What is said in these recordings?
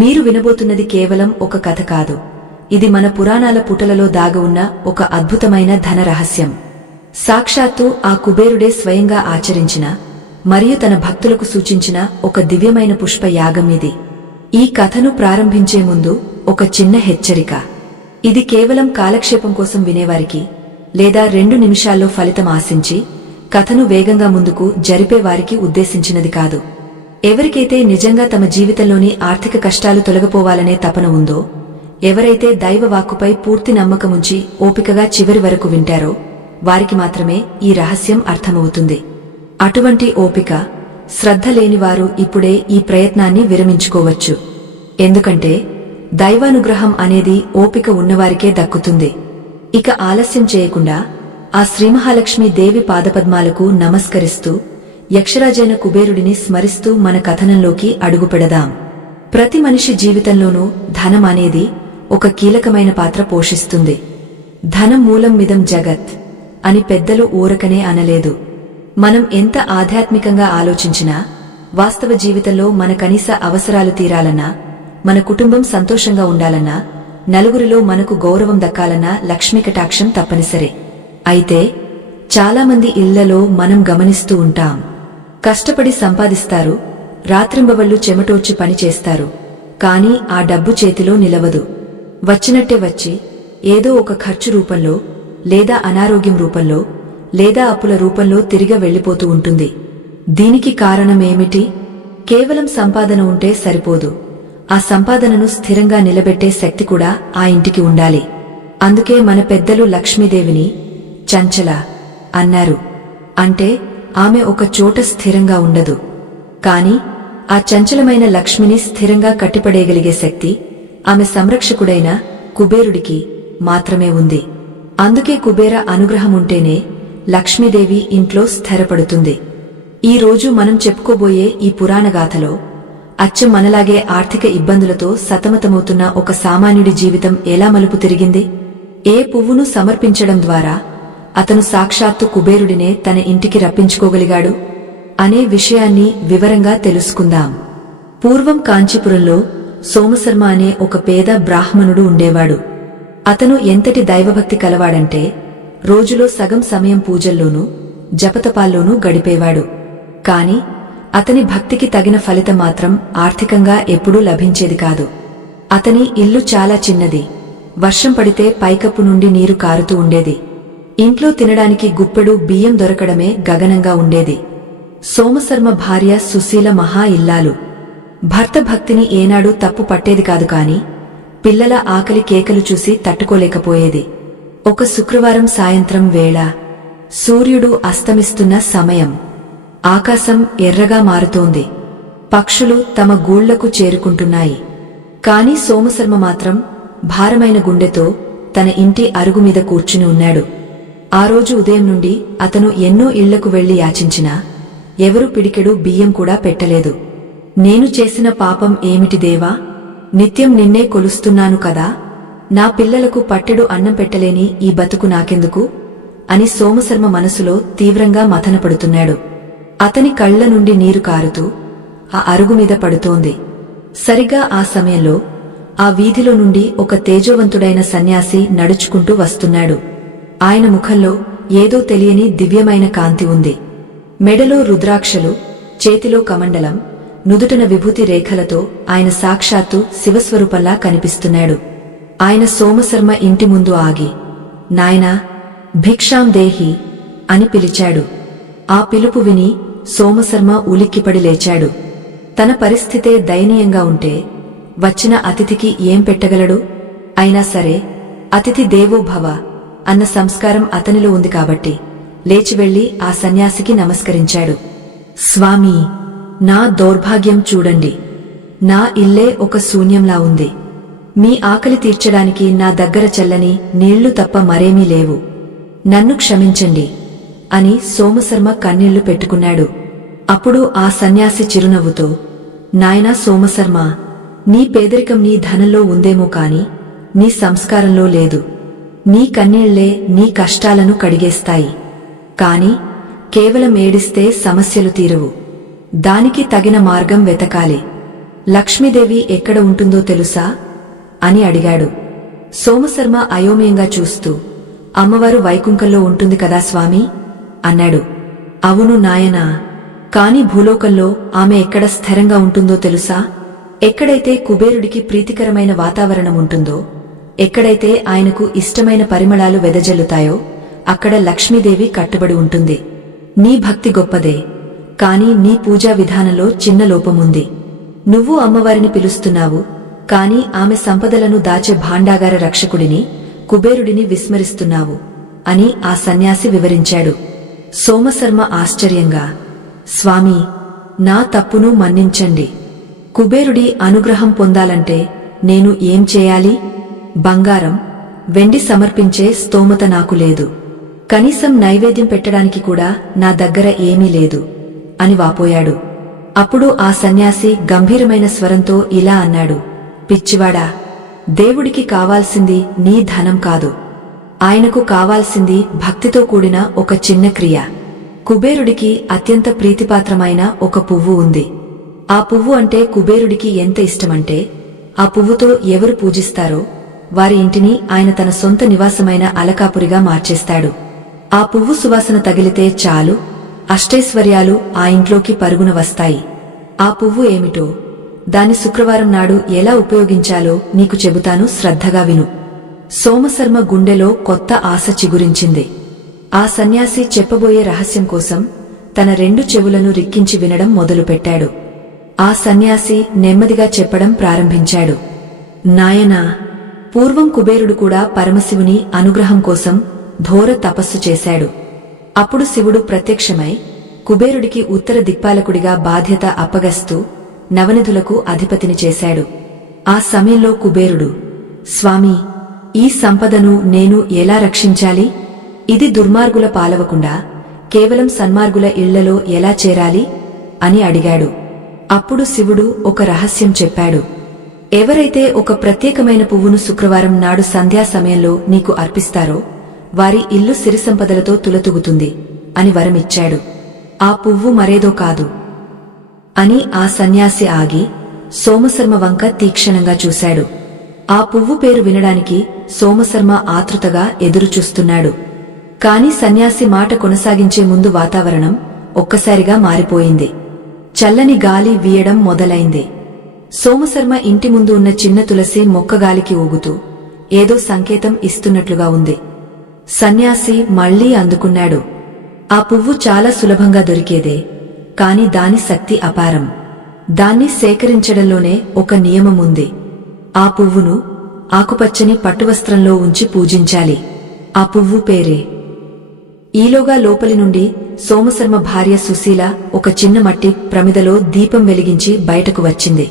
మీరు వినబోతున్నది కేవలం ఒక కథ కాదు. ఇది మన పురాణాల పుటలలో దాగి ఉన్న ఒక అద్భుతమైన ధన రహస్యం. సాక్షాత్తు ఆ కుబేరుడే స్వయంగా ఆచరించిన మరియు తన భక్తులకు సూచించిన ఒక దివ్యమైన పుష్ప యాగం ఇది. ఈ కథను ప్రారంభించే ముందు ఒక చిన్న హెచ్చరిక. ఇది కేవలం కాలక్షేపం కోసం వినేవారికి లేదా 2 నిమిషాల్లో ఫలితం ఆశించి కథను వేగంగా ముందుకు జరిపేవారికి ఉద్దేశించినది కాదు. ఎవరికైతే నిజంగా తమ జీవితంలోని ఆర్థిక కష్టాలు తొలగిపోవాలనే తపన ఉందో, ఎవరైతే దైవ వాక్కుపై పూర్తి నమ్మకముంచి ఓపికగా చివరి వరకు వింటారో వారికి మాత్రమే ఈ రహస్యం అర్థమవుతుంది. అటువంటి ఓపిక, శ్రద్ధ లేనివారు ఇప్పుడే ఈ ప్రయత్నాన్ని విరమించుకోవచ్చు. ఎందుకంటే దైవానుగ్రహం అనేది ఓపిక ఉన్నవారికే దక్కుతుంది. ఇక ఆలస్యం చేయకుండా ఆ శ్రీమహాలక్ష్మీ దేవి పాదపద్మాలకు నమస్కరిస్తూ యక్షరాజైన కుబేరుడిని స్మరిస్తూ మన కథనంలోకి అడుగుపెడదాం. ప్రతి మనిషి జీవితంలోనూ ధనం అనేది ఒక కీలకమైన పాత్ర పోషిస్తుంది. ధనం మూలం మిదం జగత్ అని పెద్దలు ఊరకనే అనలేదు. మనం ఎంత ఆధ్యాత్మికంగా ఆలోచించినా, వాస్తవ జీవితంలో మన కనీస అవసరాలు తీరాలన్నా, మన కుటుంబం సంతోషంగా ఉండాలన్నా, నలుగురిలో మనకు గౌరవం దక్కాలన్నా లక్ష్మీ కటాక్షం తప్పనిసరి. అయితే చాలామంది ఇళ్లలో మనం గమనిస్తూ ఉంటాం. కష్టపడి సంపాదిస్తారు, రాత్రింబవళ్లు చెమటోడ్చి పనిచేస్తారు, కాని ఆ డబ్బు చేతిలో నిలవదు. వచ్చినట్టే వచ్చి ఏదో ఒక ఖర్చు రూపంలో, లేదా అనారోగ్యం రూపంలో, లేదా అప్పుల రూపంలో తిరిగి వెళ్లిపోతూ ఉంటుంది. దీనికి కారణమేమిటి? కేవలం సంపాదన ఉంటే సరిపోదు. ఆ సంపాదనను స్థిరంగా నిలబెట్టే శక్తి కూడా ఆ ఇంటికి ఉండాలి. అందుకే మన పెద్దలు లక్ష్మీదేవిని చంచల అన్నారు. అంటే ఆమె ఒక చోట స్థిరంగా ఉండదు. కాని ఆ చంచలమైన లక్ష్మిని స్థిరంగా కట్టిపడేయగలిగే శక్తి ఆమె సంరక్షకుడైన కుబేరుడికి మాత్రమే ఉంది. అందుకే కుబేర అనుగ్రహం ఉంటేనే లక్ష్మీదేవి ఇంట్లో స్థిరపడుతుంది. ఈ రోజు మనం చెప్పుకోబోయే ఈ పురాణగాథలో అచ్చం మనలాగే ఆర్థిక ఇబ్బందులతో సతమతమవుతున్న ఒక సామాన్యుడి జీవితం ఎలా మలుపు తిరిగింది, ఏ పువ్వును సమర్పించడం ద్వారా అతను సాక్షాత్తు కుబేరుడినే తన ఇంటికి రప్పించుకోగలిగాడు అనే విషయాన్ని వివరంగా తెలుసుకుందాం. పూర్వం కాంచీపురంలో సోమశర్మ అనే ఒక పేద బ్రాహ్మణుడు ఉండేవాడు. అతను ఎంతటి దైవభక్తి కలవాడంటే రోజులో సగం సమయం పూజల్లోనూ జపతపాల్లోనూ గడిపేవాడు. కాని అతని భక్తికి తగిన ఫలితం మాత్రం ఆర్థికంగా ఎప్పుడూ లభించేది కాదు. అతని ఇల్లు చాలా చిన్నది. వర్షం పడితే పైకప్పు నుండి నీరు కారుతూ ఉండేది. ఇంట్లో తినడానికి గుప్పెడు బియ్యం దొరకడమే గగనంగా ఉండేది. సోమశర్మ భార్య సుశీల మహా ఇల్లాలు. భర్త భక్తిని ఏనాడూ తప్పు పట్టేది కాదు. కాని పిల్లల ఆకలి కేకలు చూసి తట్టుకోలేకపోయేది. ఒక శుక్రవారం సాయంత్రం వేళ, సూర్యుడు అస్తమిస్తున్న సమయం. ఆకాశం ఎర్రగా మారుతోంది. పక్షులు తమ గూళ్లకు చేరుకుంటున్నాయి. కాని సోమశర్మ మాత్రం భారమైన గుండెతో తన ఇంటి అరుగుమీద కూర్చుని ఉన్నాడు. ఆ రోజు ఉదయం నుండి అతను ఎన్నో ఇళ్లకు వెళ్లి యాచించినా ఎవరూ పిడికెడు బియ్యం కూడా పెట్టలేదు. నేను చేసిన పాపం ఏమిటి దేవా? నిత్యం నిన్నే కొలుస్తున్నాను కదా, నా పిల్లలకు పట్టెడు అన్నం పెట్టలేని ఈ బతుకు నాకెందుకు అని సోమశర్మ మనసులో తీవ్రంగా మథనపడుతున్నాడు. అతని కళ్ల నుండి నీరు కారుతూ ఆ అరుగుమీద పడుతోంది. సరిగా ఆ సమయంలో ఆ వీధిలో నుండి ఒక తేజోవంతుడైన సన్యాసి నడుచుకుంటూ వస్తున్నాడు. ఆయన ముఖంలో ఏదో తెలియని దివ్యమైన కాంతి ఉంది. మెడలో రుద్రాక్షలు, చేతిలో కమండలం, నుదుటన విభూతి రేఖలతో ఆయన సాక్షాత్తు శివస్వరూపంలా కనిపిస్తున్నాడు. ఆయన సోమశర్మ ఇంటి ముందు ఆగి, నాయనా, భిక్షాం దేహి అని పిలిచాడు. ఆ పిలుపు విని సోమశర్మ ఉలిక్కిపడి లేచాడు. తన పరిస్థితే దయనీయంగా ఉంటే వచ్చిన అతిథికి ఏం పెట్టగలడు? అయినా సరే అతిథి దేవో భవ అన్న సంస్కారం అతనిలో ఉంది కాబట్టి లేచి వెళ్లి ఆ సన్యాసికి నమస్కరించాడు. స్వామీ, నా దౌర్భాగ్యం చూడండి. నా ఇల్లే ఒక శూన్యంలా ఉంది. మీ ఆకలి తీర్చడానికి నా దగ్గర చల్లని నీళ్లు తప్ప మరేమీ లేవు. నన్ను క్షమించండి అని సోమశర్మ కన్నీళ్లు పెట్టుకున్నాడు. అప్పుడు ఆ సన్యాసి చిరునవ్వుతో, నాయనా సోమశర్మ, నీ పేదరికం నీ ధనంలో ఉందేమో కాని నీ సంస్కారంలో లేదు. నీ కన్నీళ్లే నీ కష్టాలను కడిగేస్తాయి. కాని కేవలం ఏడిస్తే సమస్యలు తీరవు. దానికి తగిన మార్గం వెతకాలి. లక్ష్మీదేవి ఎక్కడ ఉంటుందో తెలుసా అని అడిగాడు. సోమశర్మ అయోమయంగా చూస్తూ, అమ్మవారు వైకుంఠంలో ఉంటుంది కదా స్వామీ అన్నాడు. అవును నాయనా, కాని భూలోకంలో ఆమె ఎక్కడ స్థిరంగా ఉంటుందో తెలుసా? ఎక్కడైతే కుబేరుడికి ప్రీతికరమైన వాతావరణం ఉంటుందో, ఎక్కడైతే ఆయనకు ఇష్టమైన పరిమళాలు వెదజల్లుతాయో అక్కడ లక్ష్మీదేవి కట్టుబడి ఉంటుంది. నీ భక్తి గొప్పదే, కాని నీ పూజా విధానంలో చిన్న లోపముంది. నువ్వు అమ్మవారిని పిలుస్తున్నావు, కాని ఆమె సంపదలను దాచే భాండాగార రక్షకుడిని కుబేరుడిని విస్మరిస్తున్నావు అని ఆ సన్యాసి వివరించాడు. సోమశర్మ ఆశ్చర్యంగా, స్వామీ, నా తప్పును మన్నించండి. కుబేరుడి అనుగ్రహం పొందాలంటే నేను ఏం చేయాలి? బంగారం, వెండి సమర్పించే స్తోమత నాకు లేదు. కనీసం నైవేద్యం పెట్టడానికి కూడా నా దగ్గర ఏమీ లేదు అని వాపోయాడు. అప్పుడు ఆ సన్యాసి గంభీరమైన స్వరంతో ఇలా అన్నాడు, పిచ్చివాడా, దేవుడికి కావాల్సింది నీ ధనం కాదు. ఆయనకు కావాల్సింది భక్తితో కూడిన ఒక చిన్న క్రియ. కుబేరుడికి అత్యంత ప్రీతిపాత్రమైన ఒక పువ్వు ఉంది. ఆ పువ్వు అంటే కుబేరుడికి ఎంత ఇష్టమంటే, ఆ పువ్వుతో ఎవరు పూజిస్తారో వారి ఇంటిని ఆయన తన సొంత నివాసమైన అలకాపురిగా మార్చేస్తాడు. ఆ పువ్వు సువాసన తగిలితే చాలు, అష్టైశ్వర్యాలు ఆ ఇంట్లోకి పరుగున వస్తాయి. ఆ పువ్వు ఏమిటో, దాన్ని శుక్రవారం నాడు ఎలా ఉపయోగించాలో నీకు చెబుతాను, శ్రద్ధగా విను. సోమశర్మ గుండెలో కొత్త ఆశ చిగురించింది. ఆ సన్యాసి చెప్పబోయే రహస్యం కోసం తన 2 చెవులను రిక్కించి వినడం మొదలుపెట్టాడు. ఆ సన్యాసి నెమ్మదిగా చెప్పడం ప్రారంభించాడు. నాయనా, పూర్వం కుబేరుడు కూడా పరమశివుని అనుగ్రహం కోసం ఘోర తపస్సు చేశాడు. అప్పుడు శివుడు ప్రత్యక్షమై కుబేరుడికి ఉత్తర దిక్పాలకుడిగా బాధ్యత అప్పగస్తూ నవనిధులకు అధిపతిని చేశాడు. ఆ సమయంలో కుబేరుడు, స్వామీ, ఈ సంపదను నేను ఎలా రక్షించాలి? ఇది దుర్మార్గుల పాలవకుండా కేవలం సన్మార్గుల ఇళ్లలో ఎలా చేరాలి అని అడిగాడు. అప్పుడు శివుడు ఒక రహస్యం చెప్పాడు. ఎవరైతే ఒక ప్రత్యేకమైన పువ్వును శుక్రవారం నాడు సంధ్యా సమయంలో నీకు అర్పిస్తారో వారి ఇల్లు సిరి సంపదలతో తులతూగుతుంది అని వరమిచ్చాడు. ఆ పువ్వు మరేదో కాదు అని ఆ సన్యాసి ఆగి సోమశర్మ వంక తీక్షణంగా చూశాడు. ఆ పువ్వు పేరు వినడానికి సోమశర్మ ఆతృతగా ఎదురుచూస్తున్నాడు. కాని సన్యాసి మాట కొనసాగించే ముందు వాతావరణం ఒక్కసారిగా మారిపోయింది. చల్లని గాలి వీయడం మొదలైంది. సోమశర్మ ఇంటి ముందు ఉన్న చిన్న తులసి మొక్క గాలికి ఊగుతూ ఏదో సంకేతం ఇస్తున్నట్లుగా ఉంది. సన్యాసి మళ్లీ అందుకున్నాడు. ఆ పువ్వు చాలా సులభంగా దొరికేదే, కాని దాని శక్తి అపారం. దాన్ని సేకరించడంలోనే ఒక నియమముంది. ఆ పువ్వును ఆకుపచ్చని పట్టువస్త్రంలో ఉంచి పూజించాలి. ఆ పువ్వు పేరే. ఈలోగా లోపలి నుండి సోమశర్మ భార్య సుశీల ఒక చిన్న మట్టి ప్రమిదలో దీపం వెలిగించి బయటకు వచ్చింది.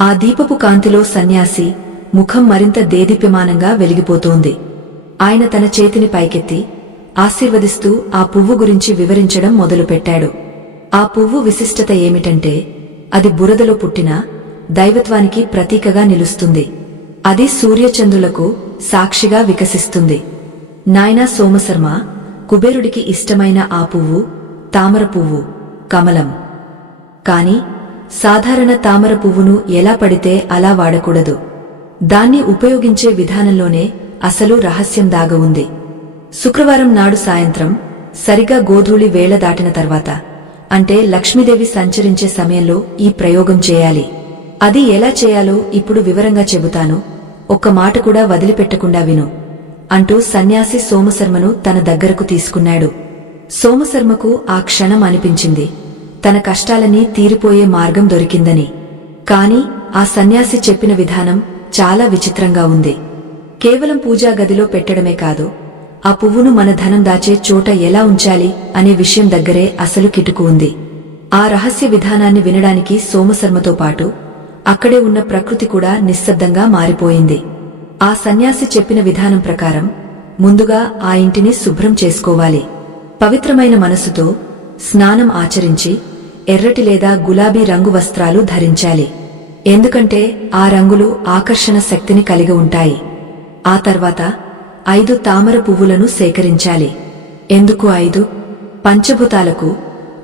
ఆ దీపపు కాంతిలో సన్యాసి ముఖం మరింత దేదీప్యమానంగా వెలిగిపోతోంది. ఆయన తన చేతిని పైకెత్తి ఆశీర్వదిస్తూ ఆ పువ్వు గురించి వివరించడం మొదలుపెట్టాడు. ఆ పువ్వు విశిష్టత ఏమిటంటే, అది బురదలో పుట్టిన దైవత్వానికి ప్రతీకగా నిలుస్తుంది. అది సూర్యచంద్రులకు సాక్షిగా వికసిస్తుంది. నాయనా సోమశర్మ, కుబేరుడికి ఇష్టమైన ఆ పువ్వు తామర పువ్వు, కమలం. కాని సాధారణ తామర పువ్వును ఎలా పడితే అలా వాడకూడదు. దాన్ని ఉపయోగించే విధానంలోనే అసలు రహస్యం దాగ ఉంది. శుక్రవారం నాడు సాయంత్రం సరిగా గోధూళి వేళ దాటిన తర్వాత, అంటే లక్ష్మీదేవి సంచరించే సమయంలో ఈ ప్రయోగం చేయాలి. అది ఎలా చేయాలో ఇప్పుడు వివరంగా చెబుతాను, ఒక్క మాట కూడా వదిలిపెట్టకుండా విను అంటూ సన్యాసి సోమశర్మను తన దగ్గరకు తీసుకున్నాడు. సోమశర్మకు ఆ క్షణం అనిపించింది తన కష్టాలన్నీ తీరిపోయే మార్గం దొరికిందని. కాని ఆ సన్యాసి చెప్పిన విధానం చాలా విచిత్రంగా ఉంది. కేవలం పూజా గదిలో పెట్టడమే కాదు, ఆ పువ్వును మన ధనం దాచే చోట ఎలా ఉంచాలి అనే విషయం దగ్గరే అసలు కిటుకు ఉంది. ఆ రహస్య విధానాన్ని వినడానికి సోమశర్మతో పాటు అక్కడే ఉన్న ప్రకృతి కూడా నిశ్శబ్దంగా మారిపోయింది. ఆ సన్యాసి చెప్పిన విధానం ప్రకారం ముందుగా ఆ ఇంటిని శుభ్రం చేసుకోవాలి. పవిత్రమైన మనసుతో స్నానం ఆచరించి ఎర్రటి లేదా గులాబీ రంగు వస్త్రాలు ధరించాలి. ఎందుకంటే ఆ రంగులు ఆకర్షణ శక్తిని కలిగి ఉంటాయి. ఆ తర్వాత 5 తామర పువ్వులను సేకరించాలి. ఎందుకు 5? పంచభూతాలకు,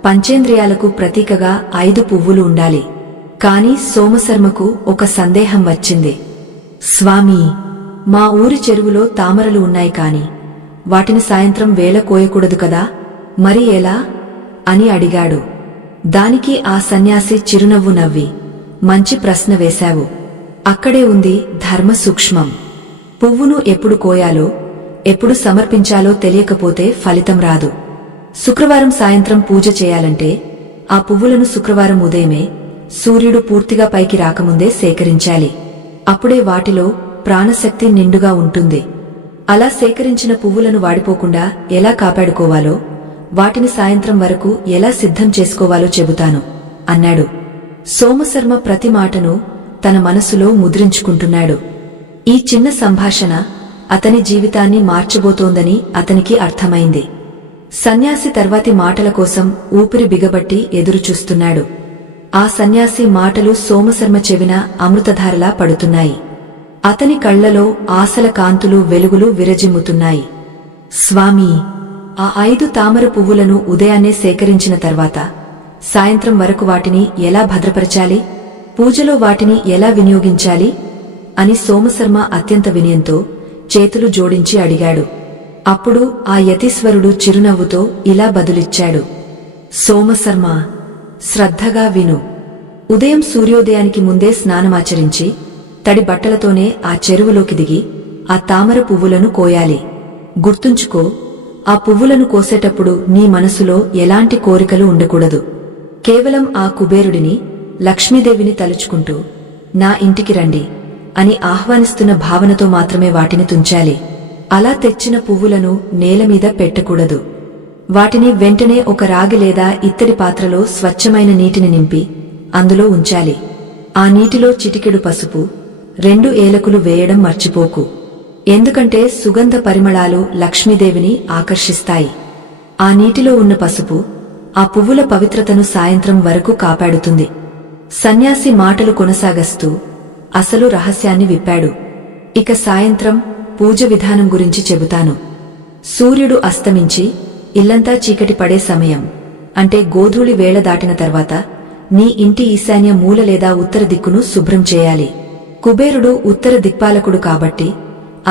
పంచేంద్రియాలకు ప్రతీకగా 5 పువ్వులు ఉండాలి. కాని సోమశర్మకు ఒక సందేహం వచ్చింది. స్వామీ, మా ఊరి చెరువులో తామరలు ఉన్నాయి కాని వాటిని సాయంత్రం వేళ కోయకూడదు కదా, మరి ఎలా అని అడిగాడు. దానికి ఆ సన్యాసి చిరునవ్వు నవ్వి, మంచి ప్రశ్న వేశావు. అక్కడే ఉంది ధర్మ సూక్ష్మం. పువ్వును ఎప్పుడు కోయాలో, ఎప్పుడు సమర్పించాలో తెలియకపోతే ఫలితం రాదు. శుక్రవారం సాయంత్రం పూజ చేయాలంటే ఆ పువ్వులను శుక్రవారం ఉదయమే సూర్యుడు పూర్తిగా పైకి రాకముందే సేకరించాలి. అప్పుడే వాటిలో ప్రాణశక్తి నిండుగా ఉంటుంది. అలా సేకరించిన పువ్వులను వాడిపోకుండా ఎలా కాపాడుకోవాలో, వాటిని సాయంత్రం వరకు ఎలా సిద్ధం చేసుకోవాలో చెబుతాను అన్నాడు. సోమశర్మ ప్రతి మాటను తన మనసులో ముద్రించుకుంటున్నాడు. ఈ చిన్న సంభాషణ అతని జీవితాన్ని మార్చబోతోందని అతనికి అర్థమైంది. సన్యాసి తర్వాతి మాటల కోసం ఊపిరి బిగబట్టి ఎదురుచూస్తున్నాడు. ఆ సన్యాసి మాటలు సోమశర్మ చెవిన అమృతధారలా పడుతున్నాయి. అతని కళ్లలో ఆశల కాంతులు వెలుగులు విరజిమ్ముతున్నాయి. స్వామీ, ఆ 5 తామర పువ్వులను ఉదయాన్నే సేకరించిన తర్వాత సాయంత్రం వరకు వాటిని ఎలా భద్రపరచాలి, పూజలో వాటిని ఎలా వినియోగించాలి అని సోమశర్మ అత్యంత వినయంతో చేతులు జోడించి అడిగాడు. అప్పుడు ఆ యతీశ్వరుడు చిరునవ్వుతో ఇలా బదులిచ్చాడు. సోమశర్మ, శ్రద్ధగా విను. ఉదయం సూర్యోదయానికి ముందే స్నానమాచరించి తడి బట్టలతోనే ఆ చెరువులోకి దిగి ఆ తామర పువ్వులను కోయాలి. గుర్తుంచుకో, ఆ పువ్వులను కోసేటప్పుడు నీ మనసులో ఎలాంటి కోరికలు ఉండకూడదు. కేవలం ఆ కుబేరుడిని, లక్ష్మీదేవిని తలుచుకుంటూ నా ఇంటికి రండి అని ఆహ్వానిస్తున్న భావనతో మాత్రమే వాటిని తుంచాలి. అలా తెచ్చిన పువ్వులను నేలమీద పెట్టకూడదు. వాటిని వెంటనే ఒక రాగి లేదా ఇత్తడి పాత్రలో స్వచ్ఛమైన నీటిని నింపి అందులో ఉంచాలి. ఆ నీటిలో చిటికెడు పసుపు, 2 ఏలకులు వేయడం మర్చిపోకు. ఎందుకంటే సుగంధ పరిమళాలు లక్ష్మీదేవిని ఆకర్షిస్తాయి. ఆ నీటిలో ఉన్న పసుపు ఆ పువ్వుల పవిత్రతను సాయంత్రం వరకు కాపాడుతుంది. సన్యాసి మాటలు కొనసాగస్తూ అసలు రహస్యాన్ని విప్పాడు. ఇక సాయంత్రం పూజ విధానం గురించి చెబుతాను. సూర్యుడు అస్తమించి ఇల్లంతా చీకటి పడే సమయం, అంటే గోధూళి వేళ దాటిన తర్వాత నీ ఇంటి ఈశాన్య మూల లేదా ఉత్తర దిక్కును శుభ్రం చేయాలి. కుబేరుడు ఉత్తర దిక్పాలకుడు కాబట్టి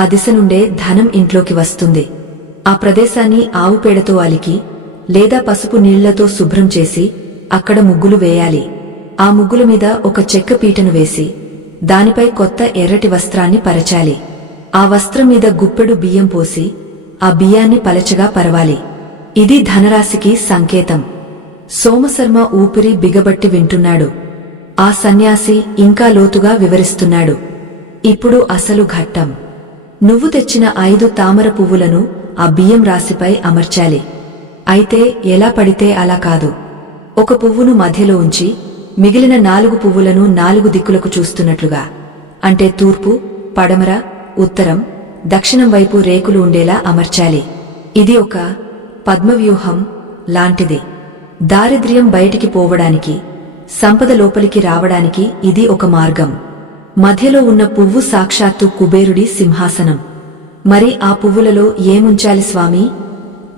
ఆ దిశ నుండే ధనం ఇంట్లోకి వస్తుంది. ఆ ప్రదేశాన్ని ఆవు పేడతో అలికి లేదా పసుపు నీళ్లతో శుభ్రం చేసి అక్కడ ముగ్గులు వేయాలి. ఆ ముగ్గుల మీద ఒక చెక్క పీటను వేసి దానిపై కొత్త ఎర్రటి వస్త్రాన్ని పరచాలి. ఆ వస్త్రం మీద గుప్పెడు బియ్యం పోసి ఆ బియ్యాన్ని పలచగా పరవాలి. ఇది ధనరాశికి సంకేతం. సోమశర్మ ఊపిరి బిగబట్టి వింటున్నాడు. ఆ సన్యాసి ఇంకా లోతుగా వివరిస్తున్నాడు. ఇప్పుడు అసలు ఘట్టం. నువ్వు తెచ్చిన 5 తామర పువ్వులను ఆ బియ్యం రాశిపై అమర్చాలి. అయితే ఎలా పడితే అలా కాదు. ఒక పువ్వును మధ్యలో ఉంచి మిగిలిన 4 పువ్వులను 4 దిక్కులకు చూస్తున్నట్లుగా, అంటే తూర్పు, పడమర, ఉత్తరం, దక్షిణం వైపు రేకులు ఉండేలా అమర్చాలి. ఇది ఒక పద్మవ్యూహం లాంటిది. దారిద్ర్యం బయటికి పోవడానికి, సంపద లోపలికి రావడానికి ఇది ఒక మార్గం. మధ్యలో ఉన్న పువ్వు సాక్షాత్తు కుబేరుడి సింహాసనం. మరి ఆ పువ్వులలో ఏముంచాలి స్వామీ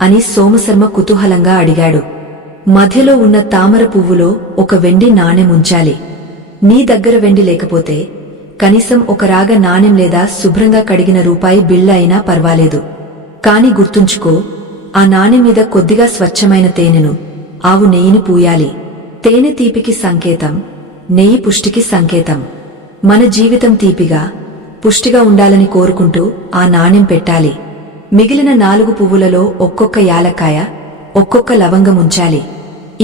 అని సోమశర్మ కుతూహలంగా అడిగాడు. మధ్యలో ఉన్న తామర పువ్వులో ఒక వెండి నాణెం ఉంచాలి. నీ దగ్గర వెండి లేకపోతే కనీసం ఒక రాగ నాణెం లేదా శుభ్రంగా కడిగిన రూపాయి బిళ్ళ అయినా పర్వాలేదు. కాని గుర్తుంచుకో, ఆ నాణెం మీద కొద్దిగా స్వచ్ఛమైన తేనెను, ఆవు నెయ్యిని పూయాలి. తేనె తీపికి సంకేతం, నెయ్యి పుష్టికి సంకేతం. మన జీవితం తీపిగా, పుష్టిగా ఉండాలని కోరుకుంటూ ఆ నాణెం పెట్టాలి. మిగిలిన 4 పువ్వులలో ఒక్కొక్క యాలక్కాయ, ఒక్కొక్క లవంగం ఉంచాలి.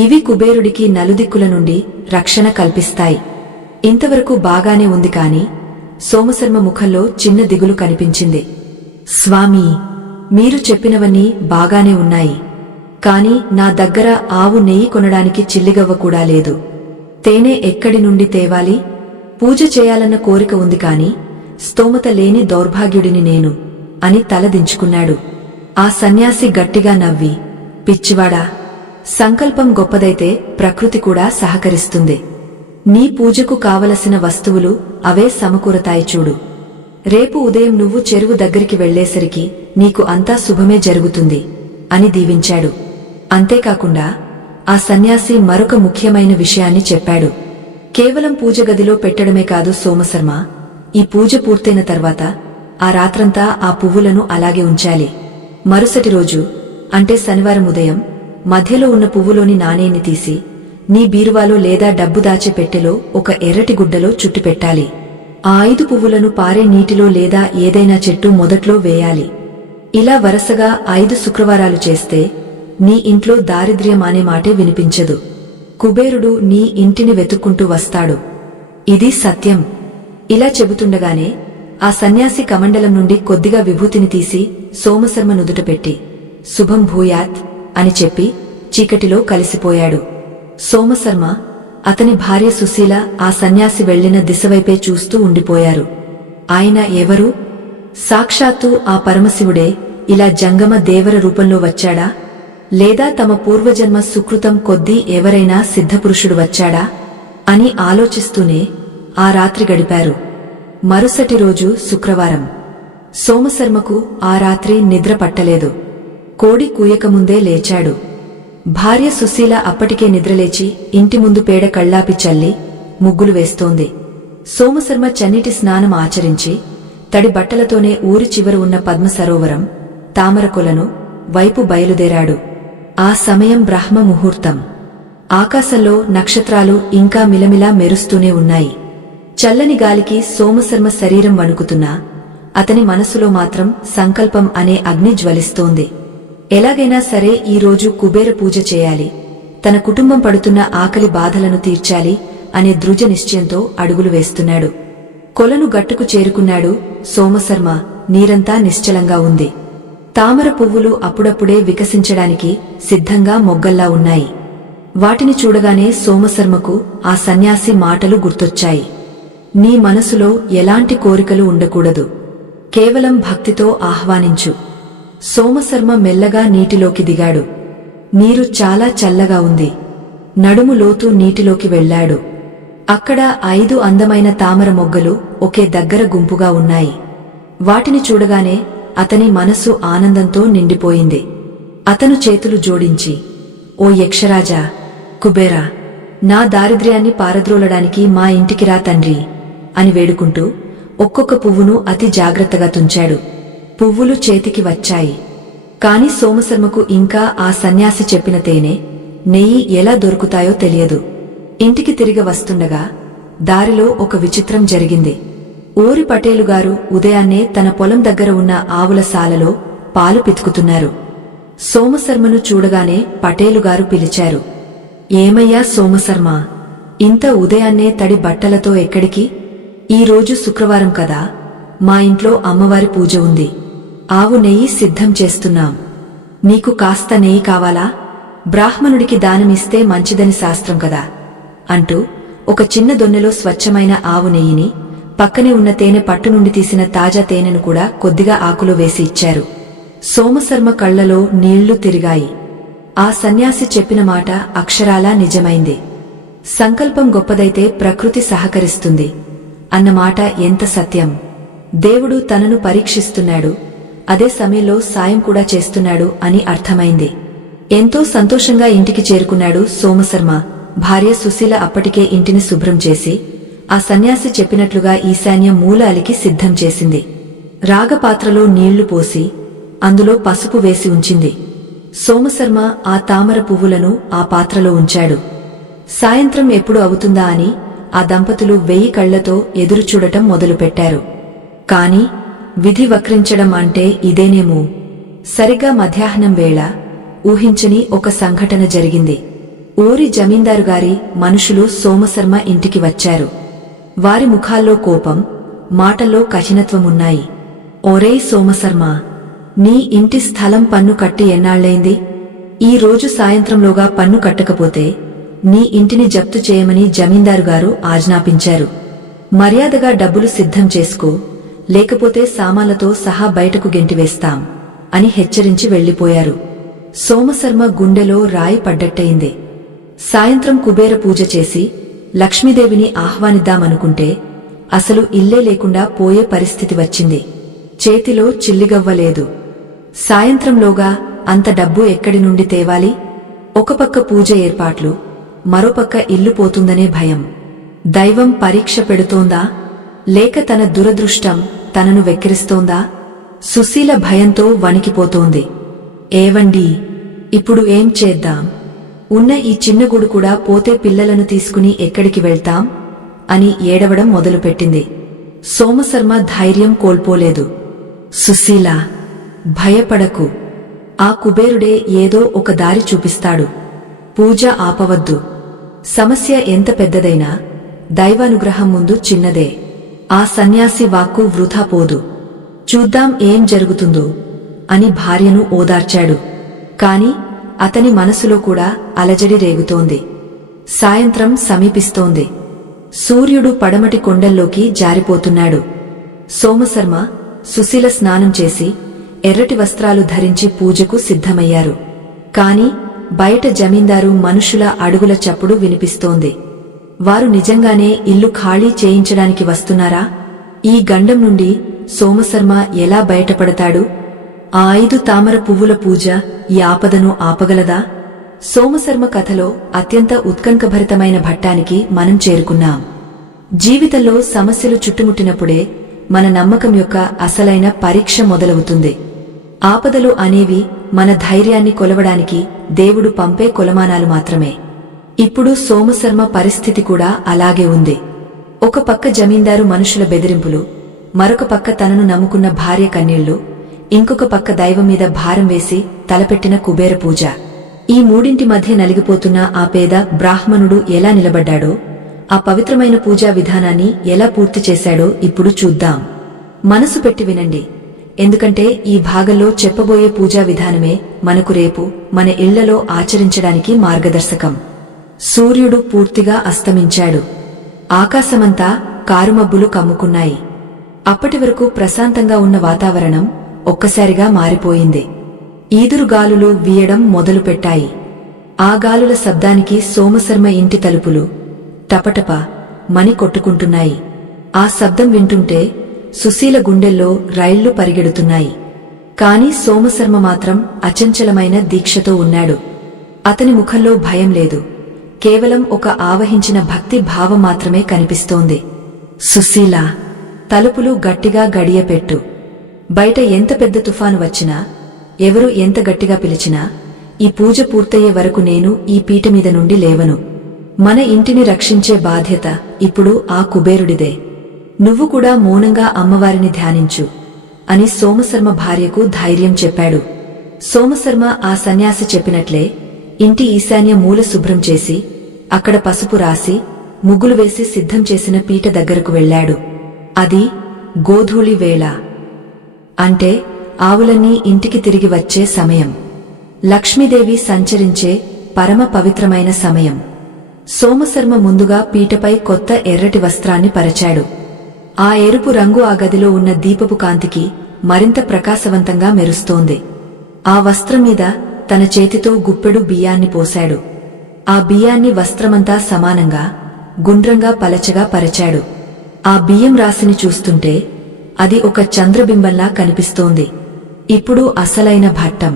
ఇవి కుబేరుడికి నలుదిక్కుల నుండి రక్షణ కల్పిస్తాయి. ఇంతవరకు బాగానే ఉంది కాని సోమశర్మ ముఖంలో చిన్న దిగులు కనిపించింది. స్వామీ, మీరు చెప్పినవన్నీ బాగానే ఉన్నాయి. కాని నా దగ్గర ఆవు నెయ్యి కొనడానికి చిల్లిగవ్వ కూడా లేదు. తేనె ఎక్కడి నుండి తేవాలి? పూజ చేయాలన్న కోరిక ఉంది కాని స్తోమత లేని దౌర్భాగ్యుడిని నేను అని తలదించుకున్నాడు. ఆ సన్యాసి గట్టిగా నవ్వి, పిచ్చివాడా, సంకల్పం గొప్పదైతే ప్రకృతి కూడా సహకరిస్తుంది. నీ పూజకు కావలసిన వస్తువులు అవే సమకూరతాయి చూడు. రేపు ఉదయం నువ్వు చెరువు దగ్గరికి వెళ్లేసరికి నీకు అంతా శుభమే జరుగుతుంది అని దీవించాడు. అంతేకాకుండా ఆ సన్యాసి మరొక ముఖ్యమైన విషయాన్ని చెప్పాడు. కేవలం పూజ గదిలో పెట్టడమే కాదు సోమశర్మ, ఈ పూజ పూర్తయిన తర్వాత ఆ రాత్రంతా ఆ పువ్వులను అలాగే ఉంచాలి. మరుసటి రోజు అంటే శనివారం ఉదయం మధ్యలో ఉన్న పువ్వులోని నాణేన్ని తీసి నీ బీరువాలో లేదా డబ్బు దాచే పెట్టెలో ఒక ఎర్రటి గుడ్డలో చుట్టిపెట్టాలి. ఆ 5 పువ్వులను పారే నీటిలో లేదా ఏదైనా చెట్టు మొదట్లో వేయాలి. ఇలా వరుసగా 5 శుక్రవారాలు చేస్తే నీ ఇంట్లో దారిద్ర్యం అనే మాటే వినిపించదు. కుబేరుడు నీ ఇంటిని వెతుక్కుంటూ వస్తాడు. ఇది సత్యం. ఇలా చెబుతుండగానే ఆ సన్యాసి కమండలం నుండి కొద్దిగా విభూతిని తీసి సోమశర్మ నుదుట పెట్టి శుభం భూయాత్ అని చెప్పి చీకటిలో కలిసిపోయాడు. సోమశర్మ, అతని భార్య సుశీల ఆ సన్యాసి వెళ్లిన దిశవైపే చూస్తూ ఉండిపోయారు. ఆయన ఎవరు? సాక్షాత్తు ఆ పరమశివుడే ఇలా జంగమ దేవర రూపంలో వచ్చాడా? లేదా తమ పూర్వజన్మ సుకృతం కొద్దీ ఎవరైనా సిద్ధపురుషుడు వచ్చాడా అని ఆలోచిస్తూనే ఆ రాత్రి గడిపారు. మరుసటి రోజు శుక్రవారం. సోమశర్మకు ఆ రాత్రి నిద్ర పట్టలేదు. కోడి కూయకముందే లేచాడు. భార్య సుశీల అప్పటికే నిద్రలేచి ఇంటి ముందు పేడ కళ్ళాపి చల్లి ముగ్గులు వేస్తోంది. సోమశర్మ చన్నీటి స్నానం ఆచరించి తడి బట్టలతోనే ఊరి చివర ఉన్న పద్మ సరోవరం, తామరకొలను వైపు బయలుదేరాడు. ఆ సమయం బ్రహ్మ ముహూర్తం. ఆకాశంలో నక్షత్రాలు ఇంకా మిలమిలా మెరుస్తూనే ఉన్నాయి. చల్లని గాలికి సోమశర్మ శరీరం వణుకుతున్నా అతని మనసులో మాత్రం సంకల్పం అనే అగ్ని జ్వలిస్తోంది. ఎలాగైనా సరే ఈ రోజు కుబేర పూజ చేయాలి, తన కుటుంబం పడుతున్న ఆకలి బాధలను తీర్చాలి అనే దృఢ నిశ్చయంతో అడుగులు వేస్తున్నాడు. కొలను గట్టుకు చేరుకున్నాడు. సోమశర్మ నీరంతా నిశ్చలంగా ఉంది. తామర పువ్వులు అప్పుడప్పుడే వికసించడానికి సిద్ధంగా మొగ్గల్లా ఉన్నాయి. వాటిని చూడగానే సోమశర్మకు ఆ సన్యాసి మాటలు గుర్తొచ్చాయి. నీ మనసులో ఎలాంటి కోరికలు ఉండకూడదు, కేవలం భక్తితో ఆహ్వానించు. సోమశర్మ మెల్లగా నీటిలోకి దిగాడు. నీరు చాలా చల్లగా ఉంది. నడుము లోతు నీటిలోకి వెళ్లాడు. అక్కడ 5 అందమైన తామర మొగ్గలు ఒకే దగ్గర గుంపుగా ఉన్నాయి. వాటిని చూడగానే అతని మనసు ఆనందంతో నిండిపోయింది. అతను చేతులు జోడించి, ఓ యక్షరాజా, కుబేరా, నా దారిద్ర్యాన్ని పారద్రోలడానికి మా ఇంటికి రా తండ్రి అని వేడుకుంటూ ఒక్కొక్క పువ్వును అతి జాగ్రత్తగా తుంచాడు. పువ్వులు చేతికి వచ్చాయి. కాని సోమశర్మకు ఇంకా ఆ సన్యాసి చెప్పిన తేనె, నెయ్యి ఎలా దొరుకుతాయో తెలియదు. ఇంటికి తిరిగి వస్తుండగా దారిలో ఒక విచిత్రం జరిగింది. ఊరి పటేలుగారు ఉదయాన్నే తన పొలం దగ్గర ఉన్న ఆవుల సాలలో పాలు పితుకుతున్నారు. సోమశర్మను చూడగానే పటేలుగారు పిలిచారు. ఏమయ్యా సోమశర్మ, ఇంత ఉదయాన్నే తడి బట్టలతో ఎక్కడికి? ఈ రోజు శుక్రవారం కదా, మా ఇంట్లో అమ్మవారి పూజ ఉంది. ఆవు నెయ్యి సిద్ధం చేస్తున్నాం. నీకు కాస్త నెయ్యి కావాలా? బ్రాహ్మణుడికి దానమిస్తే మంచిదని శాస్త్రం కదా అంటూ ఒక చిన్న దొన్నెలో స్వచ్ఛమైన ఆవు నెయ్యిని, పక్కనే ఉన్న తేనె పట్టు నుండి తీసిన తాజా తేనెను కూడా కొద్దిగా ఆకులో వేసి ఇచ్చారు. సోమశర్మ కళ్లలో నీళ్లు తిరిగాయి. ఆ సన్యాసి చెప్పిన మాట అక్షరాలా నిజమైంది. సంకల్పం గొప్పదైతే ప్రకృతి సహకరిస్తుంది అన్న మాట ఎంత సత్యం. దేవుడు తనను పరీక్షిస్తున్నాడు, అదే సమయంలో సాయం కూడా చేస్తున్నాడు అని అర్థమైంది. ఎంతో సంతోషంగా ఇంటికి చేరుకున్నాడు సోమశర్మ. భార్య సుశీల అప్పటికే ఇంటిని శుభ్రం చేసి ఆ సన్యాసి చెప్పినట్లుగా ఈశాన్య మూల అలికి సిద్ధం చేసింది. రాగపాత్రలో నీళ్లు పోసి అందులో పసుపు వేసి ఉంచింది. సోమశర్మ ఆ తామర పువ్వులను ఆ పాత్రలో ఉంచాడు. సాయంత్రం ఎప్పుడు అవుతుందా అని ఆ దంపతులు 1000 కళ్లతో ఎదురుచూడటం మొదలుపెట్టారు. కాని విధి వక్రించడం అంటే ఇదేనేమో. సరిగ్గా మధ్యాహ్నం వేళ ఊహించని ఒక సంఘటన జరిగింది. ఊరి జమీందారుగారి మనుషులు సోమశర్మ ఇంటికి వచ్చారు. వారి ముఖాల్లో కోపం, మాటల్లో కఠినత్వమున్నాయి. ఓరేయ్ సోమశర్మ, నీ ఇంటి స్థలం పన్ను కట్టి ఎన్నాళ్లైంది? ఈ రోజు సాయంత్రంలోగా పన్ను కట్టకపోతే నీ ఇంటిని జప్తు చేయమని జమీందారుగారు ఆజ్ఞాపించారు. మర్యాదగా డబ్బులు సిద్ధం చేసుకో, లేకపోతే సామాన్లతో సహా బయటకు గెంటివేస్తాం అని హెచ్చరించి వెళ్లిపోయారు. సోమశర్మ గుండెలో రాయి పడ్డట్టయింది. సాయంత్రం కుబేర పూజ చేసి లక్ష్మీదేవిని ఆహ్వానిద్దామనుకుంటే అసలు ఇల్లే లేకుండా పోయే పరిస్థితి వచ్చింది. చేతిలో చిల్లిగవ్వలేదు. సాయంత్రంలోగా అంత డబ్బు ఎక్కడి నుండి తేవాలి? ఒక పక్క పూజ ఏర్పాట్లు, మరోపక్క ఇల్లు పోతుందనే భయం. దైవం పరీక్ష పెడుతోందా, లేక తన దురదృష్టం తనను వెక్కిరిస్తోందా? సుశీల భయంతో వణికిపోతోంది. ఏవండీ, ఇప్పుడు ఏం చేద్దాం? ఉన్న ఈ చిన్న గూడు కూడా పోతే పిల్లలను తీసుకుని ఎక్కడికి వెళ్తాం అని ఏడవడం మొదలుపెట్టింది. సోమశర్మ ధైర్యం కోల్పోలేదు. సుశీల, భయపడకు. ఆ కుబేరుడే ఏదో ఒక దారి చూపిస్తాడు. పూజ ఆపవద్దు. సమస్య ఎంత పెద్దదైనా దైవానుగ్రహం ముందు చిన్నదే. ఆ సన్యాసి వాక్కు వృథా పోదు. చూద్దాం ఏం జరుగుతుందో అని భార్యను ఓదార్చాడు. కాని అతని మనసులో కూడా అలజడి రేగుతోంది. సాయంత్రం సమీపిస్తోంది. సూర్యుడు పడమటి కొండల్లోకి జారిపోతున్నాడు. సోమశర్మ, సుశీల స్నానం చేసి ఎర్రటి వస్త్రాలు ధరించి పూజకు సిద్ధమయ్యారు. కాని బయట జమీందారు మనుషుల అడుగుల చప్పుడు వినిపిస్తోంది. వారు నిజంగానే ఇల్లు ఖాళీ చేయించడానికి వస్తున్నారా? ఈ గండం నుండి సోమశర్మ ఎలా బయటపడతాడు? ఆ 5 తామర పువ్వుల పూజ ఈ ఆపదను ఆపగలదా? సోమశర్మ కథలో అత్యంత ఉత్కంఠభరితమైన ఘట్టానికి మనం చేరుకున్నాం. జీవితంలో సమస్యలు చుట్టుముట్టినప్పుడే మన నమ్మకం యొక్క అసలైన పరీక్ష మొదలవుతుంది. ఆపదలు అనేవి మన ధైర్యాన్ని కొలవడానికి దేవుడు పంపే కొలమానాలు మాత్రమే. ఇప్పుడు సోమశర్మ పరిస్థితి కూడా అలాగే ఉంది. ఒక పక్క జమీందారు మనుషుల బెదిరింపులు, మరొక పక్క తనను నమ్ముకున్న భార్య కన్నీళ్లు, ఇంకొక పక్క దైవం మీద భారం వేసి తలపెట్టిన కుబేర పూజ. ఈ మూడింటి మధ్య నలిగిపోతున్న ఆ పేద బ్రాహ్మణుడు ఎలా నిలబడ్డాడో, ఆ పవిత్రమైన పూజా విధానాన్ని ఎలా పూర్తి చేశాడో ఇప్పుడు చూద్దాం. మనసు పెట్టి వినండి, ఎందుకంటే ఈ భాగంలో చెప్పబోయే పూజా విధానమే మనకు రేపు మన ఇళ్లలో ఆచరించడానికి మార్గదర్శకం. సూర్యుడు పూర్తిగా అస్తమించాడు. ఆకాశమంతా కారుమబ్బులు కమ్ముకున్నాయి. అప్పటివరకు ప్రశాంతంగా ఉన్న వాతావరణం ఒక్కసారిగా మారిపోయింది. ఈదురుగాలులు వీయడం మొదలుపెట్టాయి. ఆ గాలుల శబ్దానికి సోమశర్మ ఇంటి తలుపులు టపటప మని కొట్టుకుంటున్నాయి. ఆ శబ్దం వింటుంటే సుశీల గుండెల్లో రైళ్లు పరిగెడుతున్నాయి. కాని సోమశర్మ మాత్రం అచంచలమైన దీక్షతో ఉన్నాడు. అతని ముఖంలో భయం లేదు, కేవలం ఒక ఆవహించిన భక్తి భావం మాత్రమే కనిపిస్తోంది. సుశీల, తలుపులు గట్టిగా గడియపెట్టు. బయట ఎంత పెద్ద తుఫాను వచ్చినా, ఎవరు ఎంత గట్టిగా పిలిచినా, ఈ పూజ పూర్తయ్యే వరకు నేను ఈ పీట మీద నుండి లేవను. మన ఇంటిని రక్షించే బాధ్యత ఇప్పుడు ఆ కుబేరుడిదే. నువ్వు కూడా మౌనంగా అమ్మవారిని ధ్యానించు అని సోమశర్మ భార్యకు ధైర్యం చెప్పాడు. సోమశర్మ ఆ సన్యాసి చెప్పినట్లే ఇంటి ఈశాన్య మూల శుభ్రం చేసి, అక్కడ పసుపు రాసి ముగ్గులు వేసి సిద్ధం చేసిన పీట దగ్గరకు వెళ్లాడు. అది గోధూళి వేళ, అంటే ఆవులన్నీ ఇంటికి తిరిగి వచ్చే సమయం. లక్ష్మీదేవి సంచరించే పరమ పవిత్రమైన సమయం. సోమశర్మ ముందుగా పీటపై కొత్త ఎర్రటి వస్త్రాన్ని పరిచాడు. ఆ ఎరుపు రంగు ఆ గదిలో ఉన్న దీపపు కాంతికి మరింత ప్రకాశవంతంగా మెరుస్తోంది. ఆ వస్త్రం మీద తన చేతితో గుప్పెడు బియ్యాన్ని పోశాడు. ఆ బియ్యాన్ని వస్త్రమంతా సమానంగా గుండ్రంగా పలచగా పరిచాడు. ఆ బియ్యం రాశిని చూస్తుంటే అది ఒక చంద్రబింబంలా కనిపిస్తోంది. ఇప్పుడు అసలైన భట్టం.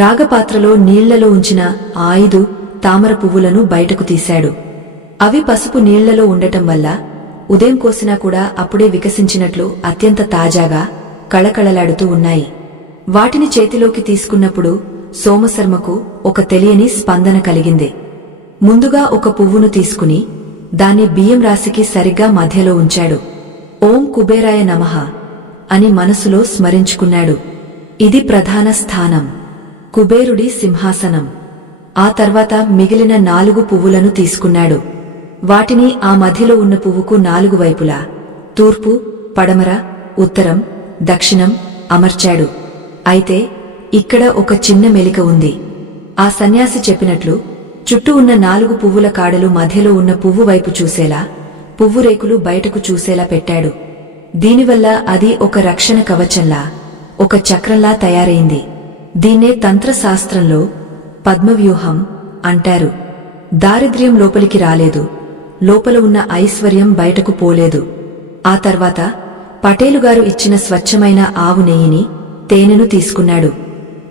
రాగపాత్రలో నీళ్లలో ఉంచిన 5 తామర పువ్వులను బయటకు తీశాడు. అవి పసుపు నీళ్లలో ఉండటం వల్ల ఉదయం కోసినా కూడా అప్పుడే వికసించినట్లు అత్యంత తాజాగా కళకళలాడుతూ ఉన్నాయి. వాటిని చేతిలోకి తీసుకున్నప్పుడు సోమశర్మకు ఒక తెలియని స్పందన కలిగింది. ముందుగా ఒక పువ్వును తీసుకుని దాన్ని బియ్యం రాశికి సరిగ్గా మధ్యలో ఉంచాడు. ఓం కుబేరాయ నమః అని మనసులో స్మరించుకున్నాడు. ఇది ప్రధాన స్థానం, కుబేరుడి సింహాసనం. ఆ తర్వాత మిగిలిన 4 పువ్వులను తీసుకున్నాడు. వాటిని ఆ మధ్యలో ఉన్న పువ్వుకు 4 వైపులా తూర్పు, పడమర, ఉత్తరం, దక్షిణం అమర్చాడు. అయితే ఇక్కడ ఒక చిన్న మెలిక ఉంది. ఆ సన్యాసి చెప్పినట్లు చుట్టూ ఉన్న 4 పువ్వుల కాడలు మధ్యలో ఉన్న పువ్వు వైపు చూసేలా, పువ్వు రేకులు బయటకు చూసేలా పెట్టాడు. దీనివల్ల అది ఒక రక్షణ కవచంలా, ఒక చక్రంలా తయారైంది. దీన్నే తంత్రశాస్త్రంలో పద్మవ్యూహం అంటారు. దారిద్ర్యం లోపలికి రాలేదు, లోపల ఉన్న ఐశ్వర్యం బయటకు పోలేదు. ఆ తర్వాత పటేలుగారు ఇచ్చిన స్వచ్ఛమైన ఆవు నెయ్యిని, తేనెను తీసుకున్నాడు.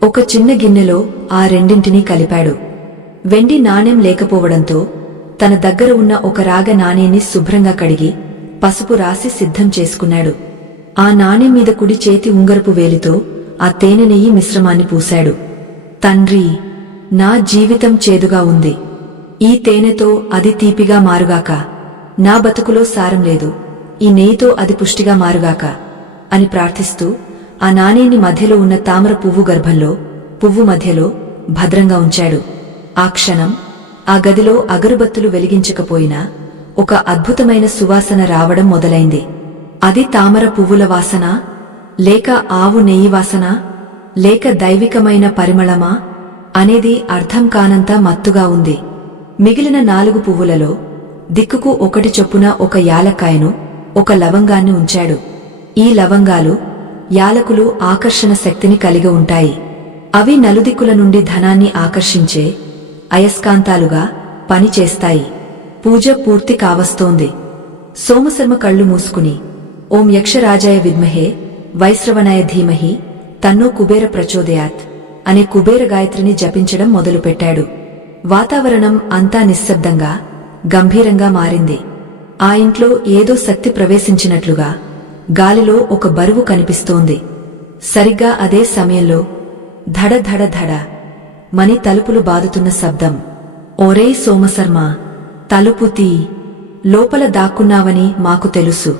ఒక చిన్న గిన్నెలో ఆ రెండింటినీ కలిపాడు. వెండి నాణెం లేకపోవడంతో తన దగ్గర ఉన్న ఒక రాగ నాణేన్ని శుభ్రంగా కడిగి పసుపు రాసి సిద్ధం చేసుకున్నాడు. ఆ నాణెం మీద కుడి చేతి ఉంగరపు వేలితో ఆ తేనె నెయ్యి మిశ్రమాన్ని పూశాడు. తండ్రి, నా జీవితం చేదుగా ఉంది. ఈ తేనెతో అది తీపిగా మారుగాక. నా బతుకులో సారం లేదు. ఈ నెయ్యితో అది పుష్టిగా మారుగాక అని ప్రార్థిస్తూ ఆ నాణేన్ని మధ్యలో ఉన్న తామర పువ్వు గర్భంలో, పువ్వు మధ్యలో భద్రంగా ఉంచాడు. ఆ క్షణం ఆ గదిలో అగరుబత్తులు వెలిగించకపోయినా ఒక అద్భుతమైన సువాసన రావడం మొదలైంది. అది తామర పువ్వుల వాసన, లేక ఆవు నెయ్యి వాసన, లేక దైవికమైన పరిమళమా అనేది అర్థం కానంత మత్తుగా ఉంది. మిగిలిన 4 పువ్వులలో దిక్కుకు ఒకటి చొప్పున ఒక యాలక్కాయను, ఒక లవంగాన్ని ఉంచాడు. ఈ లవంగాలు, యాలకులు ఆకర్షణ శక్తిని కలిగి ఉంటాయి. అవి నలుదిక్కుల నుండి ధనాన్ని ఆకర్షించే అయస్కాంతాలుగా పనిచేస్తాయి. పూజ పూర్తి కావస్తోంది. సోమశర్మ కళ్ళు మూసుకుని ఓం యక్షరాజాయ విద్మహే వైశ్రవణాయ ధీమహి తన్నో కుబేర ప్రచోదయాత్ అనే కుబేర గాయత్రిని జపించడం మొదలుపెట్టాడు. వాతావరణం అంతా నిశ్శబ్దంగా, గంభీరంగా మారింది. ఆ ఇంట్లో ఏదో శక్తి ప్రవేశించినట్లుగా గాలిలో ఒక బరువు కనిపిస్తోంది. సరిగ్గా అదే సమయంలో ధడ ధడ ధడ మని తలుపులు బాదుతున్న శబ్దం. ఓరేయ్ సోమశర్మ, తలుపు తీ. లోపల దాక్కున్నావని మాకు తెలుసు.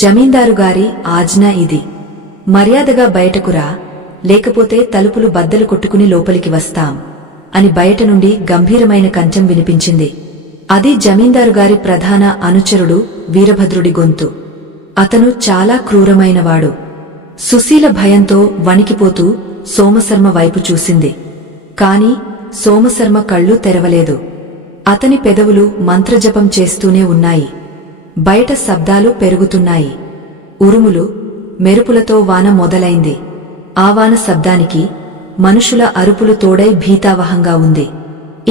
జమీందారుగారి ఆజ్ఞ ఇది. మర్యాదగా బయటకురా, లేకపోతే తలుపులు బద్దలు కొట్టుకుని లోపలికి వస్తాం అని బయట నుండి గంభీరమైన కంఠం వినిపించింది. అది జమీందారుగారి ప్రధాన అనుచరుడు వీరభద్రుడి గొంతు. అతను చాలా క్రూరమైనవాడు. సుశీల భయంతో వణికిపోతూ సోమశర్మ వైపు చూసింది. కాని సోమశర్మ కళ్ళు తెరవలేదు. అతని పెదవులు మంత్రజపం చేస్తూనే ఉన్నాయి. బయట శబ్దాలు పెరుగుతున్నాయి. ఉరుములు, మెరుపులతో వాన మొదలైంది. ఆ వాన శబ్దానికి మనుషుల అరుపులు తోడై భీతావహంగా ఉంది.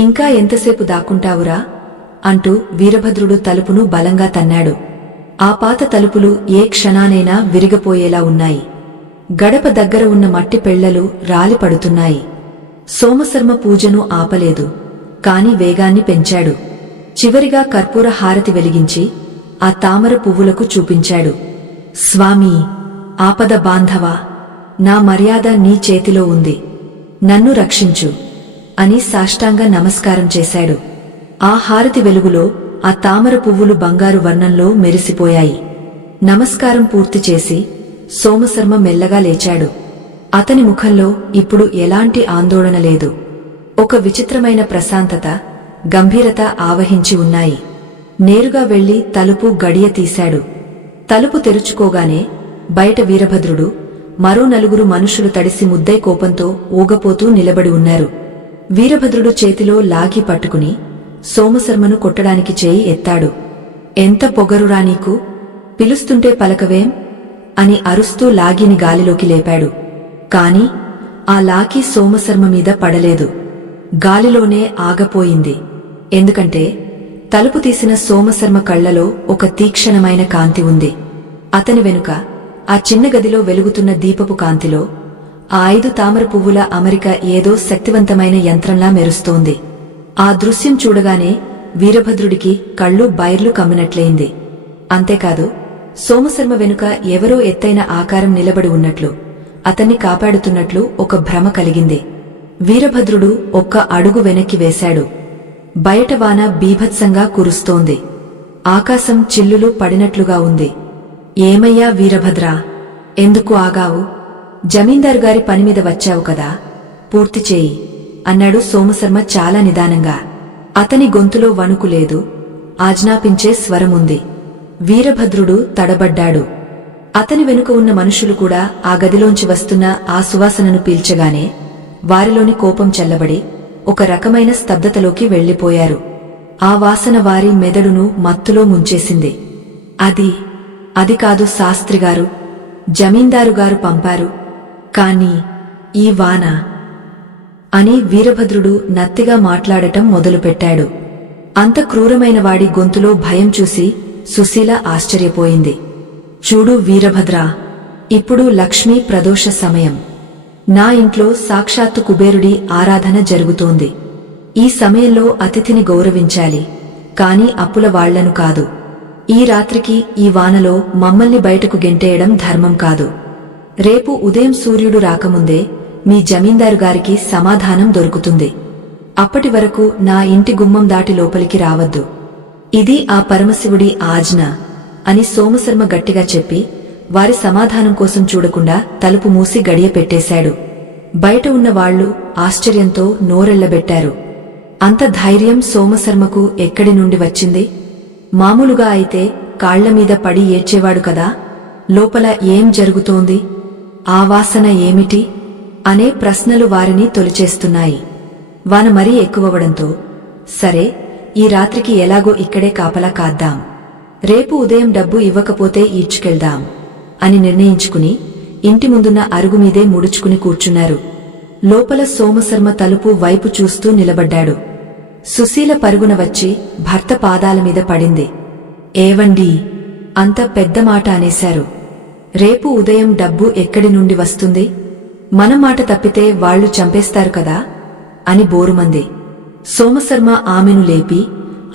ఇంకా ఎంతసేపు దాక్కుంటావురా అంటూ వీరభద్రుడు తలుపును బలంగా తన్నాడు. ఆ పాత తలుపులు ఏ క్షణానైనా విరిగపోయేలా ఉన్నాయి. గడప దగ్గర ఉన్న మట్టి పెళ్లలు రాలిపడుతున్నాయి. సోమశర్మ పూజను ఆపలేదు, కాని వేగాన్ని పెంచాడు. చివరిగా కర్పూర హారతి వెలిగించి ఆ తామర పువ్వులకు చూపించాడు. స్వామీ, ఆపద బాంధవా, నా మర్యాద నీ చేతిలో ఉంది. నన్ను రక్షించు అని సాష్టాంగ నమస్కారం చేశాడు. ఆ హారతి వెలుగులో ఆ తామర పువ్వులు బంగారు వర్ణంలో మెరిసిపోయాయి. నమస్కారం పూర్తి చేసి సోమశర్మ మెల్లగా లేచాడు. అతని ముఖంలో ఇప్పుడు ఎలాంటి ఆందోళన లేదు. ఒక విచిత్రమైన ప్రశాంతత, గంభీరత ఆవహించి ఉన్నాయి. నేరుగా వెళ్లి తలుపు గడియ తీశాడు. తలుపు తెరుచుకోగానే బయట వీరభద్రుడు, మరో 4 మనుషులు తడిసి ముద్దై కోపంతో ఊగపోతూ నిలబడి ఉన్నారు. వీరభద్రుడు చేతిలో లాగి పట్టుకుని సోమశర్మను కొట్టడానికి చేయి ఎత్తాడు. ఎంత పొగరురా నీకు, పిలుస్తుంటే పలకవేం అని అరుస్తూ లాగిని గాలిలోకి లేపాడు. కాని ఆ లాకి సోమశర్మ మీద పడలేదు. గాలిలోనే ఆగపోయింది. ఎందుకంటే తలుపు తీసిన సోమశర్మ కళ్లలో ఒక తీక్షణమైన కాంతి ఉంది. అతని వెనుక ఆ చిన్న గదిలో వెలుగుతున్న దీపపు కాంతిలో ఆ 5 తామర పువ్వుల అమరిక ఏదో శక్తివంతమైన యంత్రంలా మెరుస్తోంది. ఆ దృశ్యం చూడగానే వీరభద్రుడికి కళ్ళు బైర్లు కమ్మినట్లయింది. అంతేకాదు, సోమశర్మ వెనుక ఎవరో ఎత్తైన ఆకారం నిలబడి ఉన్నట్లు, అతన్ని కాపాడుతున్నట్లు ఒక భ్రమ కలిగింది. వీరభద్రుడు ఒక్క అడుగు వెనక్కి వేశాడు. బయట వాన బీభత్సంగా కురుస్తోంది. ఆకాశం చిల్లులు పడినట్లుగా ఉంది. ఏమయ్యా వీరభద్రా, ఎందుకు ఆగావు? జమీందారుగారి పనిమీద వచ్చావు కదా, పూర్తి చేయి అన్నాడు సోమశర్మ చాలా నిదానంగా. అతని గొంతులో వణుకు లేదు, ఆజ్ఞాపించే స్వరముంది. వీరభద్రుడు తడబడ్డాడు. అతని వెనుక ఉన్న మనుషులు కూడా ఆ గదిలోంచి వస్తున్న ఆ సువాసనను పీల్చగానే వారిలోని కోపం చల్లబడి ఒక రకమైన స్తబ్దతలోకి వెళ్లిపోయారు. ఆ వాసన వారి మెదడును మత్తులో ముంచేసింది. అది కాదు శాస్త్రిగారు, జమీందారుగారు పంపారు. కాని ఈ వాన అని వీరభద్రుడు నత్తిగా మాట్లాడటం మొదలుపెట్టాడు. అంత క్రూరమైన వాడి గొంతులో భయం చూసి సుశీల ఆశ్చర్యపోయింది. చూడు వీరభద్రా, ఇప్పుడు లక్ష్మీ ప్రదోష సమయం. నా ఇంట్లో సాక్షాత్తు కుబేరుడి ఆరాధన జరుగుతోంది. ఈ సమయంలో అతిథిని గౌరవించాలి, కాని అప్పుల వాళ్లను కాదు. ఈ రాత్రికి ఈ వానలో మమ్మల్ని బయటకు గెంటేయడం ధర్మం కాదు. రేపు ఉదయం సూర్యుడు రాకముందే మీ జమీందారు గారికి సమాధానం దొరుకుతుంది. అప్పటి వరకు నా ఇంటి గుమ్మం దాటి లోపలికి రావద్దు. ఇది ఆ పరమశివుడి ఆజ్ఞ అని సోమశర్మ గట్టిగా చెప్పి వారి సమాధానం కోసం చూడకుండా తలుపు మూసి గడియ పెట్టేశాడు. బయట ఉన్న వాళ్లు ఆశ్చర్యంతో నోరెళ్లబెట్టారు. అంత ధైర్యం సోమశర్మకు ఎక్కడి నుండి వచ్చింది? మామూలుగా అయితే కాళ్లమీద పడి ఏడ్చేవాడు కదా. లోపల ఏం జరుగుతోంది? ఆ వాసన ఏమిటి? అనే ప్రశ్నలు వారిని తొలిచేస్తున్నాయి. వాన మరీ ఎక్కువవడంతో సరే, ఈ రాత్రికి ఎలాగో ఇక్కడే కాపలా కాద్దాం, రేపు ఉదయం డబ్బు ఇవ్వకపోతే ఈడ్చుకెళ్దాం అని నిర్ణయించుకుని ఇంటి ముందున్న అరుగుమీదే ముడుచుకుని కూర్చున్నారు. లోపల సోమశర్మ తలుపు వైపు చూస్తూ నిలబడ్డాడు. సుశీల పరుగున వచ్చి భర్త పాదాల మీద పడింది. ఏవండీ, అంత పెద్ద మాట అనేశారు. రేపు ఉదయం డబ్బు ఎక్కడి నుండి వస్తుంది? మన మాట తప్పితే వాళ్లు చంపేస్తారు కదా అని బోరుమంది. సోమశర్మ ఆమెను లేపి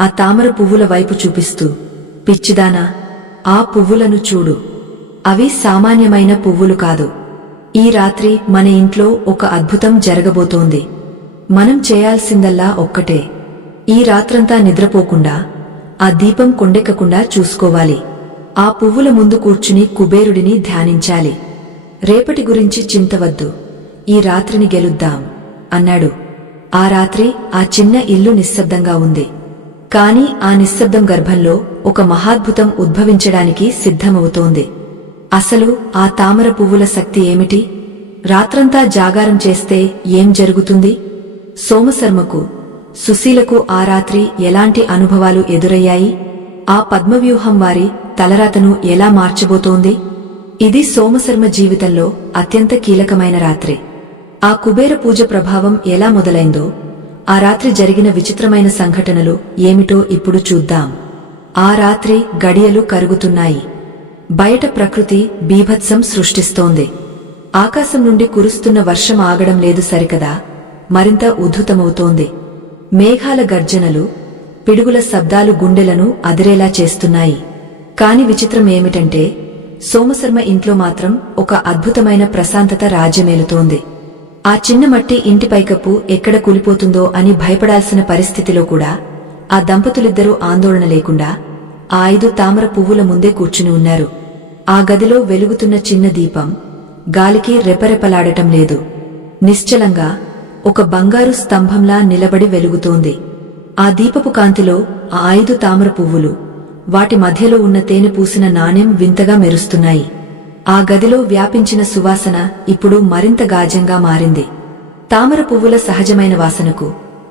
ఆ తామర పువ్వుల వైపు చూపిస్తూ, పిచ్చిదానా, ఆ పువ్వులను చూడు. అవి సామాన్యమైన పువ్వులు కాదు. ఈ రాత్రి మన ఇంట్లో ఒక అద్భుతం జరగబోతోంది. మనం చేయాల్సిందల్లా ఒక్కటే, ఈ రాత్రంతా నిద్రపోకుండా ఆ దీపం కొండెక్కకుండా చూసుకోవాలి. ఆ పువ్వుల ముందు కూర్చుని కుబేరుడిని ధ్యానించాలి. రేపటి గురించి చింతవద్దు, ఈ రాత్రిని గెలుద్దాం అన్నాడు. ఆ రాత్రి ఆ చిన్న ఇల్లు నిశ్శబ్దంగా ఉంది. కాని ఆ నిశ్శబ్దం గర్భంలో ఒక మహాద్భుతం ఉద్భవించడానికి సిద్ధమవుతోంది. అసలు ఆ తామర పువ్వుల శక్తి ఏమిటి? రాత్రంతా జాగారం చేస్తే ఏం జరుగుతుంది? సోమశర్మకు, సుశీలకు ఆ రాత్రి ఎలాంటి అనుభవాలు ఎదురయ్యాయి? ఆ పద్మవ్యూహం వారి తలరాతను ఎలా మార్చబోతోంది? ఇది సోమశర్మ జీవితంలో అత్యంత కీలకమైన రాత్రి. ఆ కుబేర పూజ ప్రభావం ఎలా మొదలైందో, ఆ రాత్రి జరిగిన విచిత్రమైన సంఘటనలు ఏమిటో ఇప్పుడు చూద్దాం. ఆ రాత్రి గడియలు కరుగుతున్నాయి. బయట ప్రకృతి బీభత్సం సృష్టిస్తోంది. ఆకాశం నుండి కురుస్తున్న వర్షం ఆగడం లేదు సరికదా, మరింత ఉద్ధృతమవుతోంది. మేఘాల గర్జనలు, పిడుగుల శబ్దాలు గుండెలను అదిరేలా చేస్తున్నాయి. కాని విచిత్రం ఏమిటంటే, సోమశర్మ ఇంట్లో మాత్రం ఒక అద్భుతమైన ప్రశాంతత రాజ్యమేలుతోంది. ఆ చిన్న మట్టి ఇంటి పైకప్పు ఎక్కడ కూలిపోతుందో అని భయపడాల్సిన పరిస్థితిలో కూడా ఆ దంపతులిద్దరూ ఆందోళన లేకుండా ఆ 5 తామర పువ్వుల ముందే కూర్చుని ఉన్నారు. ఆ గదిలో వెలుగుతున్న చిన్న దీపం గాలికి రెపరెపలాడటం లేదు. నిశ్చలంగా ఒక బంగారు స్తంభంలా నిలబడి వెలుగుతోంది. ఆ దీపపు కాంతిలో ఆ 5 తామర పువ్వులు, వాటి మధ్యలో ఉన్న తేనె పూసిన నాణెం వింతగా మెరుస్తున్నాయి. ఆ గదిలో వ్యాపించిన సువాసన ఇప్పుడు మరింత గాఢంగా మారింది. తామర పువ్వుల సహజమైన వాసనకు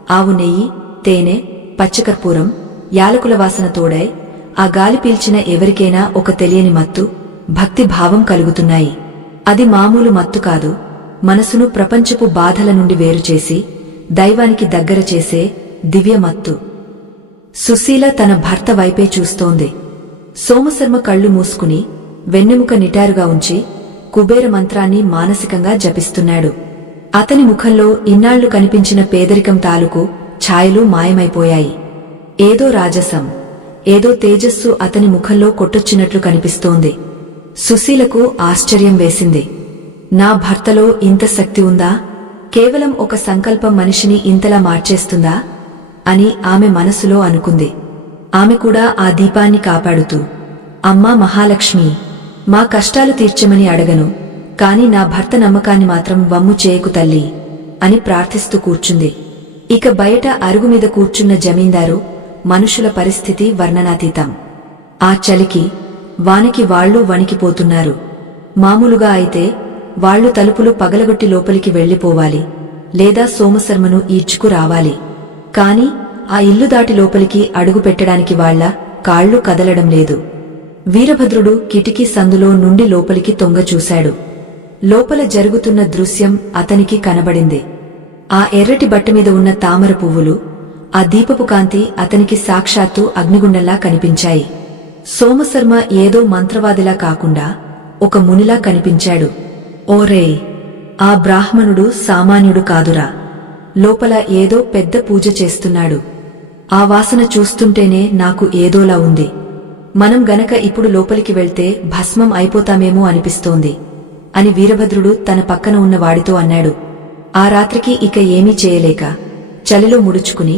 ఆవు నెయ్యి, తేనె, పచ్చకర్పూరం, యాలకుల వాసన తోడై ఆ గాలి పీల్చిన ఎవరికైనా ఒక తెలియని మత్తు, భక్తి భావం కలుగుతున్నాయి. అది మామూలు మత్తు కాదు, మనసును ప్రపంచపు బాధల నుండి వేరుచేసి దైవానికి దగ్గర చేసే దివ్య మత్తు. సుశీల తన భర్త వైపే చూస్తోంది. సోమశర్మ కళ్ళు మూసుకుని వెన్నెముక నిటారుగా ఉంచి కుబేర మంత్రాన్ని మానసికంగా జపిస్తున్నాడు. అతని ముఖంలో ఇన్నాళ్లు కనిపించిన పేదరికం తాలూకు ఛాయలు మాయమైపోయాయి. ఏదో రాజసం, ఏదో తేజస్సు అతని ముఖంలో కొట్టొచ్చినట్లు కనిపిస్తోంది. సుశీలకు ఆశ్చర్యం వేసింది. నా భర్తలో ఇంత శక్తి ఉందా? కేవలం ఒక సంకల్పం మనిషిని ఇంతలా మార్చేస్తుందా అని ఆమె మనసులో అనుకుంది. ఆమె కూడా ఆ దీపాన్ని కాపాడుతూ, అమ్మా మహాలక్ష్మి, మా కష్టాలు తీర్చమని అడగను, కాని నా భర్త నమ్మకాన్ని మాత్రం వమ్ము చేయకు తల్లి అని ప్రార్థిస్తూ కూర్చుంది. ఇక బయట అరుగుమీద కూర్చున్న జమీందారు మనుషుల పరిస్థితి వర్ణనాతీతం. ఆ చలికి వానికి వాళ్లు వణికిపోతున్నారు. మామూలుగా అయితే వాళ్లు తలుపులు పగలగొట్టి లోపలికి వెళ్లిపోవాలి, లేదా సోమశర్మను ఈడ్చుకు రావాలి. కాని ఆ ఇల్లు దాటి లోపలికి అడుగు పెట్టడానికి వాళ్ల కాళ్లు కదలడం లేదు. వీరభద్రుడు కిటికీ సందులో నుండి లోపలికి తొంగచూశాడు. లోపల జరుగుతున్న దృశ్యం అతనికి కనబడింది. ఆ ఎర్రటి బట్టమీద ఉన్న తామర పువ్వులు, ఆ దీపపు కాంతి అతనికి సాక్షాత్తు అగ్నిగుండంలా కనిపించాయి. సోమశర్మ ఏదో మంత్రవాదిలా కాకుండా ఒక మునిలా కనిపించాడు. ఓరే, ఆ బ్రాహ్మణుడు సామాన్యుడు కాదురా, లోపల ఏదో పెద్ద పూజ చేస్తున్నాడు. ఆ వాసన చూస్తుంటేనే నాకు ఏదోలా ఉంది. మనం గనక ఇప్పుడు లోపలికి వెళ్తే భస్మం అయిపోతామేమో అనిపిస్తోంది అని వీరభద్రుడు తన పక్కన ఉన్న వాడితో అన్నాడు. ఆ రాత్రికి ఇక ఏమీ చేయలేక చలిలో ముడుచుకుని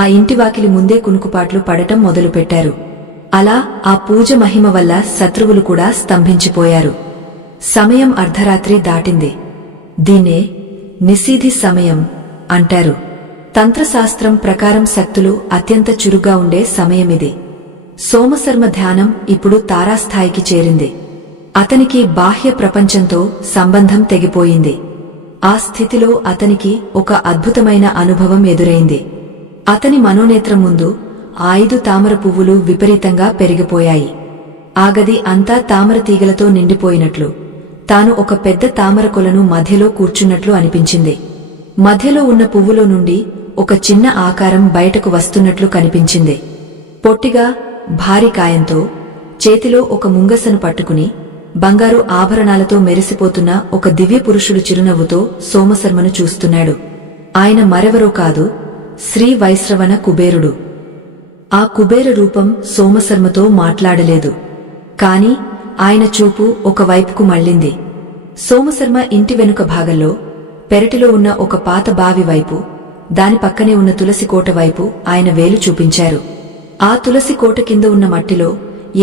ఆ ఇంటి వాకిలి ముందే కునుకుపాట్లు పడటం మొదలుపెట్టారు. అలా ఆ పూజ మహిమ వల్ల శత్రువులు కూడా స్తంభించిపోయారు. సమయం అర్ధరాత్రి దాటింది. దీన్నే నిశీధి సమయం అంటారు. తంత్రశాస్త్రం ప్రకారం శక్తులు అత్యంత చురుగ్గా ఉండే సమయమిది. సోమశర్మ ధ్యానం ఇప్పుడు తారాస్థాయికి చేరింది. అతనికి బాహ్య ప్రపంచంతో సంబంధం తెగిపోయింది. ఆ స్థితిలో అతనికి ఒక అద్భుతమైన అనుభవం ఎదురైంది. అతని మనోనేత్రం ముందు 5 తామర పువ్వులు విపరీతంగా పెరిగిపోయాయి. ఆ గది అంతా తామర తీగలతో నిండిపోయినట్లు, తాను ఒక పెద్ద తామర కొలను మధ్యలో కూర్చున్నట్లు అనిపించింది. మధ్యలో ఉన్న పువ్వులో నుండి ఒక చిన్న ఆకారం బయటకు వస్తున్నట్లు కనిపించింది. పొట్టిగా భారీ కాయంతో చేతిలో ఒక ముంగసను పట్టుకుని బంగారు ఆభరణాలతో మెరిసిపోతున్న ఒక దివ్య పురుషుడు చిరునవ్వుతో సోమశర్మను చూస్తున్నాడు. ఆయన మరెవరో కాదు, శ్రీ వైశ్రవణ కుబేరుడు. ఆ కుబేర రూపం సోమశర్మతో మాట్లాడలేదు. కాని ఆయన చూపు ఒకవైపుకు మళ్ళింది. సోమశర్మ ఇంటి వెనుక భాగంలో పెరటిలో ఉన్న ఒక పాత బావి వైపు, దాని పక్కనే ఉన్న తులసి కోట వైపు ఆయన వేలు చూపించారు. ఆ తులసి కోట కింద ఉన్న మట్టిలో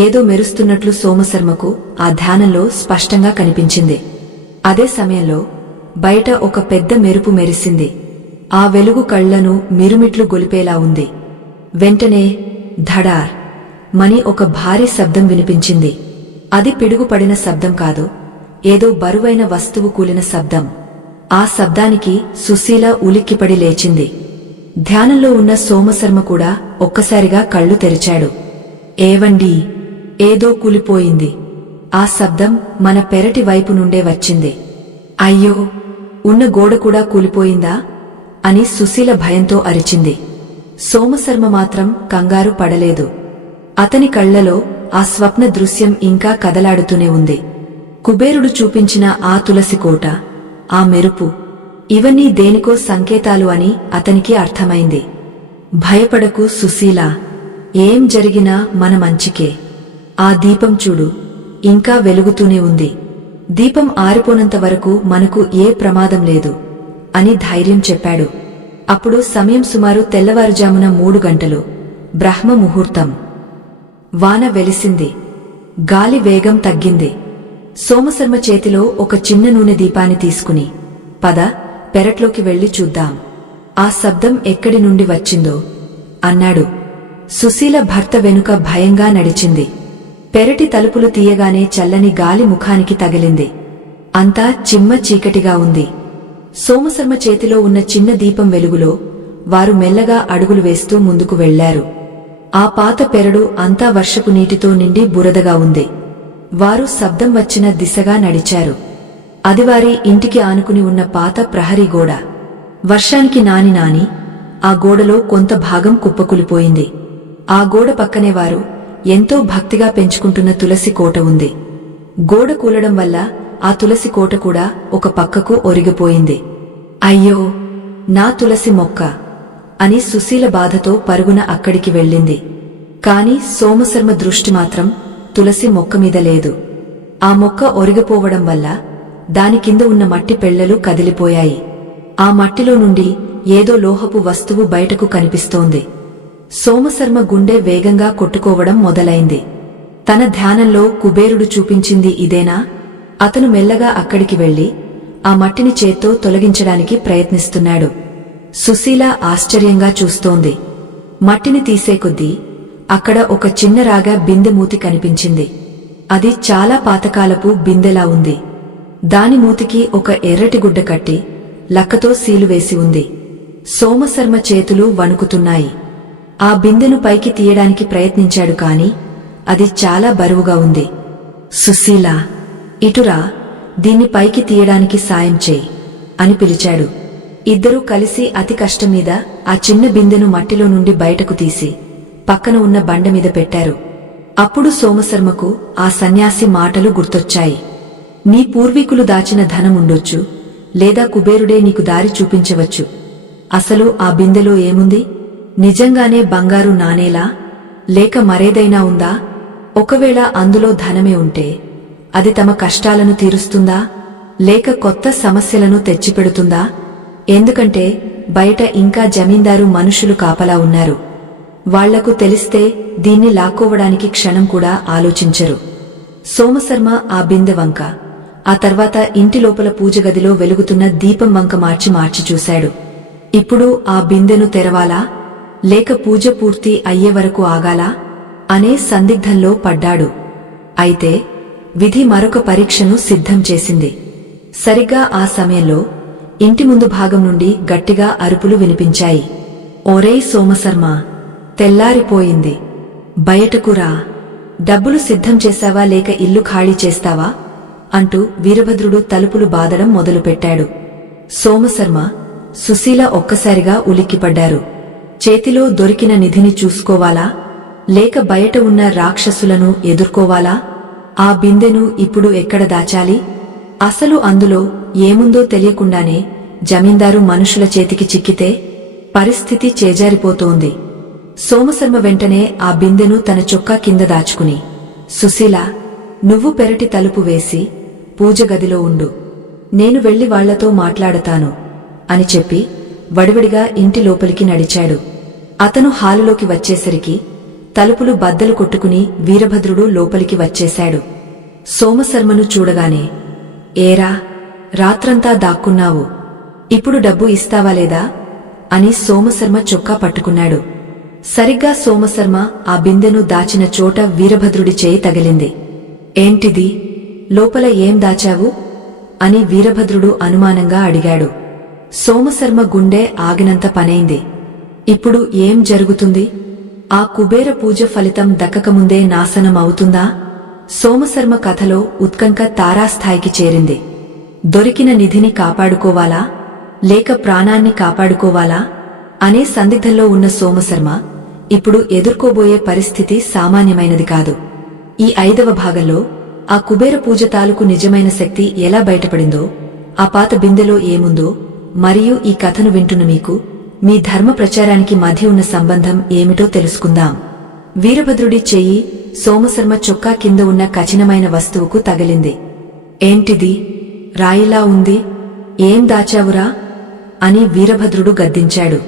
ఏదో మెరుస్తున్నట్లు సోమశర్మకు ఆ ధ్యానంలో స్పష్టంగా కనిపించింది. అదే సమయంలో బయట ఒక పెద్ద మెరుపు మెరిసింది. ఆ వెలుగు కళ్లను మిరుమిట్లు గొలిపేలా ఉంది. వెంటనే ధడార్ మని ఒక భారీ శబ్దం వినిపించింది. అది పిడుగుపడిన శబ్దం కాదు, ఏదో బరువైన వస్తువు కూలిన శబ్దం. ఆ శబ్దానికి సుశీల ఉలిక్కిపడి లేచింది. ధ్యానంలో ఉన్న సోమశర్మ కూడా ఒక్కసారిగా కళ్ళు తెరిచాడు. ఏవండీ, ఏదో కూలిపోయింది. ఆ శబ్దం మన పెరటి వైపు నుండే వచ్చింది. అయ్యో, ఉన్న గోడ కూడా కూలిపోయిందా అని సుశీల భయంతో అరిచింది. సోమశర్మ మాత్రం కంగారు పడలేదు. అతని కళ్లలో ఆ స్వప్న దృశ్యం ఇంకా కదలాడుతూనే ఉంది. కుబేరుడు చూపించిన ఆ తులసి కోట, ఆ మెరుపు, ఇవన్నీ దేనికో సంకేతాలు అని అతనికి అర్థమైంది. భయపడకు సుశీల, ఏం జరిగినా మన మంచికే. ఆ దీపం చూడు, ఇంకా వెలుగుతూనే ఉంది. దీపం ఆరిపోనంత వరకు మనకు ఏ ప్రమాదం లేదు అని ధైర్యం చెప్పాడు. అప్పుడు సమయం సుమారు తెల్లవారుజామున 3 గంటలు, బ్రహ్మ ముహూర్తం. వాన వెలిసింది. గాలి వేగం తగ్గింది. సోమశర్మ చేతిలో ఒక చిన్న నూనె దీపాన్ని తీసుకుని, పద, పెరట్లోకి వెళ్లి చూద్దాం. ఆ శబ్దం ఎక్కడి నుండి వచ్చిందో అన్నాడు. సుశీల భర్త వెనుక భయంగా నడిచింది. పెరటి తలుపులు తీయగానే చల్లని గాలి ముఖానికి తగిలింది. అంతా చిమ్మ చీకటిగా ఉంది. సోమశర్మ చేతిలో ఉన్న చిన్న దీపం వెలుగులో వారు మెల్లగా అడుగులు వేస్తూ ముందుకు వెళ్లారు. ఆ పాత పెరడు అంతా వర్షపు నీటితో నిండి బురదగా ఉంది. వారు శబ్దం వచ్చిన దిశగా నడిచారు. అది వారి ఇంటికి ఆనుకుని ఉన్న పాత ప్రహరీ గోడ. వర్షానికి నాని ఆ గోడలో కొంత భాగం కుప్పకూలిపోయింది. ఆ గోడ పక్కనే వారు ఎంతో భక్తిగా పెంచుకుంటున్న తులసి కోట ఉంది. గోడ కూలడం వల్ల ఆ తులసి కోట కూడా ఒక పక్కకు ఒరిగిపోయింది. అయ్యో, నా తులసి మొక్క అని సుశీల బాధతో పరుగున అక్కడికి వెళ్ళింది. కాని సోమశర్మ దృష్టి మాత్రం తులసి మొక్క మీద లేదు. ఆ మొక్క ఒరిగిపోవడం వల్ల దాని కింద ఉన్న మట్టి పెళ్లలు కదిలిపోయాయి. ఆ మట్టిలో నుండి ఏదో లోహపు వస్తువు బయటకు కనిపిస్తోంది. సోమశర్మ గుండె వేగంగా కొట్టుకోవడం మొదలైంది. తన ధ్యానంలో కుబేరుడు చూపించింది ఇదేనా? అతను మెల్లగా అక్కడికి వెళ్లి ఆ మట్టిని చేత్తో తొలగించడానికి ప్రయత్నిస్తున్నాడు. సుశీల ఆశ్చర్యంగా చూస్తోంది. మట్టిని తీసే కొద్దీ అక్కడ ఒక చిన్న రాగ బిందె మూతి కనిపించింది. అది చాలా పాతకాలపు బిందెలా ఉంది. దాని మూతికి ఒక ఎర్రటి గుడ్డ కట్టి లక్కతో సీలు వేసి ఉంది. సోమశర్మ చేతులు వణుకుతున్నాయి. ఆ బిందెను పైకి తీయడానికి ప్రయత్నించాడు కాని అది చాలా బరువుగా ఉంది. సుశీల, ఇటురా, దీన్ని పైకి తీయడానికి సాయం చేయి అని పిలిచాడు. ఇద్దరూ కలిసి అతి కష్టమీద ఆ చిన్న బిందెను మట్టిలో నుండి బయటకు తీసి పక్కన ఉన్న బండమీద పెట్టారు. అప్పుడు సోమశర్మకు ఆ సన్యాసి మాటలు గుర్తొచ్చాయి. నీ పూర్వీకులు దాచిన ధనముండొచ్చు, లేదా కుబేరుడే నీకు దారి చూపించవచ్చు. అసలు ఆ బిందెలో ఏముంది? నిజంగానే బంగారు నాణేలా లేక మరేదైనా ఉందా? ఒకవేళ అందులో ధనమే ఉంటే అది తమ కష్టాలను తీరుస్తుందా లేక కొత్త సమస్యలను తెచ్చిపెడుతుందా? ఎందుకంటే బయట ఇంకా జమీందారు మనుషులు కాపలా ఉన్నారు. వాళ్లకు తెలిస్తే దీన్ని లాక్కోవడానికి క్షణం కూడా ఆలోచించరు. సోమశర్మ ఆ బిందె వంక, ఆ తర్వాత ఇంటి లోపల పూజగదిలో వెలుగుతున్న దీపం వంక మార్చి చూశాడు. ఇప్పుడు ఆ బిందెను తెరవాలా లేక పూజ పూర్తి అయ్యే వరకు ఆగాలా అనే సందిగ్ధంలో పడ్డాడు. అయితే విధి మరొక పరీక్షను సిద్ధం చేసింది. సరిగ్గా ఆ సమయంలో ఇంటి ముందు భాగం నుండి గట్టిగా అరుపులు వినిపించాయి. ఓరేయ్ సోమశర్మ, తెల్లారిపోయింది, బయటకు రా. డబ్బులు సిద్ధం చేశావా లేక ఇల్లు ఖాళీ చేస్తావా అంటూ వీరభద్రుడు తలుపులు బాదడం మొదలుపెట్టాడు. సోమశర్మ, సుశీల ఒక్కసారిగా ఉలిక్కిపడ్డారు. చేతిలో దొరికిన నిధిని చూసుకోవాలా లేక బయట ఉన్న రాక్షసులను ఎదుర్కోవాలా? ఆ బిందెను ఇప్పుడు ఎక్కడ దాచాలి? అసలు అందులో ఏముందో తెలియకుండానే జమీందారు మనుషుల చేతికి చిక్కితే పరిస్థితి చేజారిపోతోంది. సోమశర్మ వెంటనే ఆ బిందెను తన చొక్కా కింద దాచుకుని, సుశీల, నువ్వు పెరటి తలుపు వేసి పూజగదిలో ఉండు, నేను వెళ్లి వాళ్లతో మాట్లాడతాను అని చెప్పి వడివడిగా ఇంటి లోపలికి నడిచాడు. అతను హాలులోకి వచ్చేసరికి తలుపులు బద్దలు కొట్టుకుని వీరభద్రుడు లోపలికి వచ్చేశాడు. సోమశర్మను చూడగానే, ఏరా, రాత్రంతా దాక్కున్నావు, ఇప్పుడు డబ్బు ఇస్తావా లేదా అని సోమశర్మ చొక్కా పట్టుకున్నాడు. సరిగ్గా సోమశర్మ ఆ బిందెను దాచిన చోట వీరభద్రుడి చేయి తగిలింది. ఏంటిది, లోపల ఏం దాచావు అని వీరభద్రుడు అనుమానంగా అడిగాడు. సోమశర్మ గుండె ఆగినంత పనైంది. ఇప్పుడు ఏం జరుగుతుంది? ఆ కుబేర పూజ ఫలితం దక్కకముందే నాశనం అవుతుందా? సోమశర్మ కథలో ఉత్కంఠ తారాస్థాయికి చేరింది. దొరికిన నిధిని కాపాడుకోవాలా లేక ప్రాణాన్ని కాపాడుకోవాలా అనే సందిగ్ధంలో ఉన్న సోమశర్మ ఇప్పుడు ఎదుర్కోబోయే పరిస్థితి సామాన్యమైనది కాదు. ఈ 5వ భాగంలో ఆ కుబేర పూజ తాలూకు నిజమైన శక్తి ఎలా బయటపడిందో, ఆ పాత బిందెలో ఏముందో, మరియు ఈ కథను వింటున్న మీకు మీ ధర్మ ప్రచారానికి మధ్య ఉన్న సంబంధం ఏమిటో తెలుసుకుందాం. వీరభద్రుడి చెయ్యి సోమశర్మ చొక్కా కింద ఉన్న కఠినమైన వస్తువుకు తగిలింది. ఏంటిది, రాయిలా ఉంది, ఏం దాచావురా అని వీరభద్రుడు గద్దించాడు.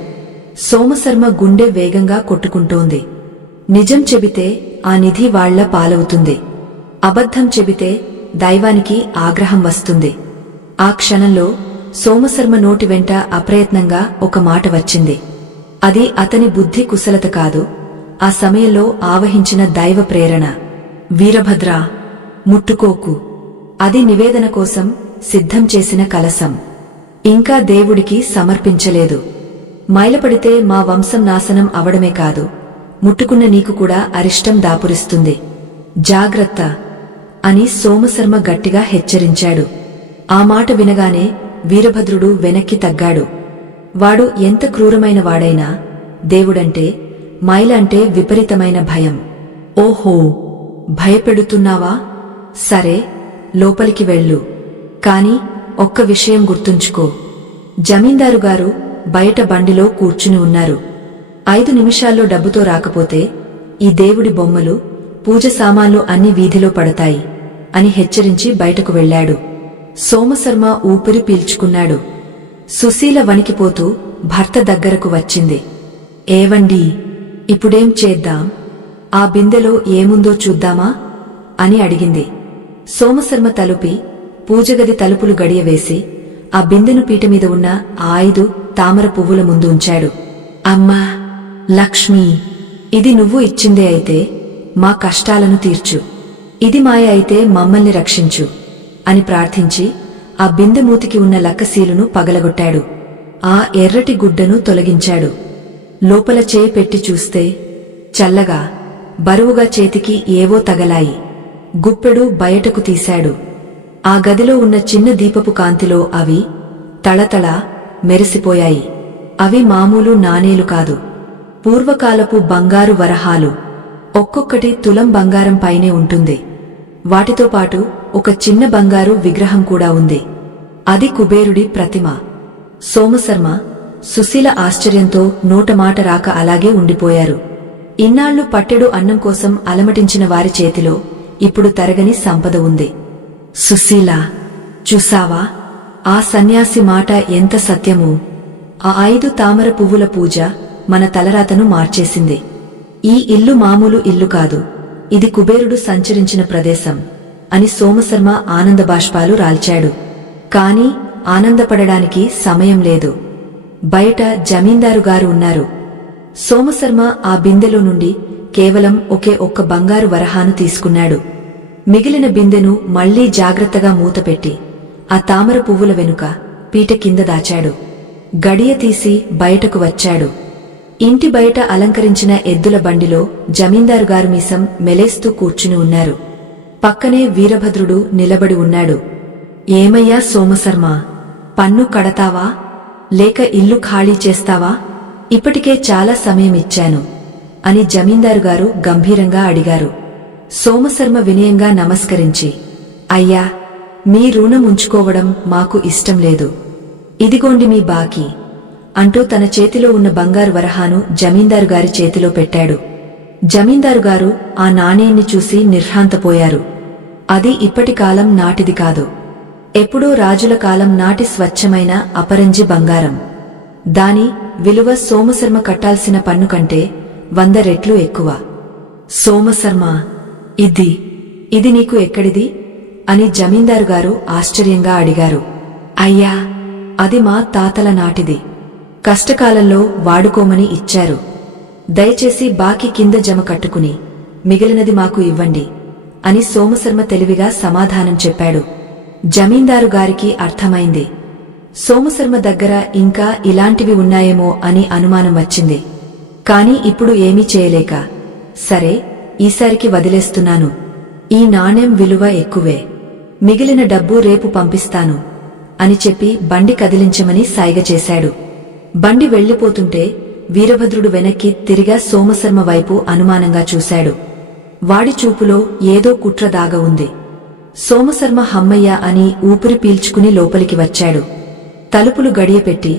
సోమశర్మ గుండె వేగంగా కొట్టుకుంటోంది. నిజం చెబితే ఆ నిధి వాళ్ల పాలవుతుంది, అబద్ధం చెబితే దైవానికి ఆగ్రహం వస్తుంది. ఆ క్షణంలో సోమశర్మ నోటి వెంట అప్రయత్నంగా ఒక మాట వచ్చింది. అది అతని బుద్ధి కుశలత కాదు, ఆ సమయంలో ఆవహించిన దైవ ప్రేరణ. వీరభద్రా, ముట్టుకోకు, అది నివేదన కోసం సిద్ధం చేసిన కలశం, ఇంకా దేవుడికి సమర్పించలేదు. మైలపడితే మా వంశం నాశనం అవడమే కాదు, ముట్టుకున్న నీకు కూడా అరిష్టం దాపురిస్తుంది, జాగ్రత్త అని సోమశర్మ గట్టిగా హెచ్చరించాడు. ఆ మాట వినగానే వీరభద్రుడు వెనక్కి తగ్గాడు. వాడు ఎంత క్రూరమైన వాడైనా దేవుడంటే, మైల అంటే విపరీతమైన భయం. ఓహో, భయపెడుతున్నావా? సరే, లోపలికి వెళ్ళు. కాని ఒక్క విషయం గుర్తుంచుకో, జమీందారుగారు బయట బండిలో కూర్చుని ఉన్నారు. 5 నిమిషాల్లో డబ్బుతో రాకపోతే ఈ దేవుడి బొమ్మలు, పూజ సామాన్లు అన్ని వీధిలో పడతాయి అని హెచ్చరించి బయటకు వెళ్లాడు. సోమశర్మ ఊపిరి పీల్చుకున్నాడు. సుశీల వణికిపోతూ భర్త దగ్గరకు వచ్చింది. ఏవండీ, ఇప్పుడేం చేద్దాం? ఆ బిందెలో ఏముందో చూద్దామా అని అడిగింది. సోమశర్మ తలుపి పూజగది తలుపులు గడియవేసి ఆ బిందెను పీటమీద ఉన్న 5 తామర పువ్వుల ముందు ఉంచాడు. అమ్మా లక్ష్మీ, ఇది నువ్వు ఇచ్చిందే అయితే మా కష్టాలను తీర్చు, ఇది మాయ అయితే మమ్మల్ని రక్షించు అని ప్రార్థించి ఆ బిందె మూతికి ఉన్న లక్కసీలును పగలగొట్టాడు. ఆ ఎర్రటి గుడ్డను తొలగించాడు. లోపల చేయి పెట్టి చూస్తే చల్లగా, బరువుగా చేతికి ఏవో తగలాయి. గుప్పెడు బయటకు తీశాడు. ఆ గదిలో ఉన్న చిన్న దీపపు కాంతిలో అవి తళతళ మెరిసిపోయాయి. అవి మామూలు నాణేలు కాదు, పూర్వకాలపు బంగారు వరహాలు. ఒక్కొక్కటి తులం బంగారం పైనే ఉంటుంది. వాటితో పాటు ఒక చిన్న బంగారు విగ్రహం కూడా ఉంది. అది కుబేరుడి ప్రతిమ. సోమశర్మ సుశీల ఆశ్చర్యంతో నోటమాట రాక అలాగే ఉండిపోయారు. ఇన్నాళ్లు పట్టెడు అన్నం కోసం అలమటించిన వారి చేతిలో ఇప్పుడు తరగని సంపద ఉంది. సుశీల, చూసావా, ఆ సన్యాసి మాట ఎంత సత్యమో! ఆ 5 తామర పువ్వుల పూజ మన తలరాతను మార్చేసింది. ఈ ఇల్లు మామూలు ఇల్లు కాదు, ఇది కుబేరుడు సంచరించిన ప్రదేశం అని సోమశర్మ ఆనందబాష్పాలు రాల్చాడు. కాని ఆనందపడడానికి సమయం లేదు. బయట జమీందారుగారు ఉన్నారు. సోమశర్మ ఆ బిందెలో నుండి కేవలం ఒక్క బంగారు వరహాను తీసుకున్నాడు. మిగిలిన బిందెను మళ్లీ జాగ్రత్తగా మూతపెట్టి ఆ తామర పువ్వుల వెనుక పీట కింద దాచాడు. గడియ తీసి బయటకు వచ్చాడు. ఇంటి బయట అలంకరించిన ఎద్దుల బండిలో జమీందారుగారు మీసం మెలేస్తూ కూర్చుని ఉన్నారు. పక్కనే వీరభద్రుడు నిలబడి ఉన్నాడు. ఏమయ్యా సోమశర్మ, పన్ను కడతావా లేక ఇల్లు ఖాళీ చేస్తావా? ఇప్పటికే చాలా సమయం ఇచ్చాను అని జమీందారుగారు గంభీరంగా అడిగారు. సోమశర్మ వినయంగా నమస్కరించి, అయ్యా, మీ రుణం ఉంచుకోవడం మాకు ఇష్టం లేదు. ఇదిగోండి మీ బాకీ అంటూ తన చేతిలో ఉన్న బంగారు వరహాను జమీందారుగారి చేతిలో పెట్టాడు. జమీందారుగారు ఆ నాణేన్ని చూసి నిర్ఘాంతపోయారు. అది ఇప్పటి కాలం నాటిది కాదు, ఎప్పుడో రాజుల కాలం నాటి స్వచ్ఛమైన అపరంజి బంగారం. దాని విలువ సోమశర్మ కట్టాల్సిన పన్ను కంటే 100 రెట్లు ఎక్కువ. సోమశర్మ, ఇది నీకు ఎక్కడిది అని జమీందారుగారు ఆశ్చర్యంగా అడిగారు. అయ్యా, అది మా తాతల నాటిది. కష్టకాలంలో వాడుకోమని ఇచ్చారు. దయచేసి బాకీ కింద జమ కట్టుకుని మిగిలినది మాకు ఇవ్వండి అని సోమశర్మ తెలివిగా సమాధానం చెప్పాడు. జమీందారుగారికి అర్థమైంది. సోమశర్మ దగ్గర ఇంకా ఇలాంటివి ఉన్నాయేమో అని అనుమానం వచ్చింది. కాని ఇప్పుడు ఏమీ చేయలేక, సరే, ఈసారికి వదిలేస్తున్నాను. ఈ నాణెం విలువ ఎక్కువే, మిగిలిన డబ్బు రేపు పంపిస్తాను అని చెప్పి బండి కదిలించమని సైగ చేశాడు. బండి వెళ్లిపోతుంటే వీరభద్రుడు వెనక్కి తిరిగా సోమశర్మ వైపు అనుమానంగా చూశాడు. వాడి చూపులో ఏదో కుట్ర దాగ ఉంది. సోమశర్మ హమ్మయ్య అని ఊపిరి పీల్చుకుని లోపలికి వచ్చాడు. తలుపులు గడియపెట్టి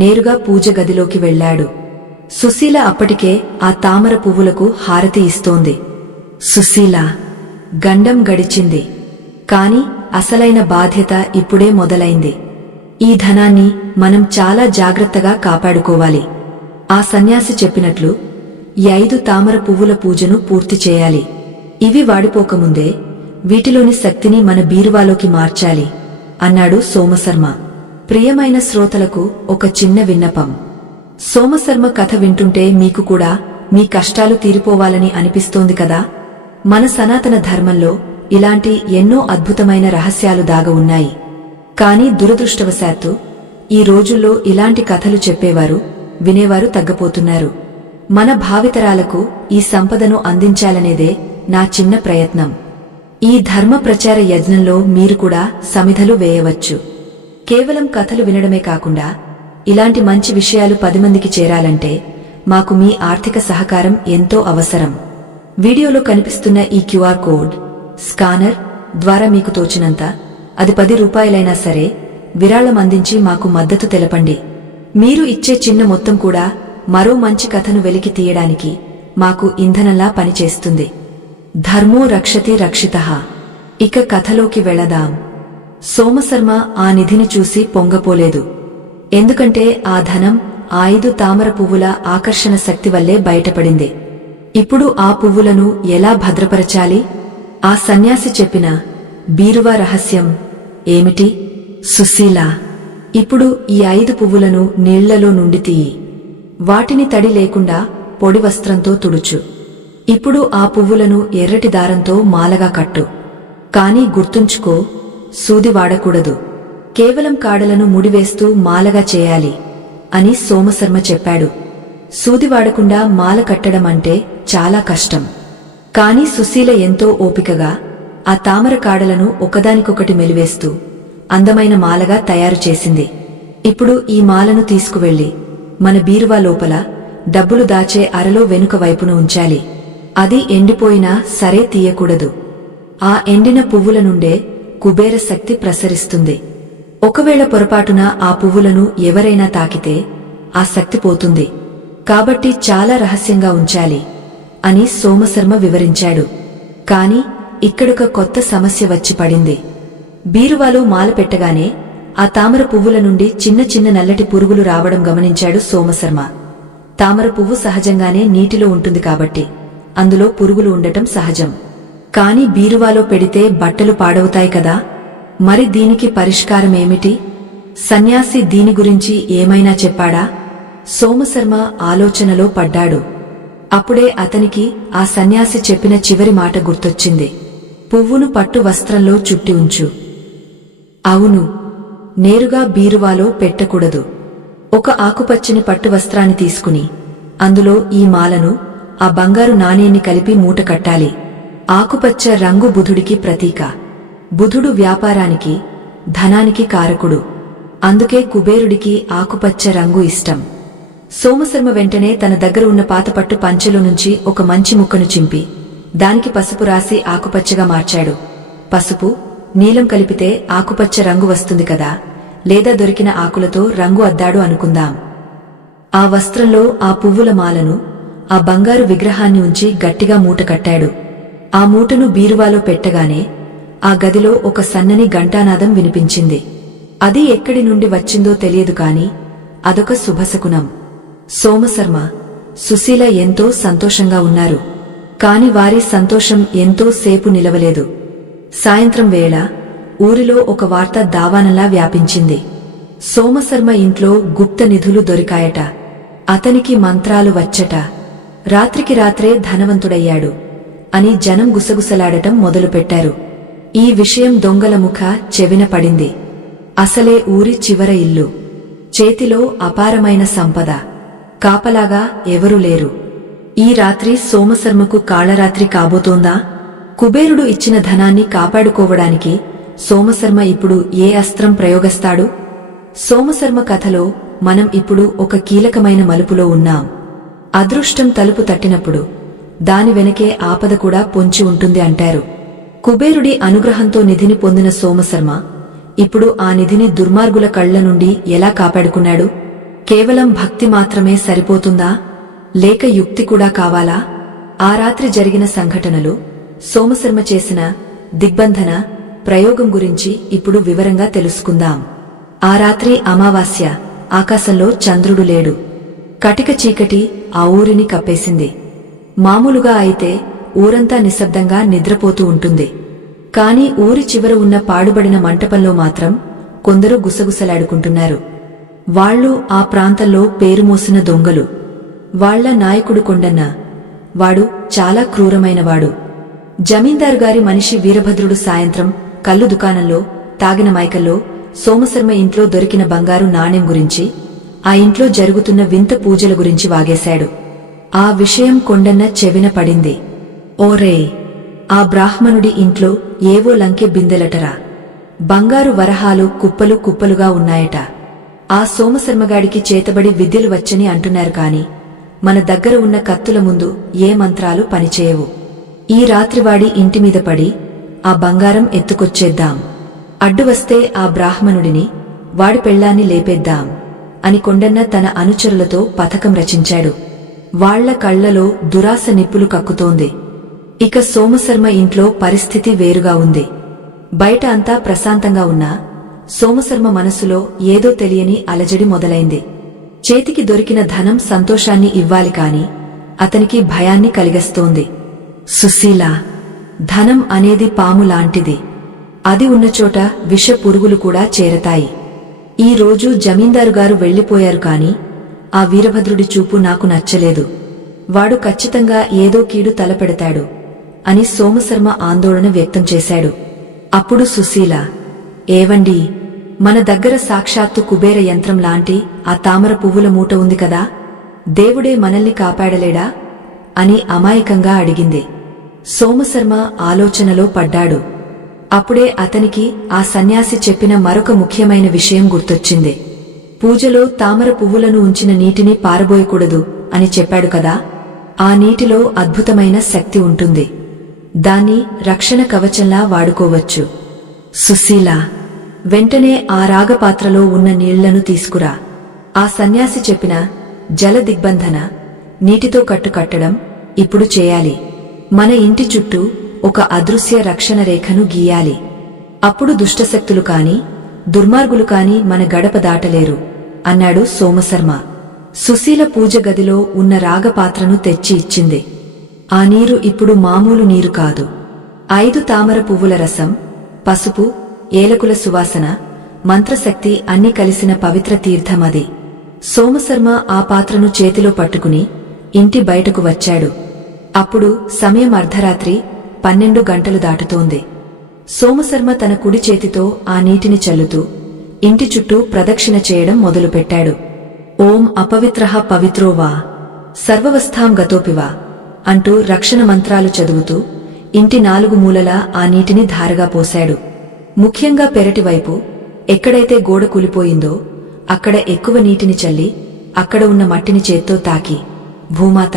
నేరుగా పూజ గదిలోకి వెళ్లాడు. సుశీల అప్పటికే ఆ తామర పువ్వులకు హారతి ఇస్తోంది. సుశీల, గండం గడిచింది, కాని అసలైన బాధ్యత ఇప్పుడే మొదలైంది. ఈ ధనాన్ని మనం చాలా జాగ్రత్తగా కాపాడుకోవాలి. ఆ సన్యాసి చెప్పినట్లు ఈ 5 తామర పువ్వుల పూజను పూర్తి చేయాలి. ఇవి వాడిపోకముందే వీటిలోని శక్తిని మన బీరువాలోకి మార్చాలి అన్నాడు సోమశర్మ. ప్రియమైన శ్రోతలకు ఒక చిన్న విన్నపం. సోమశర్మ కథ వింటుంటే మీకు కూడా మీ కష్టాలు తీరిపోవాలని అనిపిస్తోంది కదా? మన సనాతన ధర్మంలో ఇలాంటి ఎన్నో అద్భుతమైన రహస్యాలు దాగ ఉన్నాయి. కాని దురదృష్టవశాత్తు ఈ రోజుల్లో ఇలాంటి కథలు చెప్పేవారు, వినేవారు తగ్గపోతున్నారు. మన భావితరాలకు ఈ సంపదను అందించాలనేదే నా చిన్న ప్రయత్నం. ఈ ధర్మ ప్రచార యజ్ఞంలో మీరు కూడా సమిధలు వేయవచ్చు. కేవలం కథలు వినడమే కాకుండా ఇలాంటి మంచి విషయాలు 10 మందికి చేరాలంటే మాకు మీ ఆర్థిక సహకారం ఎంతో అవసరం. వీడియోలో కనిపిస్తున్న ఈ క్యూఆర్ కోడ్ స్కానర్ ద్వారా మీకు తోచినంత, అది 10 రూపాయలైనా సరే, విరాళం అందించి మాకు మద్దతు తెలపండి. మీరు ఇచ్చే చిన్న మొత్తం కూడా మరో మంచి కథను వెలికి తీయడానికి మాకు ఇంధనంలా పనిచేస్తుంది. ధర్మో రక్షతి రక్షితః. ఇక కథలోకి వెళదాం. సోమశర్మ ఆ నిధిని చూసి పొంగపోలేదు. ఎందుకంటే ఆ ధనం 5 తామర పువ్వుల ఆకర్షణ శక్తి వల్లే బయటపడింది. ఇప్పుడు ఆ పువ్వులను ఎలా భద్రపరచాలి? ఆ సన్యాసి చెప్పిన బీరువా రహస్యం ఏమిటి? సుశీల, ఇప్పుడు ఈ 5 పువ్వులను నీళ్లలో నుండి తీయి. వాటిని తడి లేకుండా పొడి వస్త్రంతో తుడుచు. ఇప్పుడు ఆ పువ్వులను ఎర్రటి దారంతో మాలగా కట్టు. కాని గుర్తుంచుకో, సూది వాడకూడదు. కేవలం కాడలను ముడివేస్తూ మాలగా చేయాలి అని సోమశర్మ చెప్పాడు. సూది వాడకుండా మాల కట్టడం అంటే చాలా కష్టం. కాని సుశీల ఎంతో ఓపికగా ఆ తామర కాడలను ఒకదానికొకటి మెలివేస్తూ అందమైన మాలగా తయారు చేసింది. ఇప్పుడు ఈ మాలను తీసుకువెళ్లి మన బీరువా లోపల డబ్బులు దాచే అరలో వెనుక వైపున ఉంచాలి. అది ఎండిపోయినా సరే తీయకూడదు. ఆ ఎండిన పువ్వుల నుండే కుబేర శక్తి ప్రసరిస్తుంది. ఒకవేళ పొరపాటున ఆ పువ్వులను ఎవరైనా తాకితే ఆ శక్తి పోతుంది. కాబట్టి చాలా రహస్యంగా ఉంచాలి అని సోమశర్మ వివరించాడు. కాని ఇక్కడొక కొత్త సమస్య వచ్చి పడింది. బీరువాలో మాల పెట్టగానే ఆ తామర పువ్వుల నుండి చిన్న చిన్న నల్లటి పురుగులు రావడం గమనించాడు సోమశర్మ. తామర పువ్వు సహజంగానే నీటిలో ఉంటుంది కాబట్టి అందులో పురుగులు ఉండటం సహజం. కాని బీరువాలో పెడితే బట్టలు పాడవుతాయి కదా, మరి దీనికి పరిష్కారమేమిటి? సన్యాసి దీని గురించి ఏమైనా చెప్పాడా? సోమశర్మ ఆలోచనలో పడ్డాడు. అప్పుడే అతనికి ఆ సన్యాసి చెప్పిన చివరి మాట గుర్తొచ్చింది. పువ్వును పట్టు వస్త్రంలో చుట్టి ఉంచు. అవును, నేరుగా బీరువాలో పెట్టకూడదు. ఒక ఆకుపచ్చని పట్టు వస్త్రాన్ని తీసుకుని అందులో ఈ మాలను, ఆ బంగారు నాణేన్ని కలిపి మూట కట్టాలి. ఆకుపచ్చ రంగు బుధుడికి ప్రతీక. బుధుడు వ్యాపారానికి, ధనానికి కారకుడు. అందుకే కుబేరుడికి ఆకుపచ్చ రంగు ఇష్టం. సోమశర్మ వెంటనే తన దగ్గర ఉన్న పాత పట్టు పంచెలో నుంచి ఒక మంచి ముక్కను చింపి దానికి పసుపు రాసి ఆకుపచ్చగా మార్చాడు. పసుపు, నీలం కలిపితే ఆకుపచ్చ రంగు వస్తుంది కదా, లేదా దొరికిన ఆకులతో రంగు అద్దాడు అనుకుందాం. ఆ వస్త్రంలో ఆ పువ్వుల మాలను, ఆ బంగారు విగ్రహాన్ని ఉంచి గట్టిగా మూట కట్టాడు. ఆ మూటను బీరువాలో పెట్టగానే ఆ గదిలో ఒక సన్నని ఘంటానాదం వినిపించింది. అది ఎక్కడి నుండి వచ్చిందో తెలియదు కాని అదొక శుభశకునం. సోమశర్మ, సుశీల ఎంతో సంతోషంగా ఉన్నారు. కాని వారి సంతోషం ఎంతో సేపు నిలవలేదు. సాయంత్రం వేళ ఊరిలో ఒక వార్త దావానంలా వ్యాపించింది. సోమశర్మ ఇంట్లో గుప్త నిధులు దొరికాయట. అతనికి మంత్రాలు వచ్చట. రాత్రికి రాత్రే ధనవంతుడయ్యాడు అని జనం గుసగుసలాడటం మొదలుపెట్టారు. ఈ విషయం దొంగల ముఖ చెవిన పడింది. అసలే ఊరి చివర ఇల్లు, చేతిలో అపారమైన సంపద, కాపలాగా ఎవరూ లేరు. ఈ రాత్రి సోమశర్మకు కాళరాత్రి కాబోతోందా? కుబేరుడు ఇచ్చిన ధనాన్ని కాపాడుకోవడానికి సోమశర్మ ఇప్పుడు ఏ అస్త్రం ప్రయోగిస్తాడు? సోమశర్మ కథలో మనం ఇప్పుడు ఒక కీలకమైన మలుపులో ఉన్నాం. అదృష్టం తలుపు తట్టినప్పుడు దాని వెనకే ఆపద కూడా పొంచి ఉంటుంది అంటారు. కుబేరుడి అనుగ్రహంతో నిధిని పొందిన సోమశర్మ ఇప్పుడు ఆ నిధిని దుర్మార్గుల కళ్ల నుండి ఎలా కాపాడుకున్నాడు? కేవలం భక్తి మాత్రమే సరిపోతుందా, లేక యుక్తి కూడా కావాలా? ఆ రాత్రి జరిగిన సంఘటనలు, సోమశర్మ చేసిన దిగ్బంధన ప్రయోగం గురించి ఇప్పుడు వివరంగా తెలుసుకుందాం. ఆ రాత్రి అమావాస్య. ఆకాశంలో చంద్రుడు లేడు. కటిక చీకటి ఆ ఊరిని కప్పేసింది. మామూలుగా అయితే ఊరంతా నిశ్శబ్దంగా నిద్రపోతూ ఉంటుంది. కాని ఊరి చివర ఉన్న పాడుబడిన మంటపంలో మాత్రం కొందరు గుసగుసలాడుకుంటున్నారు. వాళ్లు ఆ ప్రాంతంలో పేరుమోసిన దొంగలు. వాళ్ల నాయకుడు కొండన్న. వాడు చాలా క్రూరమైనవాడు. జమీందారు గారి మనిషి వీరభద్రుడు సాయంత్రం కల్లు దుకాణంలో తాగిన మైకల్లో సోమశర్మ ఇంట్లో దొరికిన బంగారు నాణెం గురించి, ఆ ఇంట్లో జరుగుతున్న వింత పూజల గురించి వాగేశాడు. ఆ విషయం కొండన్న చెవిన పడింది. ఓరే, ఆ బ్రాహ్మణుడి ఇంట్లో ఏవో లంకె బిందెలటరా, బంగారు వరహాలు కుప్పలు కుప్పలుగా ఉన్నాయట. ఆ సోమశర్మగాడికి చేతబడి విద్యలు వచ్చని అంటున్నారు కాని మన దగ్గర ఉన్న కత్తుల ముందు ఏ మంత్రాలు పనిచేయవు. ఈ రాత్రివాడి ఇంటిమీద పడి ఆ బంగారం ఎత్తుకొచ్చేద్దాం. అడ్డువస్తే ఆ బ్రాహ్మణుడిని, వాడి పెళ్లాన్ని లేపేద్దాం అని కొండన్న తన అనుచరులతో పథకం రచించాడు. వాళ్ల కళ్లలో దురాశ నిప్పులు కక్కుతోంది. ఇక సోమశర్మ ఇంట్లో పరిస్థితి వేరుగా ఉంది. బయట అంతా ప్రశాంతంగా ఉన్నా సోమశర్మ మనసులో ఏదో తెలియని అలజడి మొదలైంది. చేతికి దొరికిన ధనం సంతోషాన్ని ఇవ్వాలి కాని అతనికి భయాన్ని కలిగిస్తోంది. సుశీల, ధనం అనేది పాము లాంటిది. అది ఉన్నచోట విష పురుగులు కూడా చేరతాయి. ఈ రోజు జమీందారుగారు వెళ్లిపోయారు కాని ఆ వీరభద్రుడి చూపు నాకు నచ్చలేదు. వాడు ఖచ్చితంగా ఏదో కీడు తలపెడతాడు అని సోమశర్మ ఆందోళన వ్యక్తం చేశాడు. అప్పుడు సుశీల, ఏవండీ, మన దగ్గర సాక్షాత్తు కుబేర యంత్రం లాంటి ఆ తామర పువ్వుల మూట ఉంది కదా, దేవుడే మనల్ని కాపాడలేడా అని అమాయకంగా అడిగింది. సోమశర్మ ఆలోచనలో పడ్డాడు. అప్పుడే అతనికి ఆ సన్యాసి చెప్పిన మరొక ముఖ్యమైన విషయం గుర్తొచ్చింది. పూజలో తామర పువ్వులను ఉంచిన నీటిని పారబోయకూడదు అని చెప్పాడు కదా, ఆ నీటిలో అద్భుతమైన శక్తి ఉంటుంది. దాన్ని రక్షణ కవచంలా వాడుకోవచ్చు. సుశీల, వెంటనే ఆ రాగపాత్రలో ఉన్న నీళ్లను తీసుకురా. ఆ సన్యాసి చెప్పిన జల దిగ్బంధన, నీటితో కట్టడం ఇప్పుడు చేయాలి. మన ఇంటి చుట్టూ ఒక అదృశ్య రక్షణ రేఖను గీయాలి. అప్పుడు దుష్టశక్తులు కాని దుర్మార్గులు కాని మన గడప దాటలేరు అన్నాడు సోమశర్మ. సుశీల పూజ గదిలో ఉన్న రాగపాత్రను తెచ్చి ఇచ్చింది. ఆ నీరు ఇప్పుడు మామూలు నీరు కాదు. 5 తామర పువ్వుల రసం, పసుపు, ఏలకుల సువాసన, మంత్రశక్తి అన్ని కలిసిన పవిత్ర తీర్థమది. సోమశర్మ ఆ పాత్రను చేతిలో పట్టుకుని ఇంటి బయటకు వచ్చాడు. అప్పుడు సమయం అర్ధరాత్రి 12 గంటలు దాటుతోంది. సోమశర్మ తన కుడి చేతితో ఆ నీటిని చల్లుతూ ఇంటి చుట్టూ ప్రదక్షిణ చేయడం మొదలుపెట్టాడు. ఓం అపవిత్రః పవిత్రో వా సర్వవస్థాం గతోపివా అంటూ రక్షణ మంత్రాలు చదువుతూ ఇంటి 4 మూలలా ఆ నీటిని ధారగా పోశాడు. ముఖ్యంగా పెరటివైపు ఎక్కడైతే గోడ కూలిపోయిందో అక్కడ ఎక్కువ నీటిని చల్లి అక్కడ ఉన్న మట్టిని చేత్తో తాకి, భూమాత,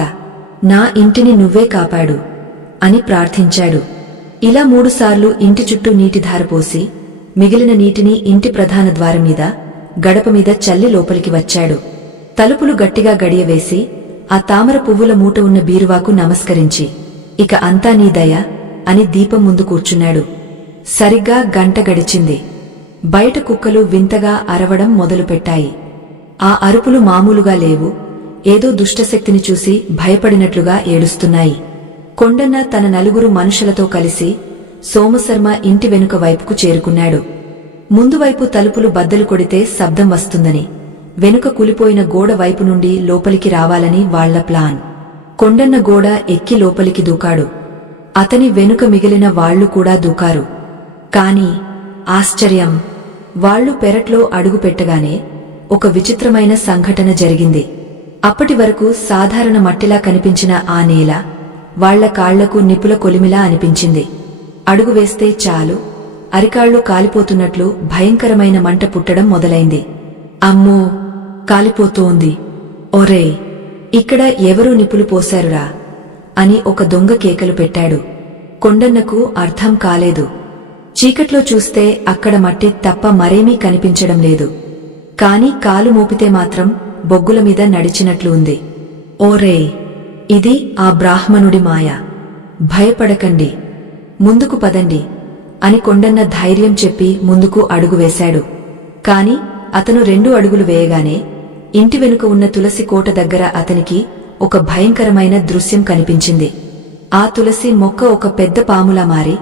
నా ఇంటిని నువ్వే కాపాడు అని ప్రార్థించాడు. ఇలా 3 సార్లు ఇంటి చుట్టూ నీటి ధారపోసి మిగిలిన నీటిని ఇంటి ప్రధాన ద్వారం మీద, గడప మీద చల్లి లోపలికి వచ్చాడు. తలుపులు గట్టిగా గడియవేసి ఆ తామర పువ్వుల మూట ఉన్న బీరువాకు నమస్కరించి, ఇక అంతా నీ దయ అని దీపం ముందు కూర్చున్నాడు. సరిగ్గా గంట గడిచింది. బయట కుక్కలు వింతగా అరవడం మొదలుపెట్టాయి. ఆ అరుపులు మామూలుగా లేవు, ఏదో దుష్టశక్తిని చూసి భయపడినట్లుగా ఏడుస్తున్నాయి. కొండన్న తన 4 మనుషులతో కలిసి సోమశర్మ ఇంటి వెనుక వైపుకు చేరుకున్నాడు. ముందువైపు తలుపులు బద్దలు కొడితే శబ్దం వస్తుందని, వెనుక కూలిపోయిన గోడ వైపు నుండి లోపలికి రావాలని వాళ్ల ప్లాన్. కొండన్న గోడ ఎక్కి లోపలికి దూకాడు. అతని వెనుక మిగిలిన వాళ్లు కూడా దూకారు. కాని ఆశ్చర్యం, వాళ్లు పెరట్లో అడుగుపెట్టగానే ఒక విచిత్రమైన సంఘటన జరిగింది. అప్పటి వరకు సాధారణ మట్టిలా కనిపించిన ఆ నేల వాళ్ల కాళ్లకు నిపుల కొలిమిలా అనిపించింది. అడుగు వేస్తే చాలు అరికాళ్లు కాలిపోతున్నట్లు భయంకరమైన మంట పుట్టడం మొదలైంది. అమ్మో, కాలిపోతోంది, ఒరే, ఇక్కడ ఎవరూ నిప్పులు పోశారురా అని ఒక దొంగ కేకలు పెట్టాడు. కొండన్నకు అర్థం కాలేదు. చీకట్లో చూస్తే అక్కడ మట్టి తప్ప మరేమీ కనిపించడం లేదు. కాని కాలు మోపితే మాత్రం బొగ్గుల మీద నడిచినట్లు ఉంది. ఓరే, ఇది ఆ బ్రాహ్మణుడి మాయ, భయపడకండి, ముందుకు పదండి అని కొండన్న ధైర్యం చెప్పి ముందుకు అడుగు వేశాడు. కాని అతను 2 అడుగులు వేయగానే ఇంటి వెనుక ఉన్న తులసి కోట దగ్గర అతనికి ఒక భయంకరమైన దృశ్యం కనిపించింది. ఆ తులసి మొక్క ఒక పెద్ద పాములా మారి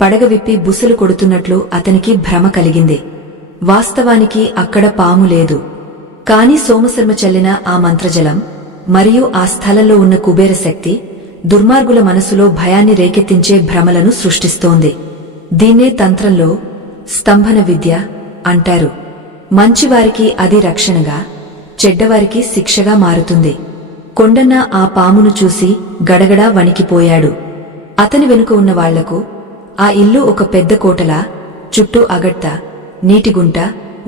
పడగ విప్పి బుసలు కొడుతున్నట్లు అతనికి భ్రమ కలిగింది. వాస్తవానికి అక్కడ పాము లేదు. కాని సోమశర్మ చల్లిన ఆ మంత్రజలం మరియు ఆ స్థలంలో ఉన్న కుబేర శక్తి దుర్మార్గుల మనసులో భయాన్ని రేకెత్తించే భ్రమలను సృష్టిస్తోంది. దీన్నే తంత్రంలో స్తంభన విద్య అంటారు. మంచివారికి అది రక్షణగా, చెడ్డవారికి శిక్షగా మారుతుంది. కొండన్న ఆ పామును చూసి గడగడా వణికిపోయాడు. అతని వెనుక ఉన్న వాళ్లకు ఆ ఇల్లు ఒక పెద్ద కోటలా, చుట్టూ అగడ్త, నీటిగుంట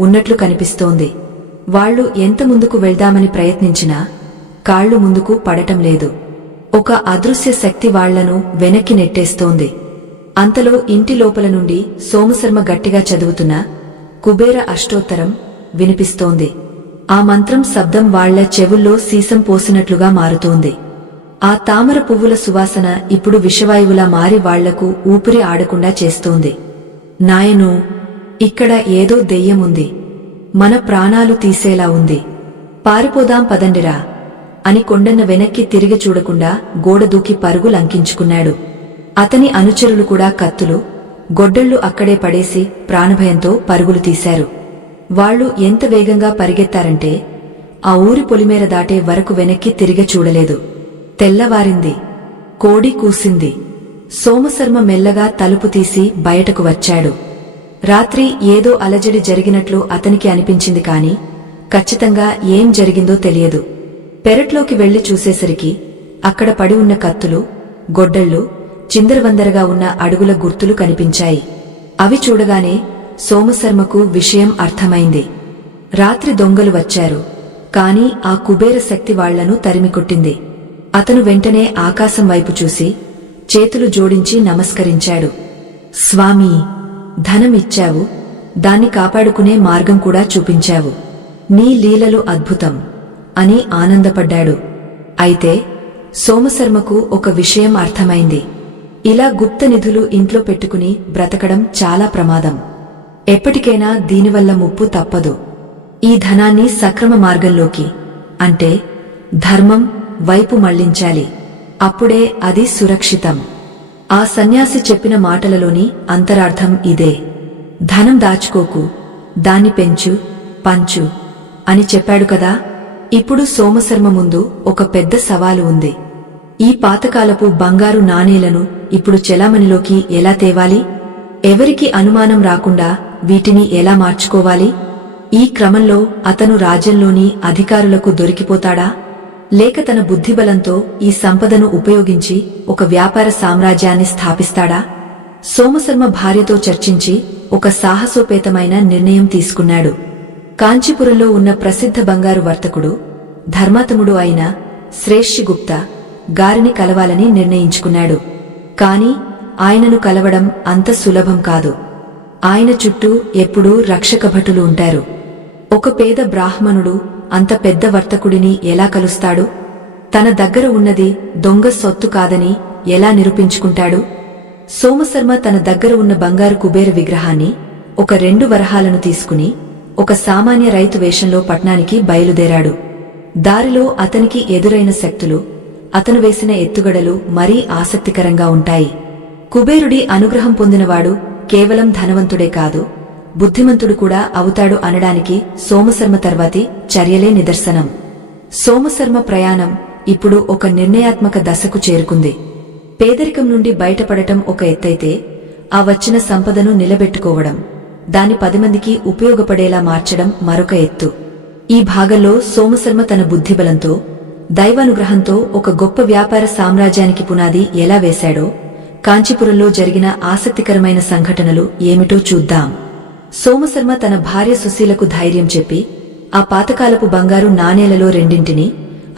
ఉన్నట్లు కనిపిస్తోంది. వాళ్లు ఎంత ముందుకు వెళ్దామని ప్రయత్నించినా కాళ్లు ముందుకు పడటం లేదు. ఒక అదృశ్య శక్తి వాళ్లను వెనక్కి నెట్టేస్తోంది. అంతలో ఇంటి లోపల నుండి సోమశర్మ గట్టిగా చదువుతున్న కుబేర అష్టోత్తరం వినిపిస్తోంది. ఆ మంత్రం శబ్దం వాళ్ల చెవుల్లో సీసం పోసినట్లుగా మారుతోంది. ఆ తామర పువ్వుల సువాసన ఇప్పుడు విషవాయువులా మారి వాళ్లకు ఊపిరి ఆడకుండా చేస్తోంది. నాయనూ, ఇక్కడ ఏదో దెయ్యముంది, మన ప్రాణాలు తీసేలా ఉంది, పారిపోదాం పదండిరా అని కొండన్న వెనక్కి తిరిగి చూడకుండా గోడ దూకి పరుగు లంకించుకున్నాడు. అతని అనుచరులు కూడా కత్తులు, గొడ్డళ్లు అక్కడే పడేసి ప్రాణభయంతో పరుగులు తీశారు. వాళ్లు ఎంత వేగంగా పరిగెత్తారంటే ఆ ఊరి పొలిమేర దాటే వరకు వెనక్కి తిరిగి చూడలేదు. తెల్లవారింది. కోడి కూసింది. సోమశర్మ మెల్లగా తలుపు తీసి బయటకు వచ్చాడు. రాత్రి ఏదో అలజడి జరిగినట్లు అతనికి అనిపించింది కాని ఖచ్చితంగా ఏం జరిగిందో తెలియదు. పెరట్లోకి వెళ్లి చూసేసరికి అక్కడ పడి ఉన్న కత్తులు, గొడ్డళ్లు, చిందరవందరగా ఉన్న అడుగుల గుర్తులు కనిపించాయి. అవి చూడగానే సోమశర్మకు విషయం అర్థమైంది. రాత్రి దొంగలు వచ్చారు, కాని ఆ కుబేర శక్తి వాళ్లను తరిమికొట్టింది. అతను వెంటనే ఆకాశం వైపు చూసి చేతులు జోడించి నమస్కరించాడు. స్వామీ, ధనం ఇచ్చావు, దాన్ని కాపాడుకునే మార్గం కూడా చూపించావు. నీ లీలలు అద్భుతం అని ఆనందపడ్డాడు. అయితే సోమశర్మకు ఒక విషయం అర్థమైంది. ఇలా గుప్త నిధులు ఇంట్లో పెట్టుకుని బ్రతకడం చాలా ప్రమాదం. ఎప్పటికైనా దీనివల్ల ముప్పు తప్పదు. ఈ ధనాన్ని సక్రమ మార్గంలోకి, అంటే ధర్మం వైపు మళ్లించాలి. అప్పుడే అది సురక్షితం. ఆ సన్యాసి చెప్పిన మాటలలోని అంతరార్థం ఇదే. ధనం దాచుకోకు, దాన్ని పెంచు, పంచు అని చెప్పాడు కదా. ఇప్పుడు సోమశర్మ ముందు ఒక పెద్ద సవాలు ఉంది. ఈ పాతకాలపు బంగారు నాణేలను ఇప్పుడు చెలామణిలోకి ఎలా తేవాలి? ఎవరికి అనుమానం రాకుండా వీటిని ఎలా మార్చుకోవాలి? ఈ క్రమంలో అతను రాజ్యంలోని అధికారులకు దొరికిపోతాడా, లేక తన బుద్ధిబలంతో ఈ సంపదను ఉపయోగించి ఒక వ్యాపార సామ్రాజ్యాన్ని స్థాపిస్తాడా? సోమశర్మ భార్యతో చర్చించి ఒక సాహసోపేతమైన నిర్ణయం తీసుకున్నాడు. కాంచీపురంలో ఉన్న ప్రసిద్ధ బంగారు వర్తకుడు, ధర్మాతముడు అయిన శ్రేష్ఠిగుప్త గారిని కలవాలని నిర్ణయించుకున్నాడు. కాని ఆయనను కలవడం అంత సులభం కాదు. ఆయన చుట్టూ ఎప్పుడూ రక్షకభటులు ఉంటారు. ఒక పేద బ్రాహ్మణుడు అంత పెద్ద వర్తకుడిని ఎలా కలుస్తాడు? తన దగ్గర ఉన్నది దొంగ సొత్తు కాదని ఎలా నిరూపించుకుంటాడు? సోమశర్మ తన దగ్గర ఉన్న బంగారు కుబేర విగ్రహాన్ని, ఒక 2 వరహాలను తీసుకుని ఒక సామాన్య రైతు వేషంలో పట్నానికి బయలుదేరాడు. దారిలో అతనికి ఎదురైన శక్తులు, అతను వేసిన ఎత్తుగడలు మరీ ఆసక్తికరంగా ఉంటాయి. కుబేరుడి అనుగ్రహం పొందినవాడు కేవలం ధనవంతుడే కాదు, బుద్ధిమంతుడు కూడా అవుతాడు అనడానికి సోమశర్మ తర్వాతి చర్యలే నిదర్శనం. సోమశర్మ ప్రయాణం ఇప్పుడు ఒక నిర్ణయాత్మక దశకు చేరుకుంది. పేదరికం నుండి బయటపడటం ఒక ఎత్తైతే, ఆ వచ్చిన సంపదను నిలబెట్టుకోవడం, దాన్ని 10 మందికి ఉపయోగపడేలా మార్చడం మరొక ఎత్తు. ఈ భాగంలో సోమశర్మ తన బుద్ధిబలంతో, దైవానుగ్రహంతో ఒక గొప్ప వ్యాపార సామ్రాజ్యానికి పునాది ఎలా వేశాడో, కాంచీపురంలో జరిగిన ఆసక్తికరమైన సంఘటనలు ఏమిటో చూద్దాం. సోమశర్మ తన భార్య సుశీలకు ధైర్యం చెప్పి ఆ పాతకాలపు బంగారు నాణేలలో 2ంటిని,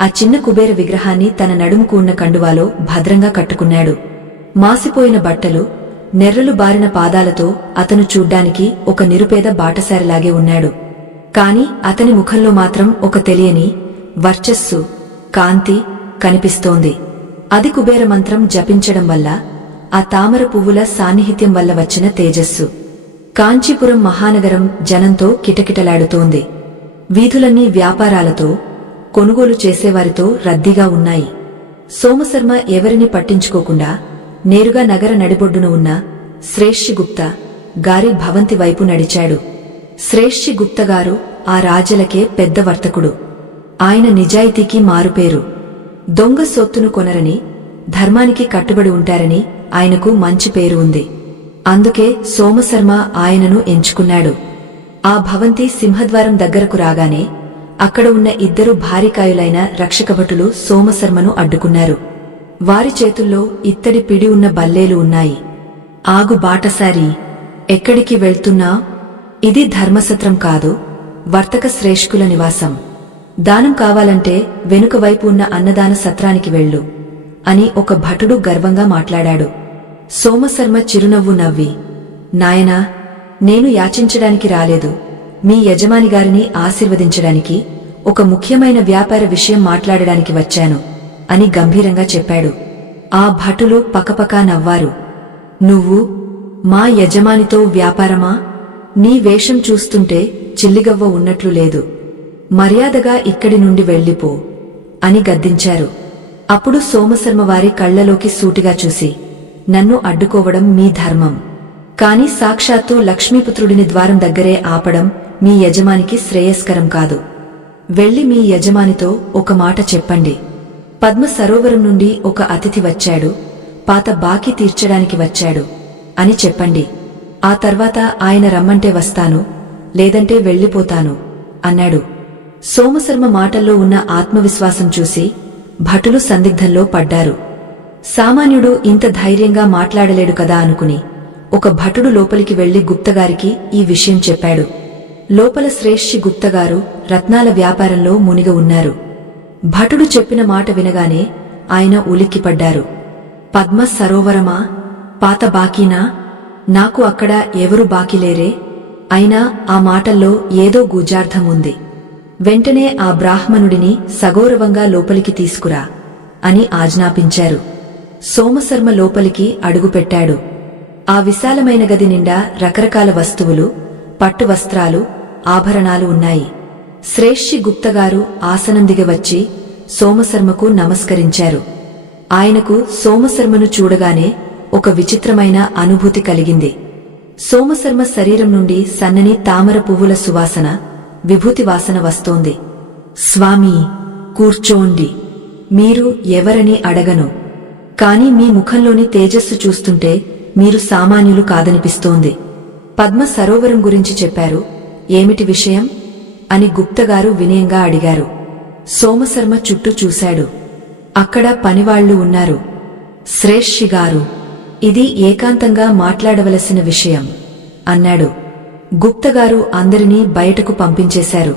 ఆ చిన్న కుబేర విగ్రహాన్ని తన నడుముకు ఉన్న కండువాలో భద్రంగా కట్టుకున్నాడు. మాసిపోయిన బట్టలు, నెర్రలు బారిన పాదాలతో అతను చూడ్డానికి ఒక నిరుపేద బాటసారిలాగే ఉన్నాడు. కాని అతని ముఖంలో మాత్రం ఒక తెలియని వర్చస్సు, కాంతి కనిపిస్తోంది. అది కుబేర మంత్రం జపించడం వల్ల, ఆ తామర పువ్వుల సాన్నిహిత్యం వల్ల వచ్చిన తేజస్సు. కాంచీపురం మహానగరం జనంతో కిటకిటలాడుతోంది. వీధులన్నీ వ్యాపారాలతో, కొనుగోలు చేసేవారితో రద్దీగా ఉన్నాయి. సోమశర్మ ఎవరిని పట్టించుకోకుండా నేరుగా నగర నడిబొడ్డున ఉన్న శ్రేష్ఠిగుప్త గారి భవంతి వైపు నడిచాడు. శ్రేష్ఠిగుప్తగారు ఆ రాజలకే పెద్ద వర్తకుడు. ఆయన నిజాయితీకి మారుపేరు. దొంగ సొత్తును కొనరని, ధర్మానికి కట్టుబడి ఉంటారని ఆయనకు మంచి పేరు ఉంది. అందుకే సోమశర్మ ఆయనను ఎంచుకున్నాడు. ఆ భవంతి సింహద్వారం దగ్గరకు రాగానే అక్కడ ఉన్న 2 భారీకాయులైన రక్షకభటులు సోమశర్మను అడ్డుకున్నారు. వారి చేతుల్లో ఇత్తడి పిడి ఉన్న బల్లేలు ఉన్నాయి. ఆగు బాటసారి, ఎక్కడికి వెళ్తున్నా? ఇది ధర్మసత్రం కాదు, వర్తక శ్రేష్ఠుల నివాసం. దానం కావాలంటే వెనుక వైపు ఉన్న అన్నదాన సత్రానికి వెళ్ళు అని ఒక భటుడు గర్వంగా మాట్లాడాడు. సోమశర్మ చిరునవ్వు నవ్వి, నాయనా, నేను యాచించడానికి రాలేదు, మీ యజమానిగారిని ఆశీర్వదించడానికి, ఒక ముఖ్యమైన వ్యాపార విషయం మాట్లాడడానికి వచ్చాను అని గంభీరంగా చెప్పాడు. ఆ భటులు పకపకా నవ్వారు. నువ్వు మా యజమానితో వ్యాపారమా? నీ వేషం చూస్తుంటే చిల్లిగవ్వ ఉన్నట్లు లేదు. మర్యాదగా ఇక్కడి నుండి వెళ్ళిపో అని గద్దించారు. అప్పుడు సోమశర్మ వారి కళ్లలోకి సూటిగా చూసి, నన్ను అడ్డుకోవడం మీ ధర్మం, కాని సాక్షాత్తు లక్ష్మీపుత్రుడిని ద్వారం దగ్గరే ఆపడం మీ యజమానికి శ్రేయస్కరం కాదు. వెళ్లి మీ యజమానితో ఒక మాట చెప్పండి. పద్మ సరోవరం నుండి ఒక అతిథి వచ్చాడు, పాత బాకీ తీర్చడానికి వచ్చాడు అని చెప్పండి. ఆ తర్వాత ఆయన రమ్మంటే వస్తాను, లేదంటే వెళ్ళిపోతాను అన్నాడు. సోమశర్మ మాటల్లో ఉన్న ఆత్మవిశ్వాసం చూసి భటులు సందిగ్ధంలో పడ్డారు. సామాన్యుడు ఇంత ధైర్యంగా మాట్లాడలేడు కదా అనుకుని ఒక భటుడు లోపలికి వెళ్లి గుప్తగారికి ఈ విషయం చెప్పాడు. లోపల శ్రేష్ఠి గుప్తగారు రత్నాల వ్యాపారంలో మునిగ ఉన్నారు. భటుడు చెప్పిన మాట వినగానే ఆయన ఉలిక్కిపడ్డారు. పద్మ సరోవరమా? పాత బాకీనా? నాకు అక్కడ ఎవరు బాకీలేరే? అయినా ఆ మాటల్లో ఏదో గుజార్థం ఉంది. వెంటనే ఆ బ్రాహ్మణుడిని సగౌరవంగా లోపలికి తీసుకురా అని ఆజ్ఞాపించారు. సోమశర్మ లోపలికి అడుగుపెట్టాడు. ఆ విశాలమైన గది నిండా రకరకాల వస్తువులు, పట్టు వస్త్రాలు, ఆభరణాలు ఉన్నాయి. శ్రేష్ఠి గుప్తగారు ఆసనం దిగి వచ్చి సోమశర్మకు నమస్కరించారు. ఆయనకు సోమశర్మను చూడగానే ఒక విచిత్రమైన అనుభూతి కలిగింది. సోమశర్మ శరీరం నుండి సన్నని తామర పువ్వుల సువాసన, విభూతి వాసన వస్తోంది. స్వామీ, కూర్చోండి. మీరు ఎవరని అడగను, కాని మీ ముఖంలోని తేజస్సు చూస్తుంటే మీరు సామాన్యులు కాదనిపిస్తోంది. పద్మ సరోవరం గురించి చెప్పారు, ఏమిటి విషయం అని గుప్తగారు వినయంగా అడిగారు. సోమశర్మ చుట్టూ చూశాడు. అక్కడ పనివాళ్లు ఉన్నారు. శ్రేష్ఠిగారు, ఇది ఏకాంతంగా మాట్లాడవలసిన విషయం అన్నాడు. గుప్తగారు అందరినీ బయటకు పంపించేశారు.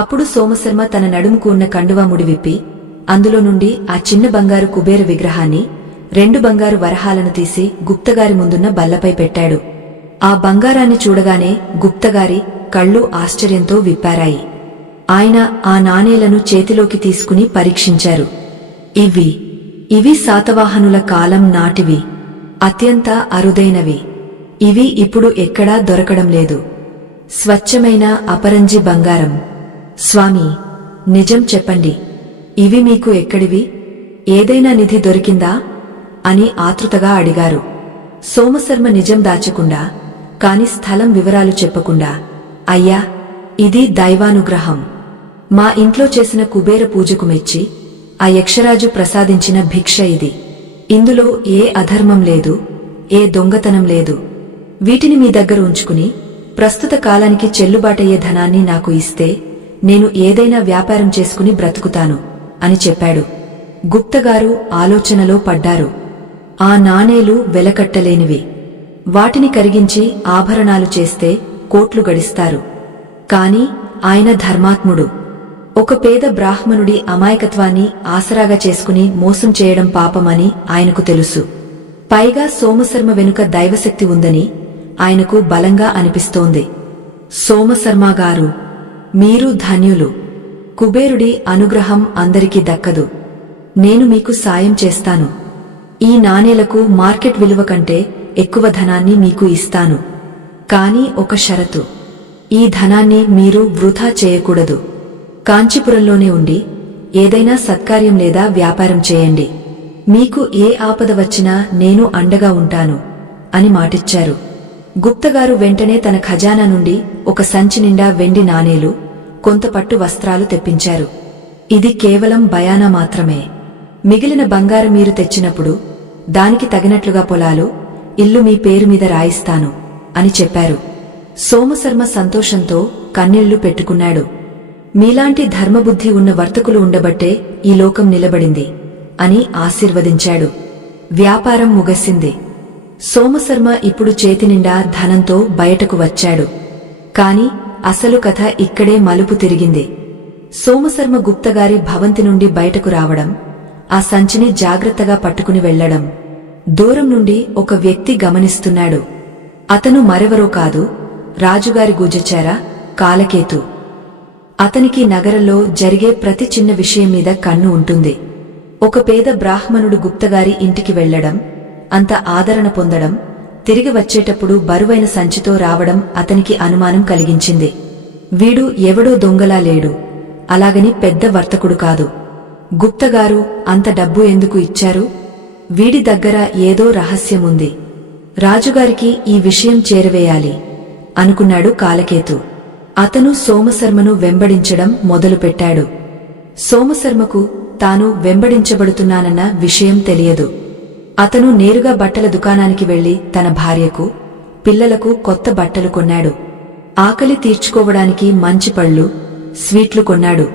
అప్పుడు సోమశర్మ తన నడుముకు ఉన్న కండువా ముడివిప్పి అందులో నుండి ఆ చిన్న బంగారు కుబేర విగ్రహాన్ని, 2 బంగారు వరహాలను తీసి గుప్తగారి ముందున్న బల్లపై పెట్టాడు. ఆ బంగారాన్ని చూడగానే గుప్తగారి కళ్ళు ఆశ్చర్యంతో విప్పారాయి. ఆయన ఆ నాణేలను చేతిలోకి తీసుకుని పరీక్షించారు. ఇవి శాతవాహనుల కాలం నాటివి, అత్యంత అరుదైనవి. ఇవి ఇప్పుడు ఎక్కడా దొరకడం లేదు. స్వచ్ఛమైన అపరంజి బంగారం. స్వామీ, నిజం చెప్పండి, ఇవి మీకు ఎక్కడివి? ఏదైనా నిధి దొరికిందా అని ఆతృతగా అడిగారు. సోమశర్మ నిజం దాచకుండా, కాని స్థలం వివరాలు చెప్పకుండా, అయ్యా, ఇది దైవానుగ్రహం. మా ఇంట్లో చేసిన కుబేర పూజకు మెచ్చి ఆ యక్షరాజు ప్రసాదించిన భిక్ష ఇది. ఇందులో ఏ అధర్మం లేదు, ఏ దొంగతనం లేదు. వీటిని మీ దగ్గర ఉంచుకుని ప్రస్తుత కాలానికి చెల్లుబాటయ్యే ధనాన్ని నాకు ఇస్తే నేను ఏదైనా వ్యాపారం చేసుకుని బ్రతుకుతాను అని చెప్పాడు. గుప్తగారు ఆలోచనలో పడ్డారు. ఆ నాణేలు వెలకట్టలేనివి. వాటిని కరిగించి ఆభరణాలు చేస్తే కోట్లు గడిస్తారు. కాని ఆయన ధర్మాత్ముడు. ఒక పేద బ్రాహ్మణుడి అమాయకత్వాన్ని ఆసరాగా చేసుకుని మోసం చేయడం పాపమని ఆయనకు తెలుసు. పైగా సోమశర్మ వెనుక దైవశక్తి ఉందని ఆయనకు బలంగా అనిపిస్తోంది. సోమశర్మగారు, మీరు ధన్యులు. కుబేరుడి అనుగ్రహం అందరికీ దక్కదు. నేను మీకు సాయం చేస్తాను. ఈ నాణేలకు మార్కెట్ విలువ కంటే ఎక్కువ ధనాన్ని మీకు ఇస్తాను. కాని ఒక షరతు, ఈ ధనాన్ని మీరు వృధా చేయకూడదు. కాంచీపురంలోనే ఉండి ఏదైనా సత్కార్యం లేదా వ్యాపారం చేయండి. మీకు ఏ ఆపద వచ్చినా నేను అండగా ఉంటాను అని మాటిచ్చారు. గుప్తగారు వెంటనే తన ఖజానా నుండి ఒక సంచి నిండా వెండి నాణేలు, కొంత పట్టు వస్త్రాలు తెప్పించారు. ఇది కేవలం బయానా మాత్రమే. మిగిలిన బంగారం మీరు తెచ్చినప్పుడు దానికి తగినట్లుగా పొలాలు, ఇల్లు మీ పేరు మీద రాయిస్తాను అని చెప్పారు. సోమశర్మ సంతోషంతో కన్నీళ్లు పెట్టుకున్నాడు. మీలాంటి ధర్మబుద్ధి ఉన్న వర్తకులు ఉండబట్టే ఈ లోకం నిలబడింది అని ఆశీర్వదించాడు. వ్యాపారం ముగిసింది. సోమశర్మ ఇప్పుడు చేతినిండా ధనంతో బయటకు వచ్చాడు. కాని అసలు కథ ఇక్కడే మలుపు తిరిగింది. సోమశర్మ గుప్తగారి భవంతి నుండి బయటకు రావడం, ఆ సంచిని జాగ్రత్తగా పట్టుకుని వెళ్లడం దూరం నుండి ఒక వ్యక్తి గమనిస్తున్నాడు. అతను మరెవరో కాదు, రాజుగారి గుజ్జచార కాలకేతు. అతనికి నగరంలో జరిగే ప్రతి చిన్న విషయం మీద కన్ను ఉంటుంది. ఒక పేద బ్రాహ్మణుడు గుప్తగారి ఇంటికి వెళ్లడం, అంత ఆదరణ పొందడం, తిరిగి వచ్చేటప్పుడు బరువైన సంచితో రావడం అతనికి అనుమానం కలిగించింది. వీడు ఎవడో దొంగలా లేడు, అలాగని పెద్ద వర్తకుడు కాదు. గుప్తగారు అంత డబ్బు ఎందుకు ఇచ్చారు? వీడి దగ్గర ఏదో రహస్యముంది. రాజుగారికి ఈ విషయం చేరవేయాలి అనుకున్నాడు కాలకేతు. అతను సోమశర్మను వెంబడించడం మొదలుపెట్టాడు. సోమశర్మకు తాను వెంబడించబడుతున్నానన్న విషయం తెలియదు. అతను నేరుగా బట్టల దుకాణానికి వెళ్లి తన భార్యకు, పిల్లలకు కొత్త బట్టలు కొన్నాడు. ఆకలి తీర్చుకోవడానికి మంచి పళ్ళు, స్వీట్లు కొన్నాడు.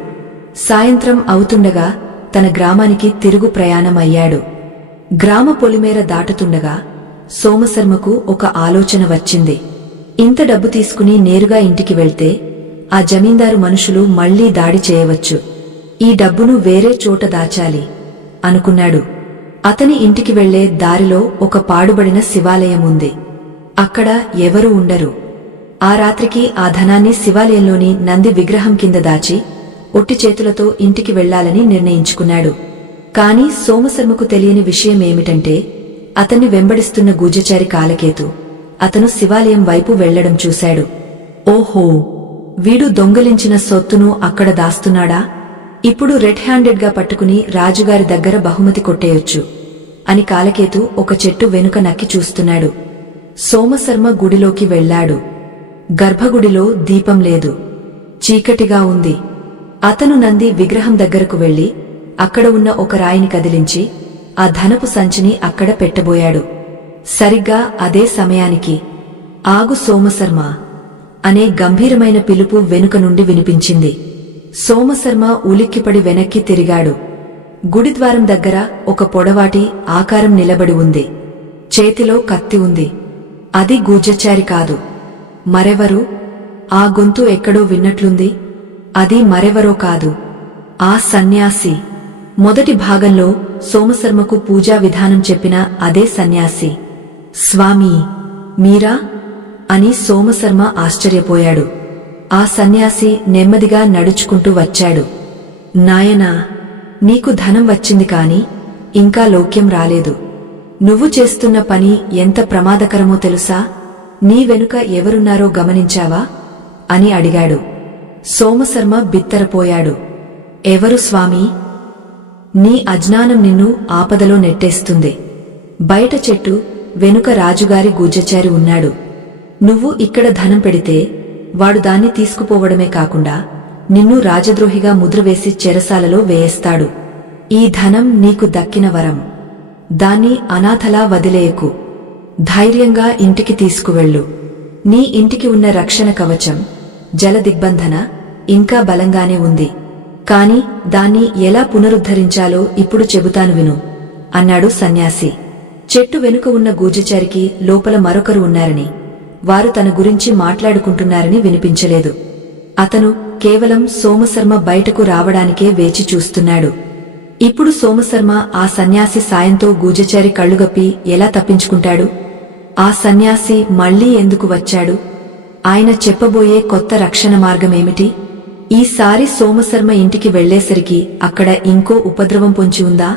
సాయంత్రం అవుతుండగా తన గ్రామానికి తిరుగు ప్రయాణం అయ్యాడు. గ్రామ పొలిమేర దాటుతుండగా సోమశర్మకు ఒక ఆలోచన వచ్చింది. ఇంత డబ్బు తీసుకుని నేరుగా ఇంటికి వెళ్తే ఆ జమీందారు మనుషులు మళ్లీ దాడి చేయవచ్చు. ఈ డబ్బును వేరే చోట దాచాలి అనుకున్నాడు. అతని ఇంటికి వెళ్లే దారిలో ఒక పాడుబడిన శివాలయం ఉంది. అక్కడ ఎవరూ ఉండరు. ఆ రాత్రికి ఆ ధనాన్ని శివాలయంలోని నంది విగ్రహం కింద దాచి ఒట్టి చేతులతో ఇంటికి వెళ్లాలని నిర్ణయించుకున్నాడు. కాని సోమశర్మకు తెలియని విషయమేమిటంటే అతన్ని వెంబడిస్తున్న గూజచారి కాలకేతు అతను శివాలయం వైపు వెళ్లడం చూశాడు. ఓహో, వీడు దొంగలించిన సొత్తును అక్కడ దాస్తున్నాడా? ఇప్పుడు రెడ్ హ్యాండెడ్ గా పట్టుకుని రాజుగారి దగ్గర బహుమతి కొట్టేయొచ్చు అని కాలకేతు ఒక చెట్టు వెనుక నక్కి చూస్తున్నాడు. సోమశర్మ గుడిలోకి వెళ్లాడు. గర్భగుడిలో దీపం లేదు, చీకటిగా ఉంది. అతను నంది విగ్రహం దగ్గరకు వెళ్లి అక్కడ ఉన్న ఒక రాయిని కదిలించి ఆ ధనపు సంచిని అక్కడ పెట్టబోయాడు. సరిగ్గా అదే సమయానికి ఆగు సోమశర్మ అనే గంభీరమైన పిలుపు వెనుక నుండి వినిపించింది. సోమశర్మ ఉలిక్కిపడి వెనక్కి తిరిగాడు. గుడిద్వారం దగ్గర ఒక పొడవాటి ఆకారం నిలబడి ఉంది. చేతిలో కత్తి ఉంది. అది గూజచారి కాదు, మరెవరు? ఆ గొంతు ఎక్కడో విన్నట్లుంది. అది మరెవరో కాదు, ఆ సన్యాసి. మొదటి భాగంలో సోమశర్మకు పూజా విధానం చెప్పిన అదే సన్యాసి. స్వామీ, మీరా అని సోమశర్మ ఆశ్చర్యపోయాడు. ఆ సన్యాసి నెమ్మదిగా నడుచుకుంటూ వచ్చాడు. నాయనా, నీకు ధనం వచ్చింది కాని ఇంకా లౌక్యం రాలేదు. నువ్వు చేస్తున్న పని ఎంత ప్రమాదకరమో తెలుసా? నీ వెనుక ఎవరున్నారో గమనించావా అని అడిగాడు. సోమశర్మ బిత్తరపోయాడు. ఎవరు స్వామీ? నీ అజ్ఞానం నిన్ను ఆపదలో నెట్టేస్తుంది. బయట చెట్టు వెనుక రాజుగారి గూజచారి ఉన్నాడు. నువ్వు ఇక్కడ ధనం పెడితే వాడు దాన్ని తీసుకుపోవడమే కాకుండా నిన్ను రాజద్రోహిగా ముద్రవేసి చెరసాలలో వేయేస్తాడు. ఈ ధనం నీకు దక్కిన వరం. దాన్ని అనాథలా వదిలేయకు. ధైర్యంగా ఇంటికి తీసుకువెళ్ళు. నీ ఇంటికి ఉన్న రక్షణ కవచం, జలదిగ్బంధన ఇంకా బలంగానే ఉంది. కాని దాన్ని ఎలా పునరుద్ధరించాలో ఇప్పుడు చెబుతాను విను అన్నాడు సన్యాసి. చెట్టు వెనుక ఉన్న గూజచారికి లోపల మరొకరు ఉన్నారని, వారు తన గురించి మాట్లాడుకుంటున్నారని వినిపించలేదు. అతను కేవలం సోమశర్మ బయటకు రావడానికే వేచి చూస్తున్నాడు. ఇప్పుడు సోమశర్మ ఆ సన్యాసి సాయంతో గూజచారి కళ్ళుగప్పి ఎలా తప్పించుకుంటాడు? ఆ సన్యాసి మళ్లీ ఎందుకు వచ్చాడు? ఆయన చెప్పబోయే కొత్త రక్షణ మార్గమేమిటి? ఈసారి సోమశర్మ ఇంటికి వెళ్లేసరికి అక్కడ ఇంకో ఉపద్రవం పొంచి ఉందా?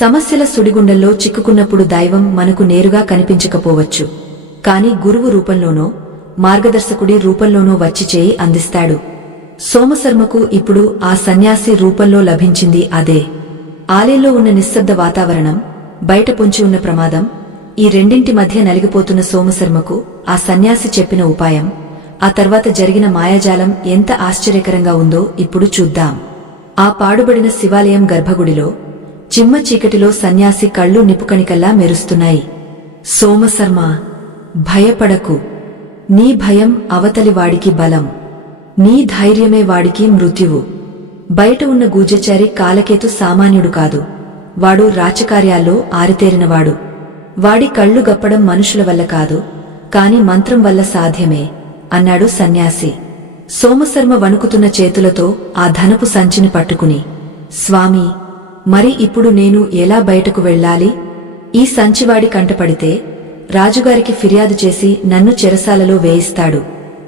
సమస్యల సుడిగుండంలో చిక్కుకున్నప్పుడు దైవం మనకు నేరుగా కనిపించకపోవచ్చు, కాని గురువు రూపంలోనో మార్గదర్శకుడి రూపంలోనో వచ్చి చేయి అందిస్తాడు. సోమశర్మకు ఇప్పుడు ఆ సన్యాసి రూపంలో లభించింది అదే. ఆలయంలో ఉన్న నిశ్శబ్ద వాతావరణం, బయట పొంచి ఉన్న ప్రమాదం, ఈ రెండింటి మధ్య నలిగిపోతున్న సోమశర్మకు ఆ సన్యాసి చెప్పిన ఉపాయం, ఆ తర్వాత జరిగిన మాయాజాలం ఎంత ఆశ్చర్యకరంగా ఉందో ఇప్పుడు చూద్దాం. ఆ పాడుబడిన శివాలయం గర్భగుడిలో చిమ్మ చీకటిలో సన్యాసి కళ్ళు నిపుకణికల్లా మెరుస్తున్నాయి. సోమశర్మ, భయపడకు. నీ భయం అవతలి వాడికి బలం. నీ ధైర్యమే వాడికి మృత్యువు. బయట ఉన్న గూజచారి కాలకేతు సామాన్యుడు కాదు. వాడు రాచకార్యాల్లో ఆరితేరినవాడు. వాడి కళ్ళు గప్పడం మనుషుల వల్ల కాదు, కాని మంత్రం వల్ల సాధ్యమే అన్నాడు సన్యాసి. సోమశర్మ వణుకుతున్న చేతులతో ఆ ధనపు సంచిని పట్టుకుని, స్వామీ, మరి ఇప్పుడు నేను ఎలా బయటకు వెళ్ళాలి? ఈ సంచివాడి కంటపడితే రాజుగారికి ఫిర్యాదు చేసి నన్ను చెరసాలలో వేయిస్తాడు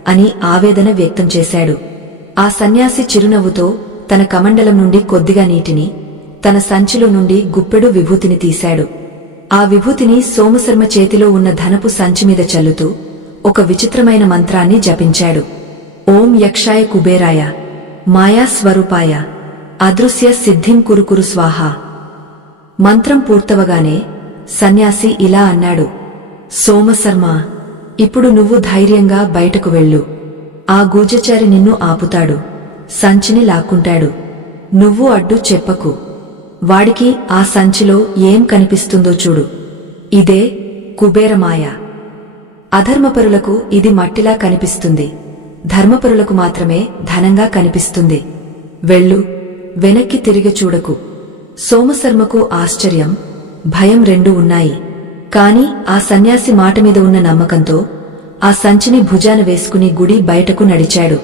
అని ఆవేదన వ్యక్తం చేశాడు. ఆ సన్యాసి చిరునవ్వుతో తన కమండలం నుండి కొద్దిగా నీటిని, తన సంచిలో నుండి గుప్పెడు విభూతిని తీశాడు. ఆ విభూతిని సోమశర్మ చేతిలో ఉన్న ధనపు సంచి మీద చల్లుతూ ఒక విచిత్రమైన మంత్రాన్ని జపించాడు. ఓం యక్షాయ కుబేరాయ మాయా స్వరూపాయ అదృశ్య సిద్ధిం కురుకురు స్వాహ. మంత్రం పూర్తవగానే సన్యాసి ఇలా అన్నాడు, సోమశర్మ, ఇప్పుడు నువ్వు ధైర్యంగా బయటకు వెళ్ళు. ఆ గూజచారి నిన్ను ఆపుతాడు, సంచిని లాక్కుంటాడు. నువ్వు అడ్డు చెప్పకు. వాడికి ఆ సంచిలో ఏం కనిపిస్తుందో చూడు. ఇదే కుబేరమాయ. అధర్మపరులకు ఇది మట్టిలా కనిపిస్తుంది, ధర్మపరులకు మాత్రమే ధనంగా కనిపిస్తుంది. వెళ్ళు, వెనక్కి తిరిగి చూడకు. సోమశర్మకు ఆశ్చర్యం, భయం రెండూ ఉన్నాయి. కాని ఆ సన్యాసి మాట మీద ఉన్న నమ్మకంతో ఆ సంచిని భుజాన వేసుకుని గుడి బయటకు నడిచాడు.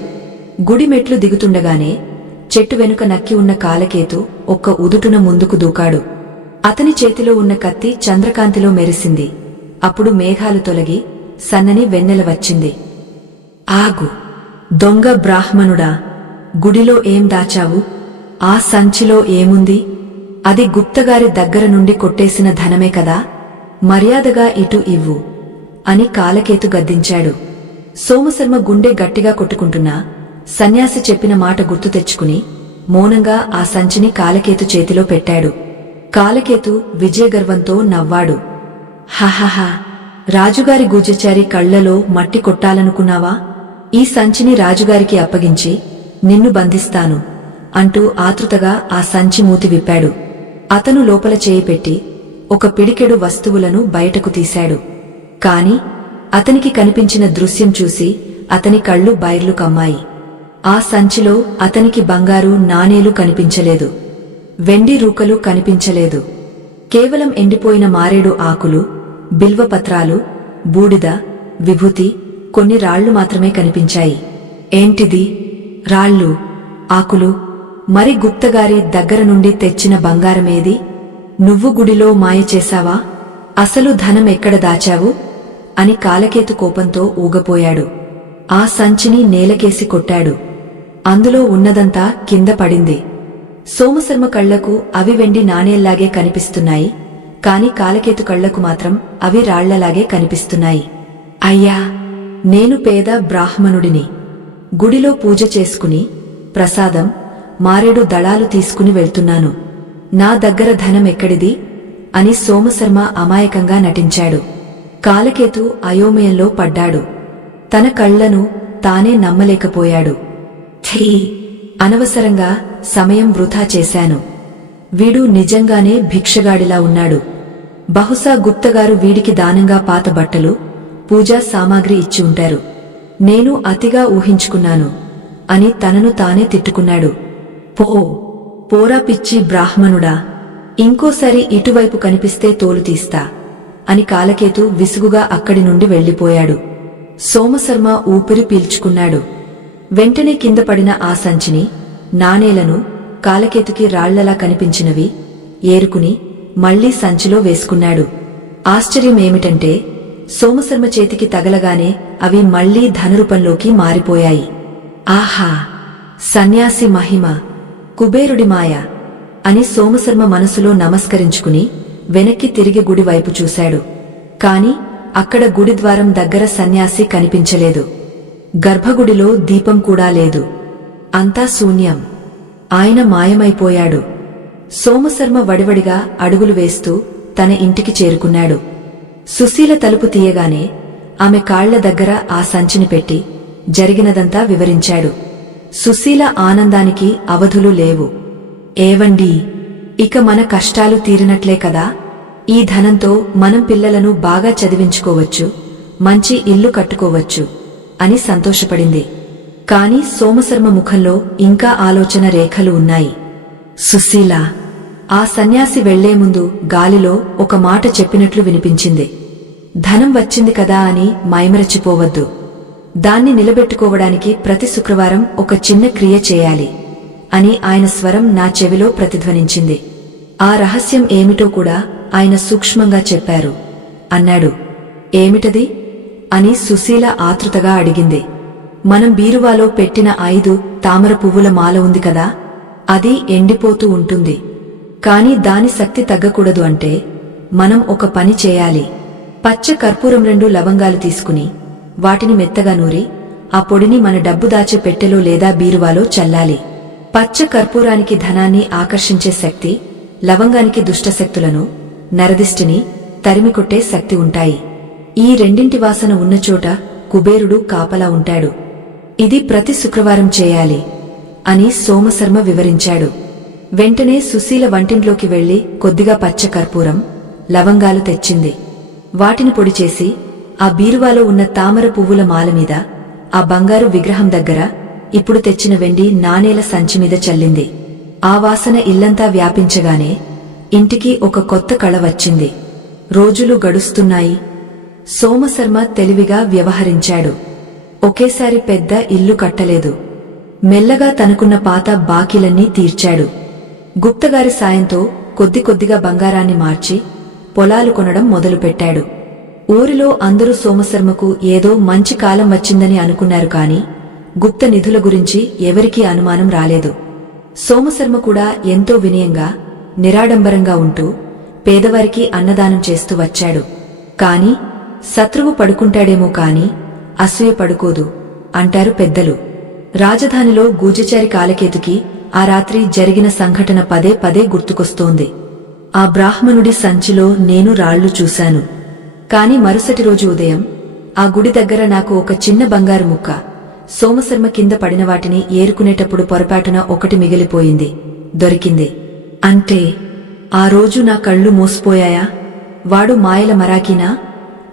గుడి మెట్లు దిగుతుండగానే చెట్టు వెనుక నక్కి ఉన్న కాలకేతు ఒక్క ఉదుటున ముందుకు దూకాడు. అతని చేతిలో ఉన్న కత్తి చంద్రకాంతిలో మెరిసింది. అప్పుడు మేఘాలు తొలగి సన్నని వెన్నెల వచ్చింది. ఆగు, దొంగ బ్రాహ్మణుడా! గుడిలో ఏం దాచావు? ఆ సంచిలో ఏముంది? అది గుప్తగారి దగ్గర నుండి కొట్టేసిన ధనమే కదా, మర్యాదగా ఇటు ఇవ్వు అని కాలకేతు గద్దించాడు. సోమశర్మ గుండె గట్టిగా కొట్టుకుంటున్నా సన్యాసి చెప్పిన మాట గుర్తు తెచ్చుకుని మౌనంగా ఆ సంచిని కాలకేతు చేతిలో పెట్టాడు. కాలకేతు విజయగర్వంతో నవ్వాడు. హహహా, రాజుగారి గూజచారి కళ్లలో మట్టి కొట్టాలనుకున్నావా? ఈ సంచిని రాజుగారికి అప్పగించి నిన్ను బంధిస్తాను అంటూ ఆతృతగా ఆ సంచి మూతి విప్పాడు. అతను లోపల చేయి పెట్టి ఒక పిడికెడు వస్తువులను బయటకు తీశాడు. కాని అతనికి కనిపించిన దృశ్యం చూసి అతని కళ్ళు బైర్లు కమ్మాయి. ఆ సంచిలో అతనికి బంగారు నాణేలు కనిపించలేదు, వెండి రూకలు కనిపించలేదు. కేవలం ఎండిపోయిన మారేడు ఆకులు, బిల్వపత్రాలు, బూడిద, విభూతి, కొన్ని రాళ్లు మాత్రమే కనిపించాయి. ఏంటిది? రాళ్ళు, ఆకులు? మరి గుప్తగారి దగ్గర నుండి తెచ్చిన బంగారమేది? నువ్వు గుడిలో మాయ చేశావా? అసలు ధనం ఎక్కడ దాచావు? అని కాలకేతు కోపంతో ఊగపోయాడు. ఆ సంచిని నేలకేసి కొట్టాడు. అందులో ఉన్నదంతా కింద పడింది. సోమశర్మ కళ్లకు అవి వెండి నాణేల్లాగే కనిపిస్తున్నాయి, కాని కాలకేతు కళ్లకు మాత్రం అవి రాళ్లలాగే కనిపిస్తున్నాయి. అయ్యా, నేను పేద బ్రాహ్మణుడిని. గుడిలో పూజ చేసుకుని ప్రసాదం, మారేడు దళాలు తీసుకుని వెళ్తున్నాను. నా దగ్గర ధనం ఎక్కడిది? అని సోమశర్మ అమాయకంగా నటించాడు. కాలకేతు అయోమయంలో పడ్డాడు. తన కళ్లను తానే నమ్మలేకపోయాడు. ఛీ! అనవసరంగా సమయం వృథా చేశాను. వీడు నిజంగానే భిక్షగాడిలా ఉన్నాడు. బహుశా గుప్తగారు వీడికి దానంగా పాత బట్టలు, పూజా సామాగ్రి ఇచ్చి ఉంటారు. నేను అతిగా ఊహించుకున్నాను అని తనను తానే తిట్టుకున్నాడు. పోరా పిచ్చి బ్రాహ్మణుడా! ఇంకోసారి ఇటువైపు కనిపిస్తే తోలు తీస్తా అని కాలకేతు విసుగుగా అక్కడి నుండి వెళ్లిపోయాడు. సోమశర్మ ఊపిరి పీల్చుకున్నాడు. వెంటనే కింద పడిన ఆ సంచిని, నాణేలను, కాలకేతుకి రాళ్లలా కనిపించినవి ఏరుకుని మళ్లీ సంచిలో వేసుకున్నాడు. ఆశ్చర్యమేమిటంటే సోమశర్మ చేతికి తగలగానే అవి మళ్లీ ధనరూపంలోకి మారిపోయాయి. ఆహా! సన్యాసి మహిమ, కుబేరుడి మాయ అని సోమశర్మ మనసులో నమస్కరించుకుని వెనక్కి తిరిగి గుడి వైపు చూశాడు. కాని అక్కడ గుడిద్వారం దగ్గర సన్యాసి కనిపించలేదు. గర్భగుడిలో దీపం కూడా లేదు. అంతా శూన్యం. ఆయన మాయమైపోయాడు. సోమశర్మ వడివడిగా అడుగులు వేస్తూ తన ఇంటికి చేరుకున్నాడు. సుశీల తలుపు తీయగానే ఆమె కాళ్ల దగ్గర ఆ సంచిని పెట్టి జరిగినదంతా వివరించాడు. సుశీల ఆనందానికి అవధులు లేవు. ఏవండీ, ఇక మన కష్టాలు తీరినట్లే కదా! ఈ ధనంతో మనం పిల్లలను బాగా చదివించుకోవచ్చు, మంచి ఇల్లు కట్టుకోవచ్చు అని సంతోషపడింది. కాని సోమశర్మ ముఖంలో ఇంకా ఆలోచన రేఖలు ఉన్నాయి. సుశీల ఆ సన్యాసి వెళ్లే ముందు గాలిలో ఒక మాట చెప్పినట్లు వినిపించింది. ధనం వచ్చింది కదా అని మైమరచిపోవద్దు. దాన్ని నిలబెట్టుకోవడానికి ప్రతి శుక్రవారం ఒక చిన్న క్రియ చేయాలి అని ఆయన స్వరం నా చెవిలో ప్రతిధ్వనించింది. ఆ రహస్యం ఏమిటో కూడా ఆయన సూక్ష్మంగా చెప్పారు అన్నాడు. ఏమిటది? అని సుశీల ఆతృతగా అడిగింది. మనం బీరువాలో పెట్టిన 5 తామర పువ్వుల మాల ఉంది కదా, అది ఎండిపోతూ ఉంటుంది. కాని దాని శక్తి తగ్గకూడదు అంటే మనం ఒక పని చేయాలి. పచ్చ కర్పూరం 2 లవంగాలు తీసుకుని వాటిని మెత్తగా నూరి ఆ పొడిని మన డబ్బు దాచే పెట్టెలో లేదా బీరువాలో చల్లాలి. పచ్చ కర్పూరానికి ధనాన్ని ఆకర్షించే శక్తి, లవంగానికి దుష్టశక్తులను, నరదిష్టిని తరిమికొట్టే శక్తి ఉంటాయి. ఈ రెండింటి వాసన ఉన్నచోట కుబేరుడు కాపలా ఉంటాడు. ఇది ప్రతి శుక్రవారం చేయాలి అని సోమశర్మ వివరించాడు. వెంటనే సుశీల వంటింట్లోకి వెళ్లి కొద్దిగా పచ్చ కర్పూరం, లవంగాలు తెచ్చింది. వాటిని పొడిచేసి ఆ బీరువాలో ఉన్న తామర పువ్వుల మాలమీద, ఆ బంగారు విగ్రహం దగ్గర ఇప్పుడు తెచ్చిన వెండి నాణేల సంచి మీద చల్లింది. ఆ వాసన ఇల్లంతా వ్యాపించగానే ఇంటికి ఒక కొత్త కళ వచ్చింది. రోజులు గడుస్తున్నాయి. సోమశర్మ తెలివిగా వ్యవహరించాడు. ఒకేసారి పెద్ద ఇల్లు కట్టలేదు. మెల్లగా తనకున్న పాత బాకీలన్నీ తీర్చాడు. గుప్తగారి సాయంతో కొద్ది కొద్దిగా బంగారాన్ని మార్చి పొలాలు కొనడం మొదలుపెట్టాడు. ఊరిలో అందరూ సోమశర్మకు ఏదో మంచి కాలం వచ్చిందని అనుకున్నారు కాని గుప్త నిధుల గురించి ఎవరికీ అనుమానం రాలేదు. సోమశర్మ కూడా ఎంతో వినయంగా నిరాడంబరంగా ఉంటూ పేదవారికి అన్నదానం చేస్తూ వచ్చాడు. కాని శత్రువు పడుకుంటాడేమో కాని అసూయ పడుకోదు అంటారు పెద్దలు. రాజధానిలో గూజచారి కాలకేతుకి ఆ రాత్రి జరిగిన సంఘటన పదే పదే గుర్తుకొస్తోంది. ఆ బ్రాహ్మణుడి సంచిలో నేను రాళ్లు చూశాను. కాని మరుసటి రోజు ఉదయం ఆ గుడి దగ్గర నాకు ఒక చిన్న బంగారు ముక్క సోమశర్మ కింద పడిన వాటిని ఏరుకునేటప్పుడు పొరపాటున ఒకటి మిగిలిపోయింది, దొరికింది. అంటే ఆ రోజు నా కళ్ళు మోసిపోయాయా? వాడు మాయల మరాకీనా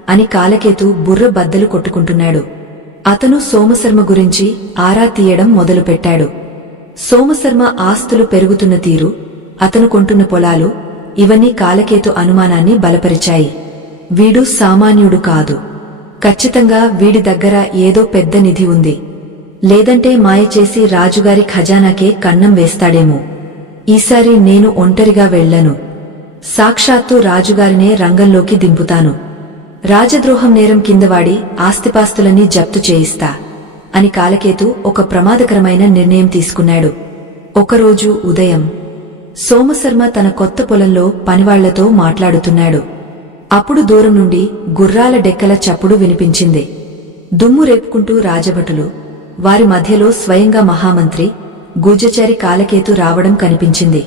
అని కాలకేతు బుర్ర బద్దలు కొట్టుకుంటున్నాడు. అతను సోమశర్మ గురించి ఆరా తీయడం మొదలుపెట్టాడు. సోమశర్మ ఆస్తులు పెరుగుతున్న తీరు, అతను కొంటున్న పొలాలు, ఇవన్నీ కాలకేతు అనుమానాన్ని బలపరిచాయి. వీడు సామాన్యుడు కాదు. ఖచ్చితంగా వీడి దగ్గర ఏదో పెద్ద నిధి ఉంది. లేదంటే మాయచేసి రాజుగారి ఖజానాకే కన్నం వేస్తాడేమో. ఈసారి నేను ఒంటరిగా వెళ్లను. సాక్షాత్తు రాజుగారినే రంగంలోకి దింపుతాను. రాజద్రోహం నేరం కిందవాడి ఆస్తిపాస్తులన్నీ జప్తు చేయిస్తా అని కాలకేతు ఒక ప్రమాదకరమైన నిర్ణయం తీసుకున్నాడు. ఒకరోజు ఉదయం సోమశర్మ తన కొత్త పొలంలో పనివాళ్లతో మాట్లాడుతున్నాడు. అప్పుడు దూరం నుండి గుర్రాల డెక్కల చప్పుడు వినిపించింది. దుమ్ము రేపుకుంటూ రాజభటులు, వారి మధ్యలో స్వయంగా మహామంత్రి గూజచారి కాలకేతు రావడం కనిపించింది.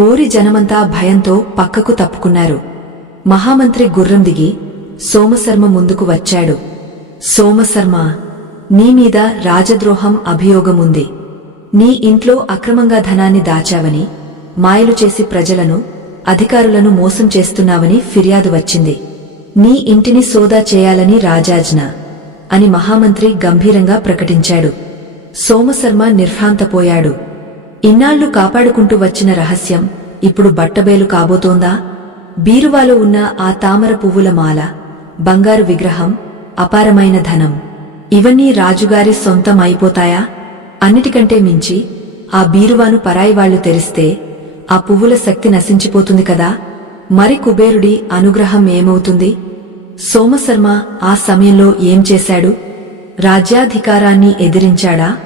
ఊరి జనమంతా భయంతో పక్కకు తప్పుకున్నారు. మహామంత్రి గుర్రం దిగి సోమశర్మ ముందుకు వచ్చాడు. సోమశర్మ, నీమీద రాజద్రోహం అభియోగముంది. నీ ఇంట్లో అక్రమంగా ధనాన్ని దాచావని, మాయలు చేసి ప్రజలను, అధికారులను మోసం చేస్తున్నావని ఫిర్యాదు వచ్చింది. నీ ఇంటిని సోదా చేయాలని రాజాజ్ఞ అని మహామంత్రి గంభీరంగా ప్రకటించాడు. సోమశర్మ నిర్భ్రాంతపోయాడు. ఇన్నాళ్లు కాపాడుకుంటూ వచ్చిన రహస్యం ఇప్పుడు బట్టబేలు కాబోతోందా? బీరువాలో ఉన్న ఆ తామర పువ్వుల మాల, బంగారు విగ్రహం, అపారమైన ధనం, ఇవన్నీ రాజుగారి సొంతం అయిపోతాయా? అన్నిటికంటే మించి ఆ బీరువాను పరాయివాళ్లు తెరిస్తే ఆ పువ్వుల శక్తి నశించిపోతుంది కదా. మరి కుబేరుడి అనుగ్రహం ఏమవుతుంది? సోమశర్మ ఆ సమయంలో ఏం చేశాడు? రాజ్యాధికారాన్ని ఎదిరించాడా?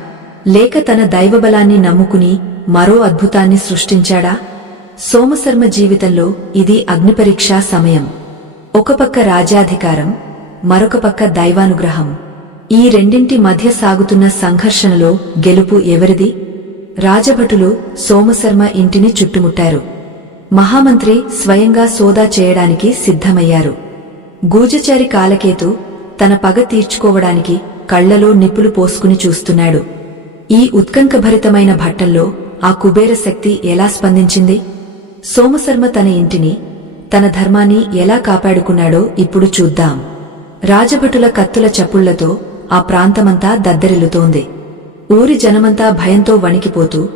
లేక తన దైవబలాన్ని నమ్ముకుని మరో అద్భుతాన్ని సృష్టించాడా? సోమశర్మ జీవితంలో ఇది అగ్నిపరీక్షా సమయం. ఒక పక్క రాజ్యాధికారం, మరొక పక్క దైవానుగ్రహం. ఈ రెండింటి మధ్య సాగుతున్న సంఘర్షణలో గెలుపు ఎవరిది? రాజభటులు సోమశర్మ ఇంటిని చుట్టుముట్టారు. మహామంత్రి స్వయంగా సోదా చేయడానికి సిద్ధమయ్యారు. గూజచారి కాలకేతు తన పగ తీర్చుకోవడానికి కళ్లలో నిప్పులు పోసుకుని చూస్తున్నాడు. ఈ ఉత్కంఠభరితమైన భట్టంలో ఆ కుబేర శక్తి ఎలా స్పందించింది? సోమశర్మ తన ఇంటిని, తన ధర్మాన్ని ఎలా కాపాడుకున్నాడో ఇప్పుడు చూద్దాం. రాజభటుల కత్తుల చప్పుళ్లతో ఆ ప్రాంతమంతా దద్దరిల్లుతోంది. ఊరి జనమంతా భయంతో వణికిపోతూ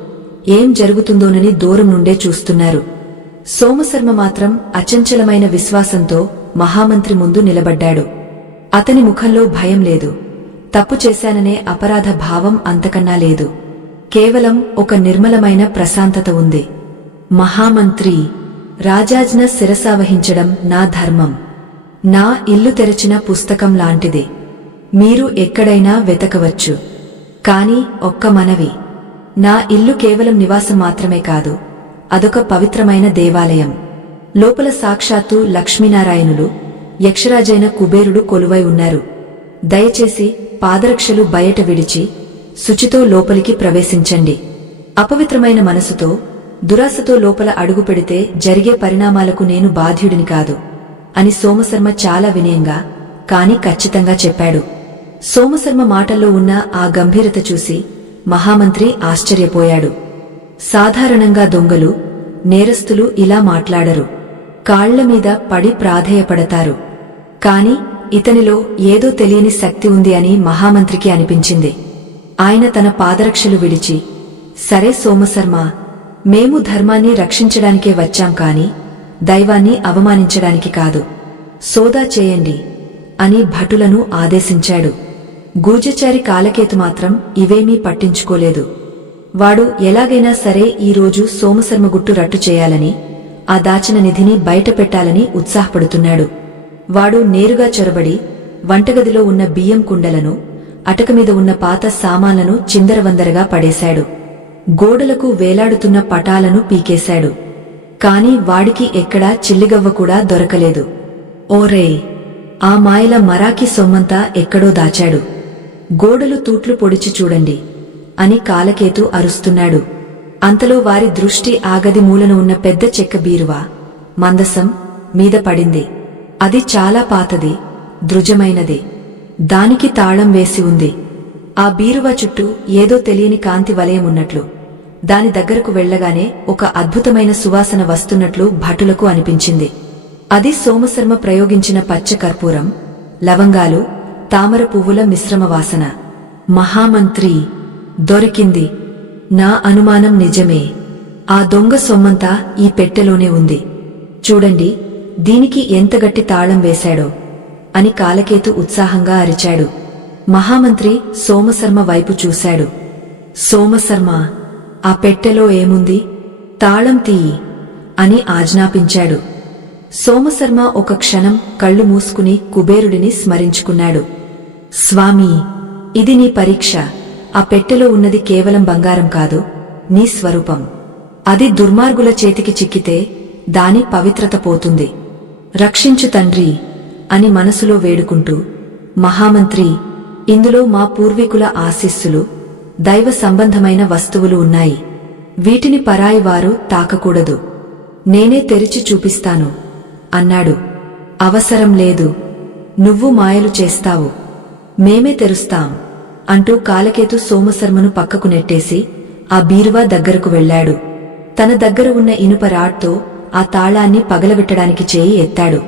ఏం జరుగుతుందోనని దూరం నుండే చూస్తున్నారు. సోమశర్మ మాత్రం అచంచలమైన విశ్వాసంతో మహామంత్రి ముందు నిలబడ్డాడు. అతని ముఖంలో భయం లేదు. తప్పు చేశాననే అపరాధ భావం అంతకన్నా లేదు. కేవలం ఒక నిర్మలమైన ప్రశాంతత ఉంది. మహామంత్రి, రాజాజ్ఞ శిరసావహించడం నా ధర్మం. నా ఇల్లు తెరచిన పుస్తకం లాంటిది. మీరు ఎక్కడైనా వెతకవచ్చు. కాని ఒక్క మనవి, నా ఇల్లు కేవలం నివాసం మాత్రమే కాదు, అదొక పవిత్రమైన దేవాలయం. లోపల సాక్షాత్తు లక్ష్మీనారాయణులు, యక్షరాజైన కుబేరుడు కొలువై ఉన్నారు. దయచేసి పాదరక్షలు బయట విడిచి శుచితో లోపలికి ప్రవేశించండి. అపవిత్రమైన మనసుతో, దురాశతో లోపల అడుగు పెడితే జరిగే పరిణామాలకు నేను బాధ్యుడిని కాదు అని సోమశర్మ చాలా వినయంగా కాని ఖచ్చితంగా చెప్పాడు. సోమశర్మ మాటల్లో ఉన్న ఆ గంభీరత చూసి మహామంత్రి ఆశ్చర్యపోయాడు. సాధారణంగా దొంగలు, నేరస్తులు ఇలా మాట్లాడరు. కాళ్లమీద పడి ప్రాధేయపడతారు. కాని ఇతనిలో ఏదో తెలియని శక్తి ఉంది అని మహామంత్రికి అనిపించింది. ఆయన తన పాదరక్షలు విడిచి, సరే సోమశర్మ, మేము ధర్మాన్ని రక్షించడానికే వచ్చాం కాని దైవాన్ని అవమానించడానికి కాదు. సోదా చేయండి అని భటులను ఆదేశించాడు. గూజచారి కాలకేతు మాత్రం ఇవేమీ పట్టించుకోలేదు. వాడు ఎలాగైనా సరే ఈరోజు సోమశర్మ గుట్టు రట్టు చేయాలని, ఆ దాచిన నిధిని బయటపెట్టాలని ఉత్సాహపడుతున్నాడు. వాడు నేరుగా చొరబడి వంటగదిలో ఉన్న బియ్యం కుండలను, అటకమీద ఉన్న పాత సామాన్లను చిందరవందరగా పడేశాడు. గోడలకు వేలాడుతున్న పటాలను పీకేశాడు. కాని వాడికి ఎక్కడా చిల్లిగవ్వ కూడా దొరకలేదు. ఓరే, ఆ మాయల మరాకి సొమ్మంతా ఎక్కడో దాచాడు. గోడలు తూట్లు పొడిచి చూడండి అని కాలకేతు అరుస్తున్నాడు. అంతలో వారి దృష్టి ఆ గది మూలన ఉన్న పెద్ద చెక్క బీరువా, మందసం మీద పడింది. అది చాలా పాతది, దృజమైనది. దానికి తాళం వేసి ఉంది. ఆ బీరువా చుట్టూ ఏదో తెలియని కాంతి వలయం ఉన్నట్లు, దాని దగ్గరకు వెళ్లగానే ఒక అద్భుతమైన సువాసన వస్తున్నట్లు భటులకు అనిపించింది. అది సోమశర్మ ప్రయోగించిన పచ్చ కర్పూరం, లవంగాలు, తామర పువ్వుల మిశ్రమ వాసన. మహామంత్రి, దొరికింది. నా అనుమానం నిజమే. ఆ దొంగ సొమ్మంతా ఈ పెట్టెలోనే ఉంది. చూడండి, దీనికి ఎంత గట్టి తాళం వేశాడో అని కాలకేతు ఉత్సాహంగా అరిచాడు. మహామంత్రి సోమశర్మ వైపు చూశాడు. సోమశర్మ, ఆ పెట్టెలో ఏముంది? తాళం తీయి అని ఆజ్ఞాపించాడు. సోమశర్మ ఒక క్షణం కళ్ళు మూసుకుని కుబేరుడిని స్మరించుకున్నాడు. స్వామీ, ఇది నీ పరీక్ష. ఆ పెట్టెలో ఉన్నది కేవలం బంగారం కాదు, నీ స్వరూపం. అది దుర్మార్గుల చేతికి చిక్కితే దాని పవిత్రత పోతుంది. రక్షించు తండ్రి అని మనసులో వేడుకుంటూ, మహామంత్రి, ఇందులో మా పూర్వీకుల ఆశీస్సులు, దైవ సంబంధమైన వస్తువులు ఉన్నాయి. వీటిని పరాయివారు తాకకూడదు. నేనే తెరిచి చూపిస్తాను అన్నాడు. అవసరం లేదు, నువ్వు మాయలు చేస్తావు, మేమే తెరుస్తాం అంటూ కాలకేతు సోమశర్మను పక్కకు నెట్టేసి ఆ బీరువా దగ్గరకు వెళ్లాడు. తన దగ్గర ఉన్న ఇనుప రాడ్తో ఆ తాళాన్ని పగలగొట్టడానికి చేయి ఎత్తాడు.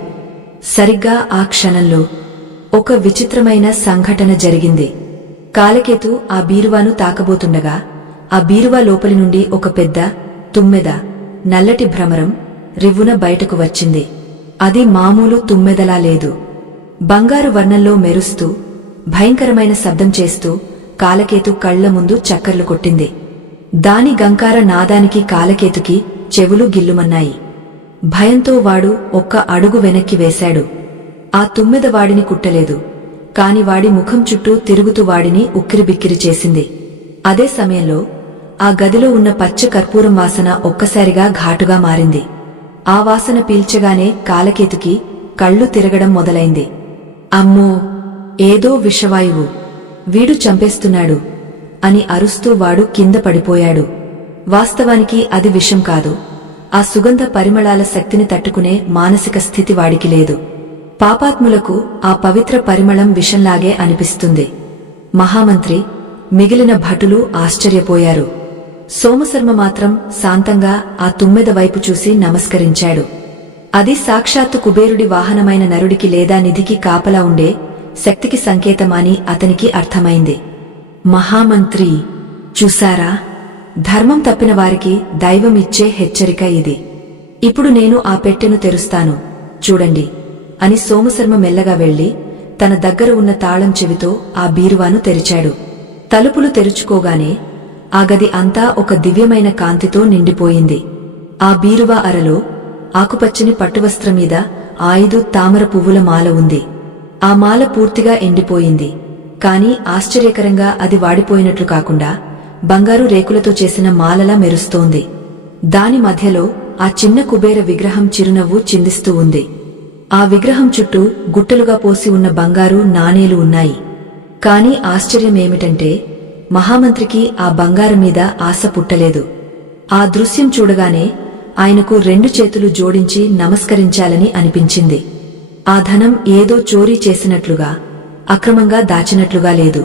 సరిగ్గా ఆ క్షణంలో ఒక విచిత్రమైన సంఘటన జరిగింది. కాలకేతు ఆ బీరువాను తాకబోతుండగా ఆ బీరువా లోపలి నుండి ఒక పెద్ద తుమ్మెద, నల్లటి భ్రమరం రివ్వున బయటకు వచ్చింది. అది మామూలు తుమ్మెదలా లేదు. బంగారు వర్ణంలో మెరుస్తూ, భయంకరమైన శబ్దం చేస్తూ కాలకేతు కళ్ల ముందు చక్కర్లు కొట్టింది. దాని గంకార నాదానికి కాలకేతుకి చెవులు గిల్లుమన్నాయి. భయంతో వాడు ఒక్క అడుగు వెనక్కి వేశాడు. ఆ తుమ్మెద వాడిని కుట్టలేదు, కాని వాడి ముఖం చుట్టూ తిరుగుతూ వాడిని ఉక్కిరిబిక్కిరి చేసింది. అదే సమయంలో ఆ గదిలో ఉన్న పచ్చ కర్పూరం వాసన ఒక్కసారిగా ఘాటుగా మారింది. ఆ వాసన పీల్చగానే కాలకేతుకి కళ్ళు తిరగడం మొదలైంది. అమ్మో, ఏదో విషవాయువు, వీడు చంపేస్తున్నాడు అని అరుస్తూ వాడు కింద పడిపోయాడు. వాస్తవానికి అది విషం కాదు. ఆ సుగంధ పరిమళాల శక్తిని తట్టుకునే మానసిక స్థితి వాడికి లేదు. పాపాత్ములకు ఆ పవిత్ర పరిమళం విషంలాగే అనిపిస్తుంది. మహామంత్రి, మిగిలిన భటులు ఆశ్చర్యపోయారు. సోమశర్మ మాత్రం శాంతంగా ఆ తుమ్మెద వైపు చూసి నమస్కరించాడు. అది సాక్షాత్తు కుబేరుడి వాహనమైన నరుడికి లేదా నిధికి కాపలా ఉండే శక్తికి సంకేతమని అతనికి అర్థమైంది. మహామంత్రి, చూశారా? ధర్మం తప్పిన వారికి దైవం ఇచ్చే హెచ్చరిక ఇది. ఇప్పుడు నేను ఆ పెట్టెను తెరుస్తాను, చూడండి అని సోమశర్మ మెల్లగా వెళ్లి తన దగ్గర ఉన్న తాళం చెవితో ఆ బీరువాను తెరిచాడు. తలుపులు తెరుచుకోగానే ఆ గది అంతా ఒక దివ్యమైన కాంతితో నిండిపోయింది. ఆ బీరువా అరలో ఆకుపచ్చని పట్టువస్త్రం మీద 5 తామర పువ్వుల మాల ఉంది. ఆ మాల పూర్తిగా ఎండిపోయింది, కాని ఆశ్చర్యకరంగా అది వాడిపోయినట్లు కాకుండా బంగారు రేకులతో చేసిన మాలలా మెరుస్తోంది. దాని మధ్యలో ఆ చిన్న కుబేర విగ్రహం చిరునవ్వు చిందిస్తూ ఉంది. ఆ విగ్రహం చుట్టూ గుట్టలుగా పోసి ఉన్న బంగారు నాణేలు ఉన్నాయి. కాని ఆశ్చర్యమేమిటంటే మహామంత్రికి ఆ బంగారం మీద ఆశ పుట్టలేదు. ఆ దృశ్యం చూడగానే ఆయనకు 2 చేతులు జోడించి నమస్కరించాలని అనిపించింది. ఆ ధనం ఏదో చోరీ చేసినట్లుగా, అక్రమంగా దాచినట్లుగా లేదు.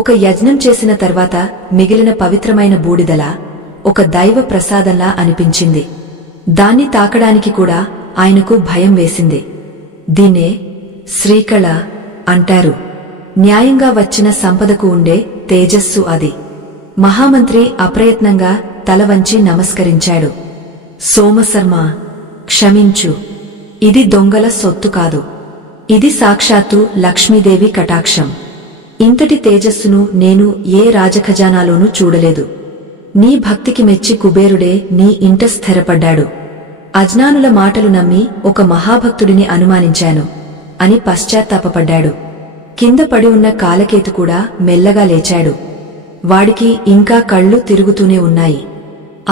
ఒక యజ్ఞం చేసిన తర్వాత మిగిలిన పవిత్రమైన బూడిదలా, ఒక దైవ ప్రసాదంలా అనిపించింది. దాన్ని తాకడానికి కూడా ఆయనకు భయం వేసింది. దీన్నే శ్రీకళ అంటారు. న్యాయంగా వచ్చిన సంపదకు ఉండే తేజస్సు అది. మహామంత్రి అప్రయత్నంగా తల వంచి నమస్కరించాడు. సోమశర్మ, క్షమించు. ఇది దొంగల సొత్తు కాదు. ఇది సాక్షాత్తు లక్ష్మీదేవి కటాక్షం. ఇంతటి తేజస్సును నేను ఏ రాజఖజానాలోనూ చూడలేదు. నీ భక్తికి మెచ్చి కుబేరుడే నీ ఇంట స్థిరపడ్డాడు. అజ్ఞానుల మాటలు నమ్మి ఒక మహాభక్తుడిని అనుమానించాను అని పశ్చాత్తాపపడ్డాడు. కింద పడి ఉన్న కాలకేతు కూడా మెల్లగా లేచాడు. వాడికి ఇంకా కళ్ళు తిరుగుతూనే ఉన్నాయి.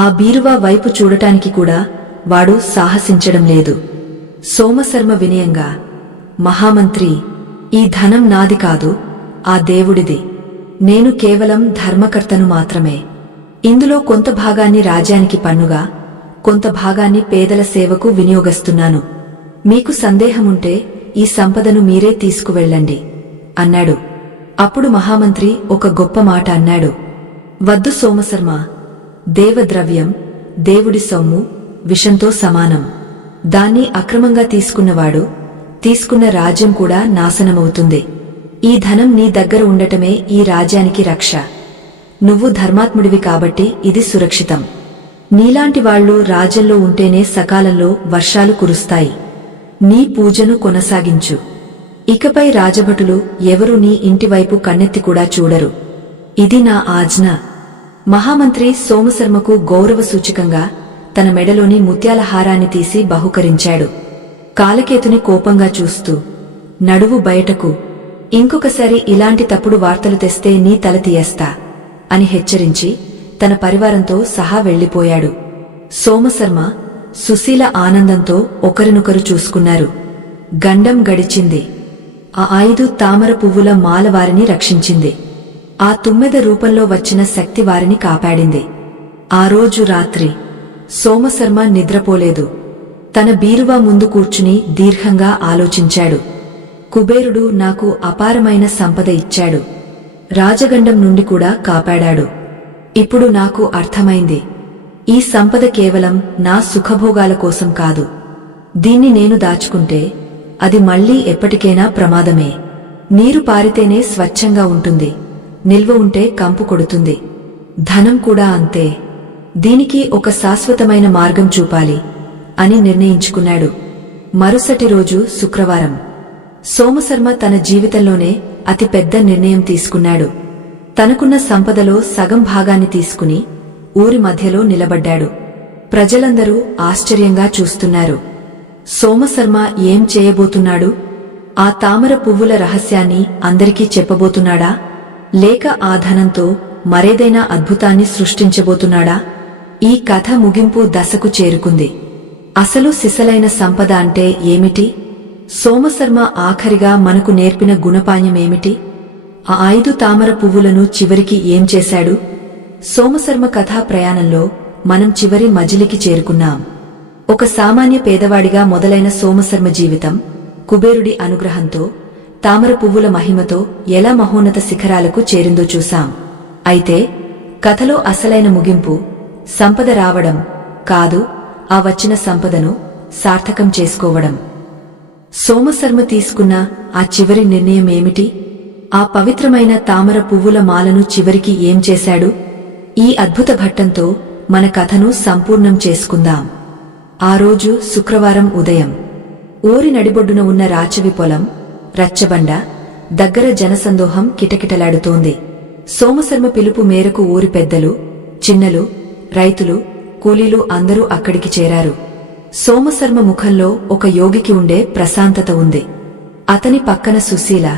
ఆ బీరువా వైపు చూడటానికి కూడా వాడు సాహసించడం లేదు. సోమశర్మ వినయంగా, మహామంత్రి, ఈ ధనం నాది కాదు, ఆ దేవుడిది. నేను కేవలం ధర్మకర్తను మాత్రమే. ఇందులో కొంత భాగాన్ని రాజ్యానికి పన్నుగా, కొంత భాగాన్ని పేదల సేవకు వినియోగిస్తున్నాను. మీకు సందేహముంటే ఈ సంపదను మీరే తీసుకువెళ్ళండి అన్నాడు. అప్పుడు మహామంత్రి ఒక గొప్ప మాట అన్నాడు. వద్దు సోమశర్మ, దేవద్రవ్యం, దేవుడి సొమ్ము విషంతో సమానం. దాన్ని అక్రమంగా తీసుకున్నవాడు, తీసుకున్న రాజ్యం కూడా నాశనమవుతుంది. ఈ ధనం నీ దగ్గర ఉండటమే ఈ రాజ్యానికి రక్ష. నువ్వు ధర్మాత్ముడివి కాబట్టి ఇది సురక్షితం. నీలాంటి వాళ్లు రాజ్యంలో ఉంటేనే సకాలంలో వర్షాలు కురుస్తాయి. నీ పూజను కొనసాగించు. ఇకపై రాజభటులు ఎవరూ నీ ఇంటివైపు కన్నెత్తి కూడా చూడరు. ఇది నా ఆజ్ఞ. మహామంత్రి సోమశర్మకు గౌరవ సూచకంగా తన మెడలోని ముత్యాల హారాన్ని తీసి బహుకరించాడు. కాలకేతుని కోపంగా చూస్తూ, నడువు బయటకు, ఇంకొకసారి ఇలాంటి తప్పుడు వార్తలు తెస్తే నీ తల తీయేస్తా అని హెచ్చరించి తన పరివారంతో సహా వెళ్లిపోయాడు. సోమశర్మ, సుశీల ఆనందంతో ఒకరినొకరు చూసుకున్నారు. గండం గడిచింది. ఆ 5 తామర పువ్వుల మాల వారిని రక్షించింది. ఆ తుమ్మెద రూపంలో వచ్చిన శక్తి వారిని కాపాడింది. ఆ రోజు రాత్రి సోమశర్మ నిద్రపోలేదు. తన బీరువా ముందు కూర్చుని దీర్ఘంగా ఆలోచించాడు. కుబేరుడు నాకు అపారమైన సంపద ఇచ్చాడు. రాజగండం నుండి కూడా కాపాడాడు. ఇప్పుడు నాకు అర్థమైంది. ఈ సంపద కేవలం నా సుఖభోగాల కోసం కాదు. దీన్ని నేను దాచుకుంటే అది మళ్లీ ఎప్పటికైనా ప్రమాదమే. నీరు పారితేనే స్వచ్ఛంగా ఉంటుంది, నిల్వ ఉంటే కంపు కొడుతుంది. ధనం కూడా అంతే. దీనికి ఒక శాశ్వతమైన మార్గం చూపాలి అని నిర్ణయించుకున్నాడు. మరుసటి రోజు శుక్రవారం. సోమశర్మ తన జీవితంలోనే అతి పెద్ద నిర్ణయం తీసుకున్నాడు. తనకున్న సంపదలో సగం భాగాన్ని తీసుకుని ఊరి మధ్యలో నిలబడ్డాడు. ప్రజలందరూ ఆశ్చర్యంగా చూస్తున్నారు. సోమశర్మ ఏం చేయబోతున్నాడు? ఆ తామర పువ్వుల రహస్యాన్ని అందరికీ చెప్పబోతున్నాడా? లేక ఆ ధనంతో మరేదైనా అద్భుతాన్ని సృష్టించబోతున్నాడా? ఈ కథ ముగింపు దశకు చేరుకుంది. అసలు సిసలైన సంపద అంటే ఏమిటి? సోమశర్మ ఆఖరిగా మనకు నేర్పిన గుణపాణ్యమేమిటి? ఆ 5 తామర పువ్వులను చివరికి ఏం చేశాడు? సోమశర్మ కథా ప్రయాణంలో మనం చివరి మజిలికి చేరుకున్నాం. ఒక సామాన్య పేదవాడిగా మొదలైన సోమశర్మ జీవితం కుబేరుడి అనుగ్రహంతో, తామర పువ్వుల మహిమతో ఎలా మహోన్నత శిఖరాలకు చేరిందో చూశాం. అయితే కథలో అసలైన ముగింపు సంపద రావడం కాదు, ఆ వచ్చిన సంపదను సార్థకం చేసుకోవడం. సోమశర్మ తీసుకున్న ఆ చివరి నిర్ణయం ఏమిటి? ఆ పవిత్రమైన తామర పువ్వుల మాలను చివరికి ఏం చేశాడు? ఈ అద్భుత ఘట్టంతో మన కథను సంపూర్ణం చేసుకుందాం. ఆ రోజు శుక్రవారం ఉదయం. ఊరి నడిబొడ్డున ఉన్న రాచవి పొలం, రచ్చబండ దగ్గర జనసందోహం కిటకిటలాడుతోంది. సోమశర్మ పిలుపు మేరకు ఊరి పెద్దలు, చిన్నలు, రైతులు, కూలీలు అందరూ అక్కడికి చేరారు. సోమశర్మ ముఖంలో ఒక యోగికి ఉండే ప్రశాంతత ఉంది. అతని పక్కన సుశీల,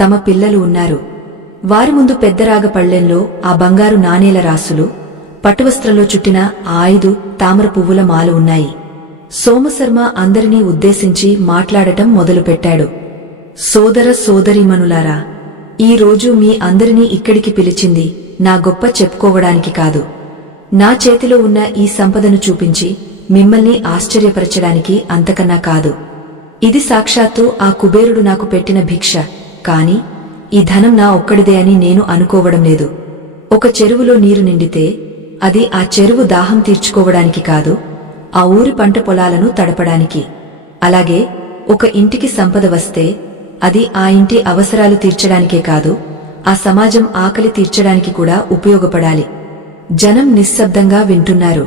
తమ పిల్లలు ఉన్నారు. వారి ముందు పెద్దరాగ పళ్ళెంలో ఆ బంగారు నాణేల రాసులు, పట్టువస్త్రంలో చుట్టిన ఆ 5 తామర పువ్వుల మాల ఉన్నాయి. సోమశర్మ అందరినీ ఉద్దేశించి మాట్లాడటం మొదలుపెట్టాడు. సోదర సోదరీమణులారా, ఈ రోజు మీ అందరినీ ఇక్కడికి పిలిచింది నా గొప్ప చెప్పుకోవడానికి కాదు. నా చేతిలో ఉన్న ఈ సంపదను చూపించి మిమ్మల్ని ఆశ్చర్యపరచడానికి అంతకన్నా కాదు. ఇది సాక్షాత్తు ఆ కుబేరుడు నాకు పెట్టిన భిక్ష. కాని ఈ ధనం నా ఒక్కడిదే అని నేను అనుకోవడం లేదు. ఒక చెరువులో నీరు నిండితే అది ఆ చెరువు దాహం తీర్చుకోవడానికి కాదు, ఆ ఊరి పంట పొలాలను తడపడానికి. అలాగే ఒక ఇంటికి సంపద వస్తే అది ఆ ఇంటి అవసరాలు తీర్చడానికే కాదు, ఆ సమాజం ఆకలి తీర్చడానికి కూడా ఉపయోగపడాలి. జనం నిశ్శబ్దంగా వింటున్నారు.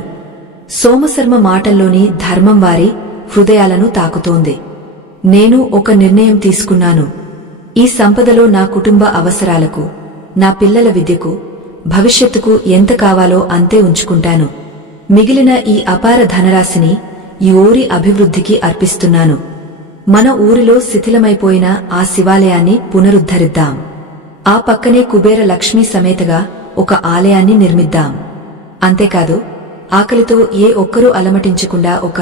సోమశర్మ మాటల్లోని ధర్మం వారి హృదయాలను తాకుతోంది. నేను ఒక నిర్ణయం తీసుకున్నాను. ఈ సంపదలో నా కుటుంబ అవసరాలకు, నా పిల్లల విద్యకు, భవిష్యత్తుకు ఎంత కావాలో అంతే ఉంచుకుంటాను. మిగిలిన ఈ అపార ధనరాశిని ఈ ఊరి అభివృద్ధికి అర్పిస్తున్నాను. మన ఊరిలో శిథిలమైపోయిన ఆ శివాలయాన్ని పునరుద్ధరిద్దాం. ఆ పక్కనే కుబేర లక్ష్మీ సమేతగా ఒక ఆలయాన్ని నిర్మిద్దాం. అంతేకాదు, ఆకలితో ఏ ఒక్కరూ అలమటించకుండా ఒక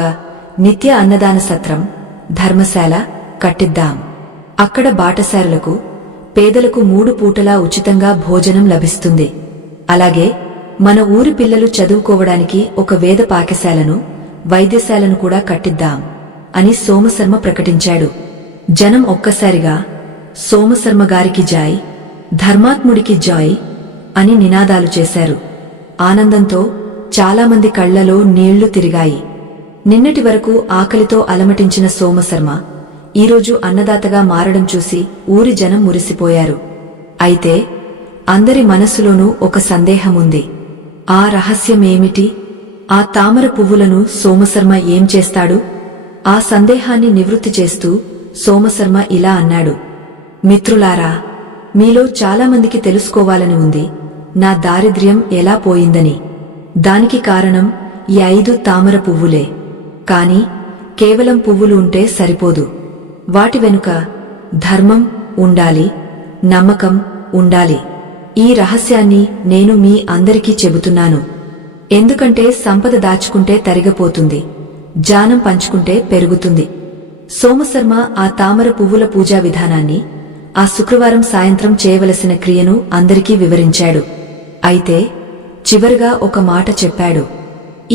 నిత్య అన్నదాన సత్రం, ధర్మశాల కట్టిద్దాం. అక్కడ బాటసారులకు, పేదలకు 3 పూటలా ఉచితంగా భోజనం లభిస్తుంది. అలాగే మన ఊరి పిల్లలు చదువుకోవడానికి ఒక వేద పాఠశాలను, వైద్యశాలను కూడా కట్టిద్దాం అని సోమశర్మ ప్రకటించాడు. జనం ఒక్కసారిగా సోమశర్మ గారికి జాయ్, ధర్మాత్ముడికి జాయ్ అని నినాదాలు చేశారు. ఆనందంతో చాలామంది కళ్లలో నీళ్లు తిరిగాయి. నిన్నటి వరకు ఆకలితో అలమటించిన సోమశర్మ ఈరోజు అన్నదాతగా మారడం చూసి ఊరి జనం మురిసిపోయారు. అయితే అందరి మనస్సులోనూ ఒక సందేహముంది. ఆ రహస్యమేమిటి? ఆ తామర పువ్వులను సోమశర్మ ఏం చేస్తాడు? ఆ సందేహాన్ని నివృత్తి చేస్తూ సోమశర్మ ఇలా అన్నాడు. మిత్రులారా, మీలో చాలామందికి తెలుసుకోవాలని ఉంది నా దారిద్ర్యం ఎలా పోయిందని. దానికి కారణం ఈ 5 తామర పువ్వులే. కాని కేవలం పువ్వులు ఉంటే సరిపోదు. వాటి వెనుక ధర్మం ఉండాలి, నమ్మకం ఉండాలి. ఈ రహస్యాన్ని నేను మీ అందరికీ చెబుతున్నాను. ఎందుకంటే సంపద దాచుకుంటే తరిగిపోతుంది, జానం పంచుకుంటే పెరుగుతుంది. సోమశర్మ ఆ తామర పువ్వుల పూజా విధానాన్ని, ఆ శుక్రవారం సాయంత్రం చేయవలసిన క్రియను అందరికీ వివరించాడు. అయితే చివరిగా ఒక మాట చెప్పాడు.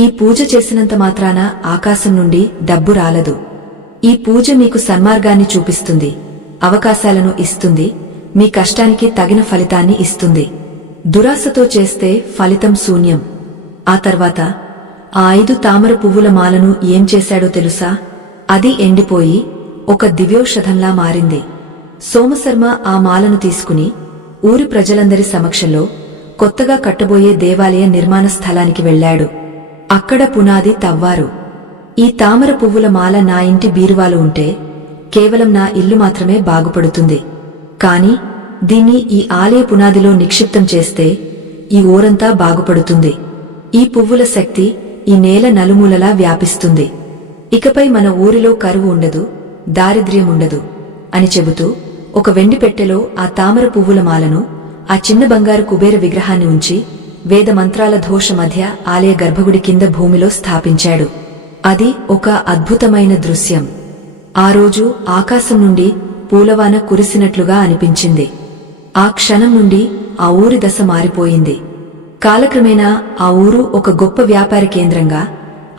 ఈ పూజ చేసినంత మాత్రాన ఆకాశం నుండి డబ్బు రాలదు. ఈ పూజ మీకు సన్మార్గాన్ని చూపిస్తుంది, అవకాశాలను ఇస్తుంది, మీ కష్టానికి తగిన ఫలితాన్ని ఇస్తుంది. దురాశతో చేస్తే ఫలితం శూన్యం. ఆ తర్వాత ఆ 5 తామర పువ్వుల మాలను ఏం చేశాడో తెలుసా? అది ఎండిపోయి ఒక దివ్యౌషధంలా మారింది. సోమశర్మ ఆ మాలను తీసుకుని ఊరి ప్రజలందరి సమక్షంలో కొత్తగా కట్టబోయే దేవాలయ నిర్మాణ స్థలానికి వెళ్లాడు. అక్కడ పునాది తవ్వారు. ఈ తామర పువ్వుల మాల నా ఇంటి బీరువాలో ఉంటే కేవలం నా ఇల్లు మాత్రమే బాగుపడుతుంది. కాని దీన్ని ఈ ఆలయ పునాదిలో నిక్షిప్తం చేస్తే ఈ ఊరంతా బాగుపడుతుంది. ఈ పువ్వుల శక్తి ఈ నేల నలుమూలలా వ్యాపిస్తుంది. ఇకపై మన ఊరిలో కరువు ఉండదు, దారిద్ర్యముండదు అని చెబుతూ ఒక వెండి పెట్టెలో ఆ తామర పువ్వుల మాలను, ఆ చిన్న బంగారు కుబేర విగ్రహాన్ని ఉంచి వేద మంత్రాల ఘోష మధ్య ఆలయ గర్భగుడి కింద భూమిలో స్థాపించాడు. అది ఒక అద్భుతమైన దృశ్యం. ఆ రోజు ఆకాశం నుండి పూలవాన కురిసినట్లుగా అనిపించింది. ఆ క్షణం నుండి ఆ ఊరి దశ మారిపోయింది. కాలక్రమేణా ఆ ఊరు ఒక గొప్ప వ్యాపార కేంద్రంగా,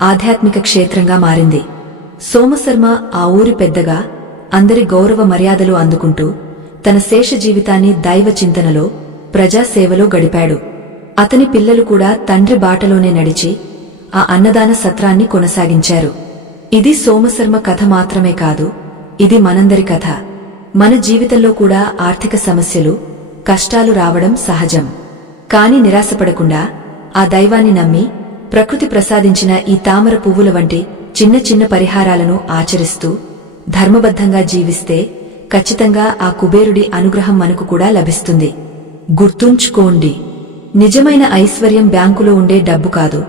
ఆధ్యాత్మిక క్షేత్రంగా మారింది. సోమశర్మ ఆ ఊరి పెద్దగా అందరి గౌరవ మర్యాదలు అందుకుంటూ తన శేష జీవితాన్ని దైవ చింతనలో, ప్రజాసేవలో గడిపాడు. అతని పిల్లలు కూడా తండ్రి బాటలోనే నడిచి ఆ అన్నదాన సత్రాన్ని కొనసాగించారు. ఇది సోమశర్మ కథ మాత్రమే కాదు, ఇది మనందరి కథ. మన జీవితంలో కూడా ఆర్థిక సమస్యలు, కష్టాలు రావడం సహజం. కాని నిరాశపడకుండా ఆ దైవాన్ని నమ్మి ప్రకృతి ప్రసాదించిన ఈ తామర పువ్వుల వంటి చిన్న చిన్న పరిహారాలను ఆచరిస్తూ ధర్మబద్ధంగా జీవిస్తే ఖచ్చితంగా ఆ కుబేరుడి అనుగ్రహం మనకు కూడా లభిస్తుంది. గుర్తుంచుకోండి, నిజమైన ఐశ్వర్యం బ్యాంకులో ఉండే డబ్బు కాదు,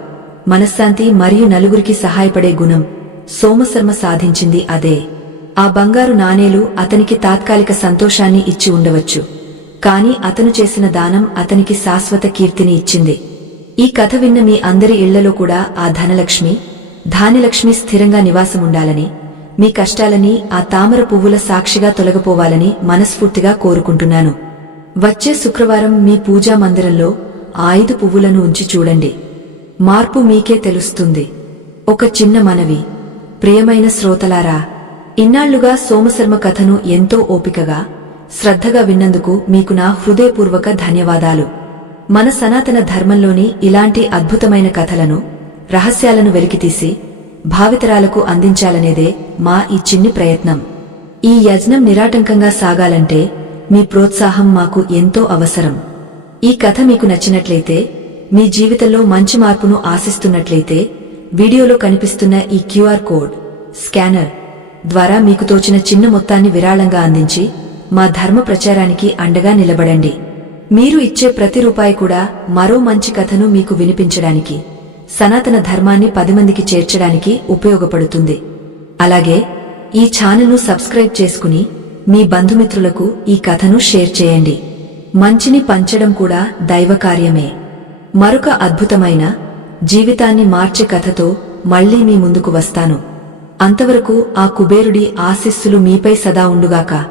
మనశ్శాంతి మరియు నలుగురికి సహాయపడే గుణం. సోమశర్మ సాధించింది అదే. ఆ బంగారు నాణేలు అతనికి తాత్కాలిక సంతోషాన్ని ఇచ్చి ఉండవచ్చు, కాని అతను చేసిన దానం అతనికి శాశ్వత కీర్తిని ఇచ్చింది. ఈ కథ విన్న మీ అందరి ఇళ్లలో కూడా ఆ ధనలక్ష్మి, ధాన్యలక్ష్మి స్థిరంగా నివాసముండాలని, మీ కష్టాలని ఆ తామర పువ్వుల సాక్షిగా తొలగిపోవాలని మనస్ఫూర్తిగా కోరుకుంటున్నాను. వచ్చే శుక్రవారం మీ పూజా మందిరంలో ఆ 5 పువ్వులను ఉంచి చూడండి. మార్పు మీకే తెలుస్తుంది. ఒక చిన్న మనవి, ప్రియమైన శ్రోతలారా, ఇన్నాళ్లుగా సోమశర్మ కథను ఎంతో ఓపికగా, శ్రద్ధగా విన్నందుకు మీకు నా హృదయపూర్వక ధన్యవాదాలు. మన సనాతన ధర్మంలోని ఇలాంటి అద్భుతమైన కథలను, రహస్యాలను వెలికితీసి భావితరాలకు అందించాలనేదే మా ఈ చిన్ని ప్రయత్నం. ఈ యజ్ఞం నిరాటంకంగా సాగాలంటే మీ ప్రోత్సాహం మాకు ఎంతో అవసరం. ఈ కథ మీకు నచ్చినట్లయితే, మీ జీవితంలో మంచి మార్పును ఆశిస్తున్నట్లయితే, వీడియోలో కనిపిస్తున్న ఈ క్యూఆర్ కోడ్ స్కానర్ ద్వారా మీకు తోచిన చిన్న మొత్తాన్ని విరాళంగా అందించి మా ధర్మ ప్రచారానికి అండగా నిలబడండి. మీరు ఇచ్చే ప్రతి రూపాయి కూడా మరో మంచి కథను మీకు వినిపించడానికి, సనాతన ధర్మాన్ని 10 మందికి చేర్చడానికి ఉపయోగపడుతుంది. అలాగే ఈ ఛానల్ను సబ్స్క్రైబ్ చేసుకుని మీ బంధుమిత్రులకు ఈ కథను షేర్ చేయండి. మంచిని పంచడం కూడా దైవకార్యమే. మరొక అద్భుతమైన జీవితాన్ని మార్చే కథతో మళ్లీ మీ ముందుకు వస్తాను. అంతవరకు ఆ కుబేరుడి ఆశీస్సులు మీపై సదా ఉండుగాక.